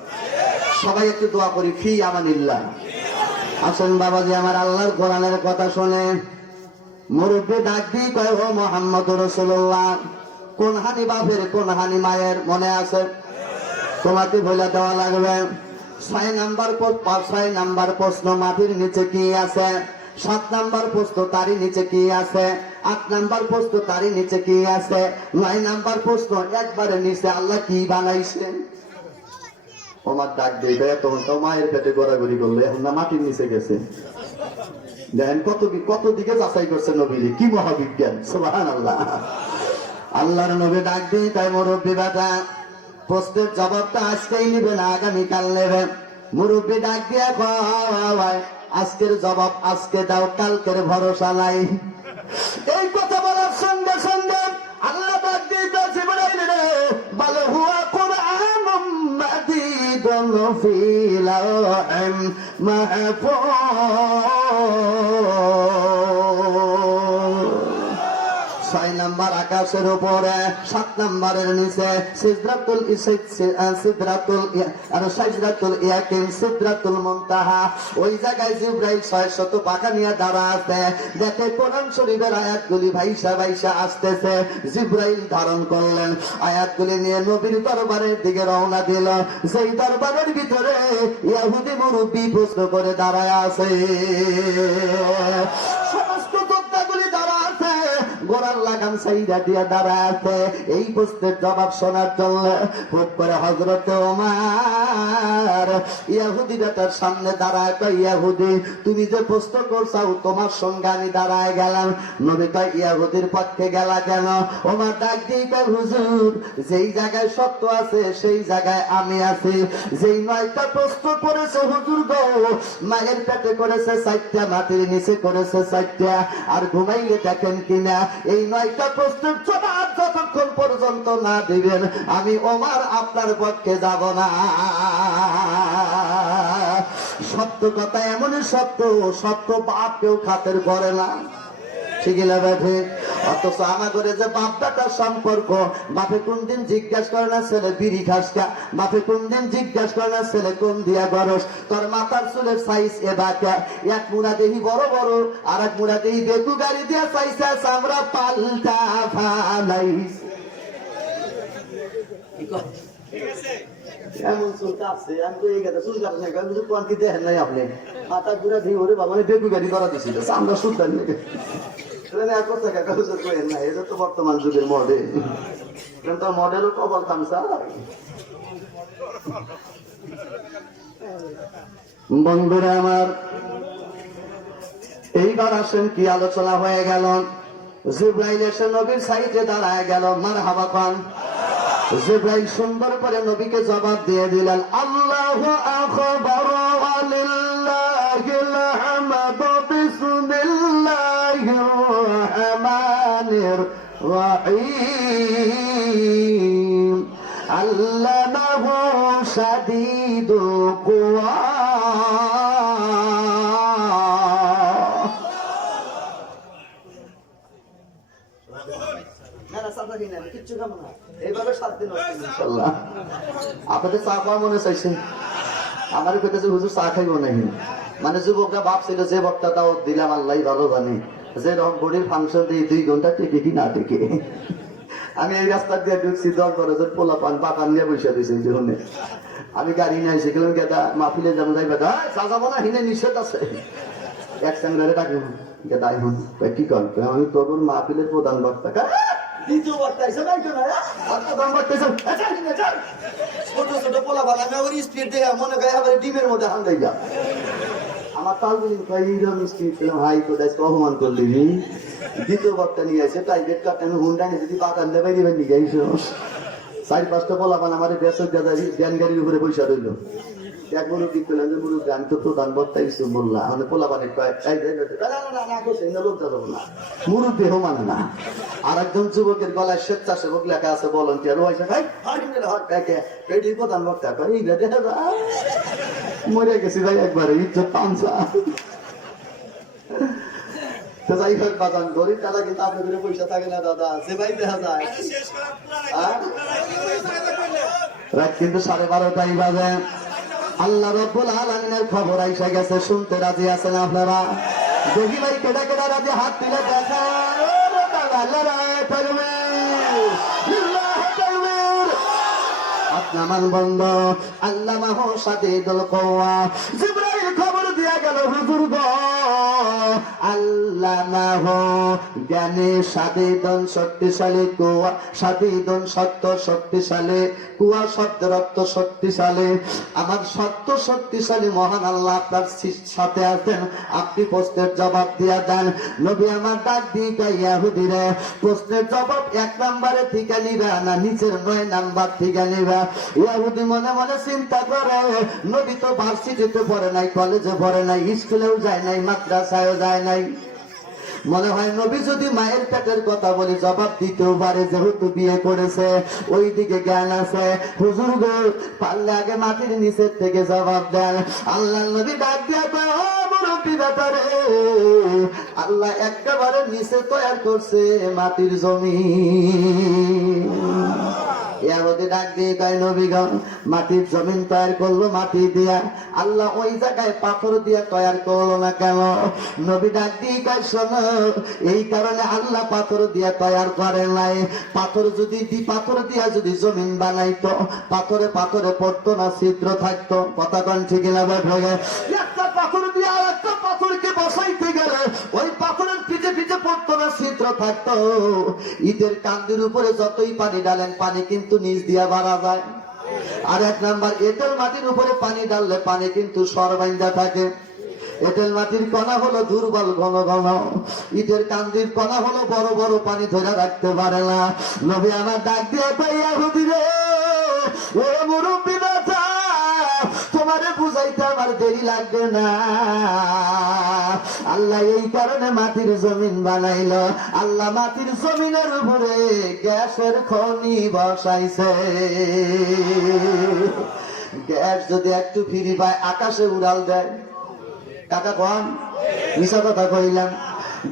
সবাই একটু দোয়া করি, ফি আমানিল্লাহ। আসেন বাবাজি আমার, আল্লাহর কোরআনের কথা শুনে মুরব্বী ডাক দিয়ে কয় ও মুহাম্মদুর রাসূলুল্লাহ, কোন হানি বাপের কোন হানি মায়ের মনে আছে? তোমাকে বলে দেওয়া লাগবে। 6 নাম্বার প্রশ্ন মাটির নিচে কি আছে? 7 নাম্বার প্রশ্ন তারই নিচে কি আছে? 8 নাম্বার প্রশ্ন তারই নিচে কি আছে? 9 নাম্বার প্রশ্ন একবারে নিচে আল্লাহ কি বানাইছেন? ওমার ডাক দিবে তখন তো মায়ের পেটে গড়াগড়ি করলো, এখন না মাটির নিচে গেছে। দেখেন কত দিকে যাচাই করছে নবী, কি মহাবিজ্ঞান! সুবহানাল্লাহ। আল্লাহর নবী ডাক দিয়ে তাই মুরব্বী বেটা প্রশ্নের জবাবটা আজকেই নিবে না আগামীকাল নেবে। মুরব্বী ডাক দিয়া কয় আজকের জবাব আজকে দাও, কালকের ভরসা নাই। এই কথা বলার সঙ্গে সঙ্গে আল্লাহ ডাক দিয়ে জিবরাইল রে বল হুয়া কুরআনুম মাজিদুন ফি লাওহিম মাহফুজ। 6 নাম্বার আকাশের উপরে, 7 নাম্বারের নিচে সিদরাতুল সিদরাতুল ইয়াকিন, সিদরাতুল মুনতাহা। ওই জায়গায় জিবরাইল 600 পাখা নিয়ে দাঁড়া আছে। দেখে কোরআন শরীফের আয়াতগুলি ভাইসা ভাইসা আসতেছে। জিবরাইল ধারণ করলেন, আয়াতগুলি নিয়ে নবীর দরবারের দিকে রওনা দিল। সেই দরবারের ভিতরে ইহুদি মুরব্বী প্রশ্ন করে দাঁড়ায় আছে। সমস্ত যোদ্ধাগুলি দাঁড়া আছে, গোড়ার লাগাম সাইডা দিয়ে দাঁড়া আছে এই প্রশ্নের জবাব শোনার জন্য। খুব করে হযরতে ওমর ইহুদিরা তার সামনে দাঁড়ায়। কয়, ইহুদি তুমি যে প্রশ্ন করছাও তোমার সঙ্গে আমি দাঁড়ায় গেলাম। নবী কয়, ইহুদির পক্ষে গেলা কেন? ওমর ডাক দিয়ে কয়, হুজুর যেই জায়গায় সত্য আছে সেই জায়গায় আমি আছি। যেই 9টা প্রশ্ন করেছে হুজুর গো, মায়ের পেটে করেছে 4টা, মাটির নিচে করেছে 4টা, আর ঘুমাইলে দেখেন কিনা এই 9টা প্রশ্নের জবাব যতক্ষণ পর্যন্ত না দিবেন আমি ওমর আপনার পক্ষে যাব না। সত্য কথা এমনই সত্য, সত্য বাপ কেউ খাতের করে না, ঠিকই লাগে। অথচ আমাদের যে বাপ বেটার সম্পর্ক, বাপে কোনদিন জিজ্ঞাসা করে না ছেলে বিড়ি খাসকা, বাপে কোনদিন জিজ্ঞাসা করে না ছেলে কোন দিয়া গরস, তোর মাথার চুলের সাইজ এ বাঁকা, এক মুড়া দেহি বড় বড় আর এক মুড়া দেহি বেকু গাড়ি দিয়া চাইছে আমরা পাল্টা ফালাইছি। এমন চুল কাটছে, আমি তো এই কথা চুল কাটে নাই, কিছু কোয়ান্টি দেখেন নাই আপনি, মাথা ঘুরা দিয়ে ওরে বাবা বেকু গাড়ি করা দিছিল আমরা সুতার নাকি এটা তো বর্তমান যুগের মডেল, কিন্তু মডেলও কবল খামসা। বন্ধুরা আমার, এইবার আসেন কি আলোচনা হয়ে গেল। জিবরাইল এসে নবীর সাইডে দাঁড়ায় গেল। মারহাবা খান। জিবরাইল সুন্দর করে নবীকে জবাব দিয়ে দিলেন, আল্লাহু আকবার ওয়া লিল্লাহিল হামদু বিসমিল্লাহির রহমানির রহিম আল্লামাহু শাদীদুল কুওয়া। আপনাদের চা খাওয়া মনে চাইছেন? আমার কাছে হুজুর চা খাইব নাই, মানে যুবকরা ভাবছিল যে বক্তা তাও দিলাম আল্লাহ ভালো জানে, যে রকম বডির ফাংশন দিয়ে 2 ঘন্টা টিকে কি না টিকে। আমি এই রাস্তা দিয়ে ঢুকছি, 10-12 পোলা পান বাপান নিয়ে বসে দিয়েছি। যখন আমি গাড়ি নিয়ে এসে গেলাম, গেদা মাহফিলে যেমন যাইবে চা যাবো না, হিনে নিষেধ আছে। এক সঙ্গে ডাকি গেদা এখন কি কর, আমি তোর মাহফিলের প্রধান বক্তা। দ্বিতীয় বক্তা হিসেবে ছোট ছোট পোলা পান আমি আবার স্পিড দিয়ে মনে করি আবার ডিমের মধ্যে হান্দাই যা। আমার তালগুলি হাই কোথায় অপমান করলি। দ্বিতীয় বক্তা নিয়ে আসে প্রাইভেট কারটা, আমি হুন্ডা নিয়ে যদি বাগান দেবে নিবেন নিয়ে আইস। 4-5টা পোলা পান আমার বেসর ব্যান গাড়ির উপরে পয়সা রইল। এক মুরব্বী করলাম যে মুরব্বী আমি তো প্রধান বক্তা কিছু বললাম, মানে পোলা পানি মুরব্বী হো মানে না। আর একজন যুবকের গলায় স্বেচ্ছাসেবক লেখা আছে ভলান্টিয়ার, প্রধান বক্তা মরে গেছি ভাই একবারে ইজ্জত পাঞ্চা। যাই হোক বাজান, গরিব দাদা কিন্তু আপনাদের পয়সা থাকে না দাদা, যে ভাই দেখা যায়। রাত কিন্তু 12:30 বাজে। আল্লাহ রাব্বুল আলামিনের খবর আইসা গেছে, শুনতে রাজি আছেন আপনারা? দেখি ভাই কেডা কেডা রাজি, হাত তুলে দেখা। আপনার বন্ধ আল্লামাহু শাদীদুল কুওয়া। জিবরাইল খবর দিয়া গেল, হুজুর গো আল্লামাহু জ্ঞানী, শাদীদুন শক্তিশালী, কুওয়া শাদীদুন সত্য শক্তিশালী, কুওয়া শব্দের অর্থ শক্তিশালী। আমার সত্য শক্তিশালী মহান আল্লাহ আপনার সাথে আছেন, আপনি প্রশ্নের জবাব দিয়া দেন। নবী আমার ডাক দিয়ে ইহুদিরে, প্রশ্নের জবাব 1 নম্বরে থেকে নিবা না নিচের 9 নাম্বার থেকে নিবা? ইহুদি মনে মনে চিন্তা করে, নবী তো ভার্সিটিতে পড়ে নাই, কলেজে পড়ে নাই, স্কুলেও যায় নাই, মাদ্রাসায়ও যায় নাই। মনে হয় নবী যদি মায়ের পেটের কথা বলে জবাব দিতেও পারে, যেহেতু বিয়ে করেছে ওই দিকে জ্ঞান আছে। হুজুর গো পারলে আগে মাটির নিচের থেকে জবাব দেন। আল্লাহ নবী ডাক দিয়া কয়, ও মুরব্বি ব্যাপারে আল্লাহ একেবারে নিচে তৈরি করছে মাটির জমিন। ইয়াহুদি ডাক দিয়ে কয় নবীগণ মাটির জমিন তৈরি করলো মাটি দিয়া, আল্লাহ ওই জায়গায় পাথর দিয়া তৈরি করলো না কেন? নবী ডাক দিয়ে কয় শোনো, এই কারণে আল্লাহ পাথর দিয়া তৈরি করে নাই। পাথর দিয়া যদি জমিন বানাইতো, পাথরে পাথরে পড়তো না, ছিদ্র থাকতো। কথা কোন ঠিক না বেঠে? একটা পাথর দিয়ে আর একটা পাথরকে বসাইতে গেলে ওই পাথরের পিঠে পিঠে পড়তো না, ছিদ্র থাকতো। ইটের কান্দির উপরে যতই পানি ডালেন পানি কিন্তু নিচ দিয়া বাড়া যায়। আর এক নাম্বার, এঁটেল মাটির উপরে পানি ডাললে পানি কিন্তু সরবাইন্দা থাকে। এঁটেল মাটির কণা হলো দুর্বল, ঘন ঘন। ইটের কান্দির কণা হলো বড় বড়, পানি ধরে রাখতে পারে না। নবী আমার ডাক দিয়ে কয় ইহুদি রে, ও মুরব্বি বাবা, তোমারে বুঝাইতে আমার দেরি লাগবে না। আল্লাহ এই কারণে মাটির জমিন বানাইলো। আল্লাহ মাটির জমিনের উপরে গ্যাসের খনি বসাইছে। গ্যাস যদি একটু ফিরি পায় আকাশে উড়াল দেয়। কাকা কন মিশা কথা কইলাম?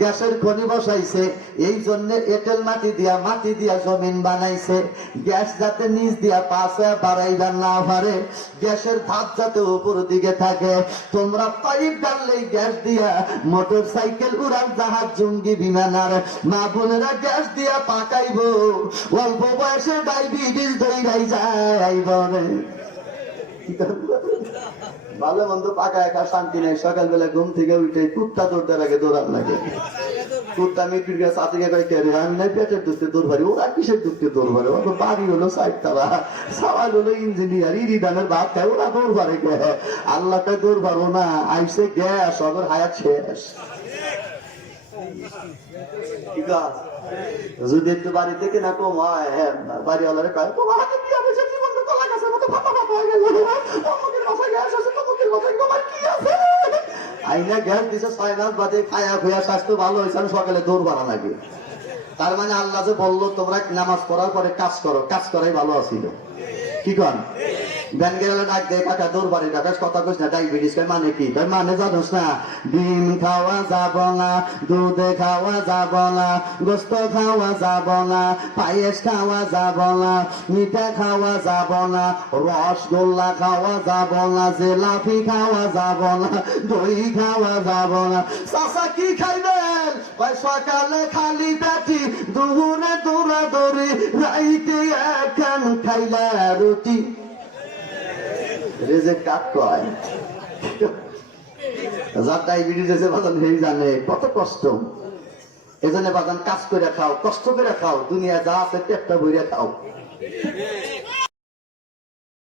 গ্যাসের খনি বসাইছে, এই জন্য এঁটেল মাটি দিয়া জমিন বানাইছে। গ্যাস যাতে নিচ দিয়া পাশে বাড়াইবার না পারে, গ্যাসের ধাপ যাতে উপর দিকে থাকে। তোমরা পাইপ ডাললেই গ্যাস দিয়া মোটর সাইকেল, উড়ান জাহাজ, জঙ্গি বিমান আর মা বোনেরা গ্যাস দিয়া পাকাইব। অল্প বয়সে ডায়াবেটিস ধইরাই যাইব রে। ভালো মন্দ পাকা একা শান্তি নেই। সকালবেলা ঘুম থেকে উঠে কুত্তা দৌড়তে লাগে, দৌড়ান লাগে। কুত্তা মিটির গাছ হাতে গিয়ে আমি নাই পেটের দুধকে দৌড় ভারি, ওরা কিসের দুধকে দৌড় ভারে? ওর বাড়ি হলো সাইডতলা, সবাই হলো ইঞ্জিনিয়ার, ইরিদানের ভাত খায়, ওরা দৌড় ভারে কে? আল্লাহকে দৌড় ভারো না, আইসে গ্যাস, ওদের হায়াত শেষ। ঠিক আছে, যদি একটু বাড়ি থেকে না কম হয়, বাড়িওয়ালারে কয় তোমার হাতে বিয়া হয়েছে, জীবন কলা গাছের মতো ফাটা ফাটা হয়ে গেল, অমুকের বাসায় গ্যাস আছে, তমুকের বাসায় তোমার কি আছে? আইনা গ্যাস দিছে 6 মাস বাদে, খায়া খুয়া স্বাস্থ্য ভালো হয়েছে, আমি সকালে দৌড় বাড়া লাগে। তার মানে আল্লাহ যে বললো তোমরা নামাজ পড়ার পরে কাজ করো, কাজ করাই ভালো আছিল। কি কন? ব্যান গেলে ডাক দেয় কাকা দৌড় বাড়ি ডাকাস, কথা কইস না ডায়াবেটিস মানে কি? মানে জানোস না, ডিম খাওয়া যাব না, দুধ খাওয়া যাব না, গোস্ত খাওয়া যাব না, পায়েস খাওয়া যাব না, মিঠা খাওয়া যাব না, রসগোল্লা খাওয়া যাব না, জিলাপি খাওয়া যাব না, দই খাওয়া যাব না। চাচা কি খাইবেন? সকালে খালি পেটি, দুপুরে দৌড়াদৌড়ি, রাইতে এখন খাইলা রুটি। রেজেক কাট কয়, যার ডায়াবেটিস আছে বাজান সেই জানে কত কষ্ট। এজন্য বাজান কাজ করে খাও, কষ্ট করে খাও, দুনিয়া যা আছে পেটটা ভরে খাও।